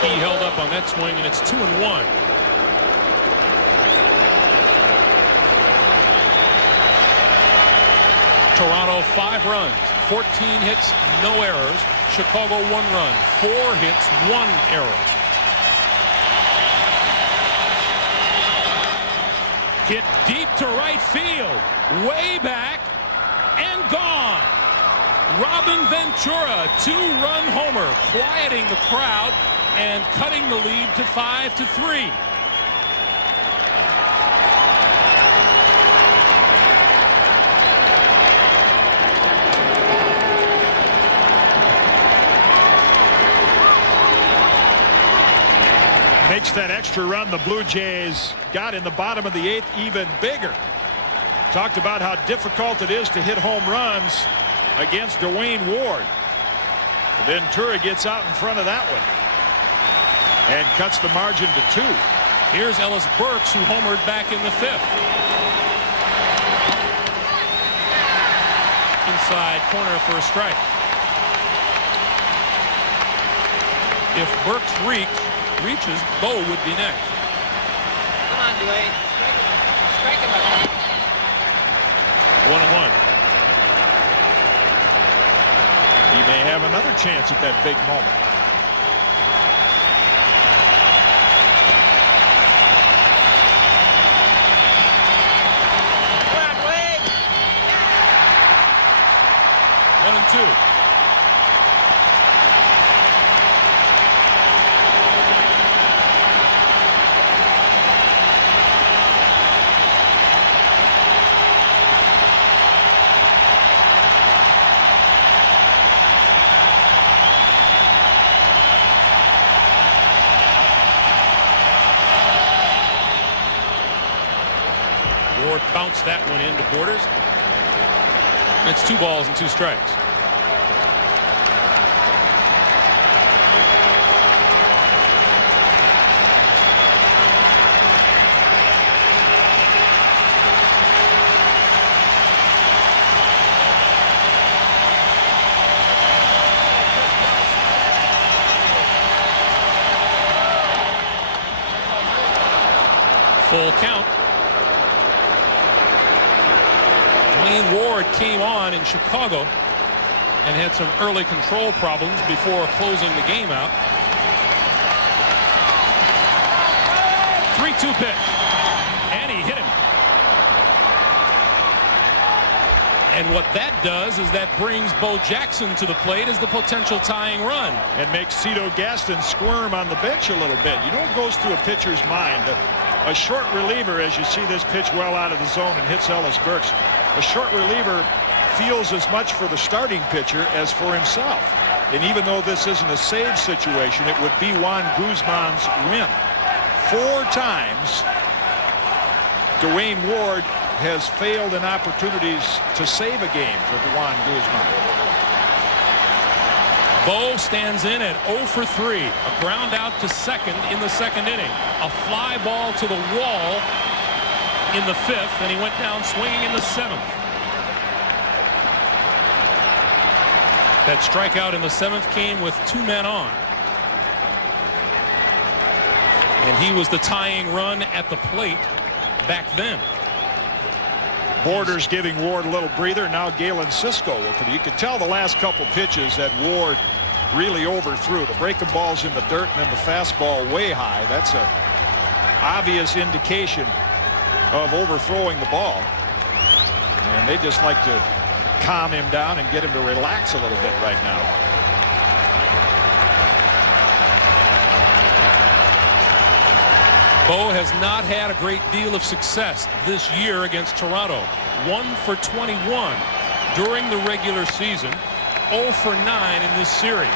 He held up on that swing, and it's 2-1. Toronto 5 runs, 14 hits, no errors. Chicago 1 run, 4 hits, 1 error. Hit deep to right field, way back and gone. Robin Ventura, 2-run homer, quieting the crowd and cutting the lead to 5-3. Makes that extra run the Blue Jays got in the bottom of the 8th even bigger. Talked about how difficult it is to hit home runs against Dwayne Ward. Ventura gets out in front of that one and cuts the margin to 2. Here's Ellis Burks, who homered back in the 5th. Inside corner for a strike. If Burks reaches, Bo would be next. Come on, Dwayne. Strike him up. 1-1. He may have another chance at that big moment. Come on, Dwayne. 1-2. bounce that one into Borders. It's 2 balls and 2 strikes. Full count. Dwayne Ward came on in Chicago and had some early control problems before closing the game out. 3-2 pitch. And he hit him. And what that does is that brings Bo Jackson to the plate as the potential tying run. And makes Cito Gaston squirm on the bench a little bit. You know what goes through a pitcher's mind? A short reliever, as you see this pitch well out of the zone and hits Ellis Burks, a short reliever feels as much for the starting pitcher as for himself. And even though this isn't a save situation, it would be Juan Guzman's win. 4 times Dwayne Ward has failed in opportunities to save a game for Juan Guzman. Bo stands in at 0 for 3. A ground out to second in the 2nd inning. A fly ball to the wall in the 5th, and he went down swinging in the 7th. That strikeout in the 7th came with 2 men on. And he was the tying run at the plate back then. Borders giving Ward a little breather. Now Galen Cisco. You could tell the last couple pitches that Ward really overthrew. The breaking ball's in the dirt and then the fastball way high. That's a obvious indication of overthrowing the ball. And they just like to calm him down and get him to relax a little bit right now. Bo has not had a great deal of success this year against Toronto. 1 for 21 during the regular season. 0 for 9 in this series.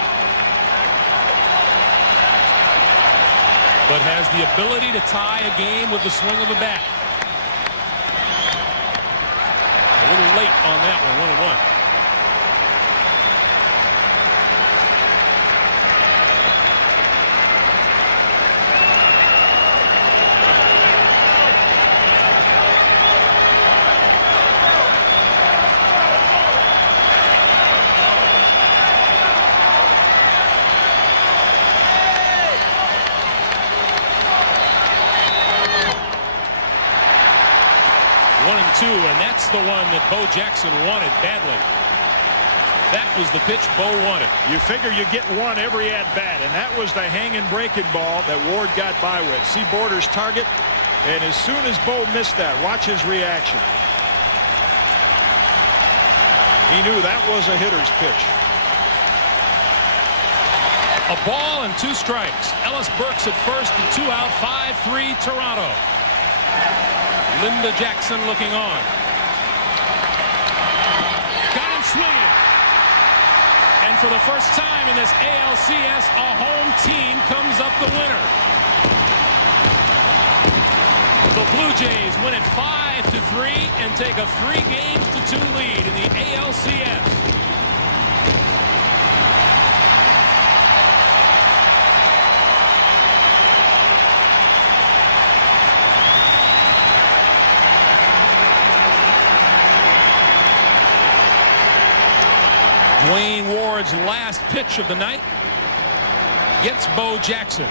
But has the ability to tie a game with the swing of a bat. A little late on that one, 1-1. And that's the one that Bo Jackson wanted badly. That was the pitch Bo wanted. You figure you get one every at-bat, and that was the hanging breaking ball that Ward got by with. See Borders' target, and as soon as Bo missed that, watch his reaction. He knew that was a hitter's pitch. A ball and 2 strikes. Ellis Burks at first and 2 out. 5-3 Toronto. Linda Jackson looking on. Got him swinging. And for the first time in this ALCS, a home team comes up the winner. The Blue Jays win it 5-3 and take a 3-2 lead in the ALCS. Dwayne Ward's last pitch of the night gets Bo Jackson.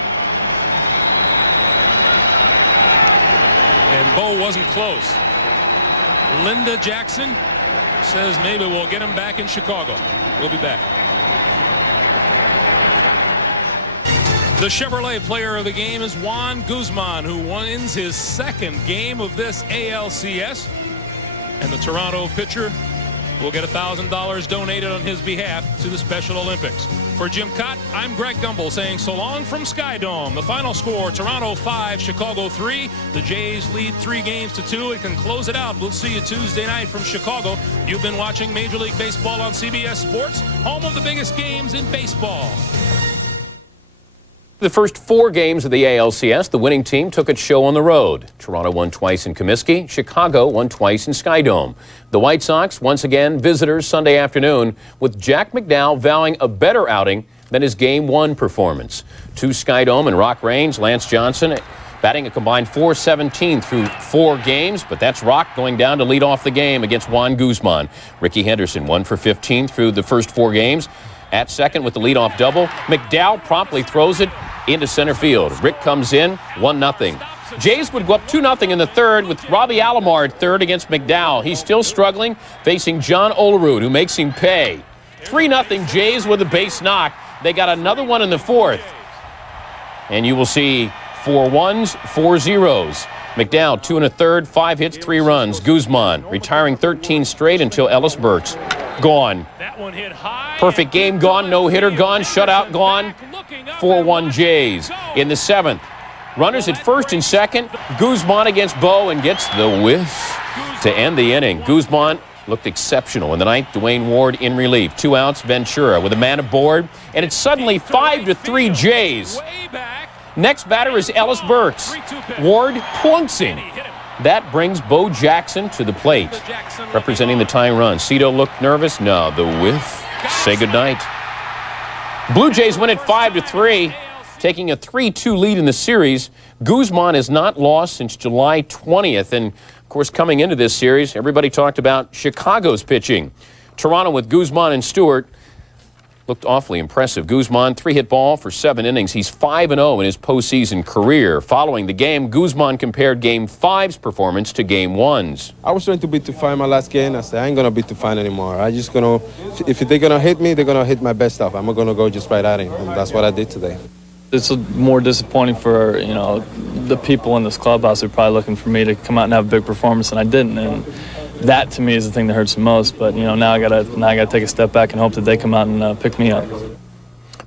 And Bo wasn't close. Linda Jackson says maybe we'll get him back in Chicago. We'll be back. The Chevrolet player of the game is Juan Guzman, who wins his 2nd game of this ALCS. And the Toronto pitcher will get $1,000 donated on his behalf to the Special Olympics. For Jim Cott, I'm Greg Gumbel saying so long from Skydome. The final score, Toronto 5, Chicago 3. The Jays lead 3-2 and can close it out. We'll see you Tuesday night from Chicago. You've been watching Major League Baseball on CBS Sports, home of the biggest games in baseball. The first 4 games of the ALCS, the winning team took its show on the road. Toronto won twice in Comiskey. Chicago won twice in Skydome. The White Sox, once again, visitors Sunday afternoon, with Jack McDowell vowing a better outing than his Game 1 performance. To Skydome and Rock Range, Lance Johnson batting a combined .417 through 4 games, but that's Rock going down to lead off the game against Juan Guzman. Ricky Henderson 1 for 15 through the first 4 games. At second with the leadoff double, McDowell promptly throws it into center field. Rick comes in, 1-0. Jays would go up 2-0 in the third with Robbie Alomar at third against McDowell. He's still struggling, facing John Olerud, who makes him pay. 3-0 Jays with a base knock. They got another one in the fourth. And you will see 4 1s, 4 0s. McDowell, 2 1/3, 5 hits, 3 runs. Guzman retiring 13 straight until Ellis Burks gone. Perfect game gone, no-hitter gone, shutout gone. 4-1 Jays. In the 7th, runners at first and second. Guzman against Bo and gets the whiff to end the inning. Guzman looked exceptional in the 9th. Dwayne Ward in relief. 2 outs, Ventura with a man aboard, and it's suddenly 5-3 Jays. Next batter is Ellis Burks. Ward plunks him. That brings Bo Jackson to the plate, representing the tying run. Cito looked nervous. No, the whiff. Say goodnight. Blue Jays win it 5-3, taking a 3-2 lead in the series. Guzman has not lost since July 20th. And, of course, coming into this series, everybody talked about Chicago's pitching. Toronto with Guzman and Stewart looked awfully impressive. Guzman, 3-hit ball for 7 innings. He's 5-0 in his postseason career. Following the game, Guzman compared Game 5's performance to Game 1's. I was trying to beat Tufan my last game. I said, I ain't going to beat Tufan anymore. I just going to, if they're going to hit me, they're going to hit my best stuff. I'm going to go just right at him, and that's what I did today. It's more disappointing for, the people in this clubhouse who are probably looking for me to come out and have a big performance, and I didn't. And that to me is the thing that hurts the most. But now I gotta take a step back and hope that they come out and pick me up.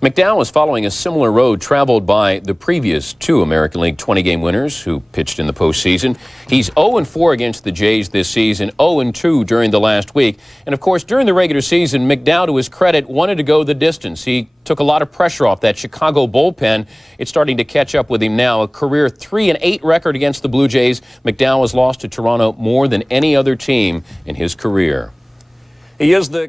McDowell is following a similar road traveled by the previous 2 American League 20-game winners who pitched in the postseason. He's 0-4 against the Jays this season, 0-2 during the last week. And, of course, during the regular season, McDowell, to his credit, wanted to go the distance. He took a lot of pressure off that Chicago bullpen. It's starting to catch up with him now. A career 3-8 record against the Blue Jays. McDowell has lost to Toronto more than any other team in his career. He is the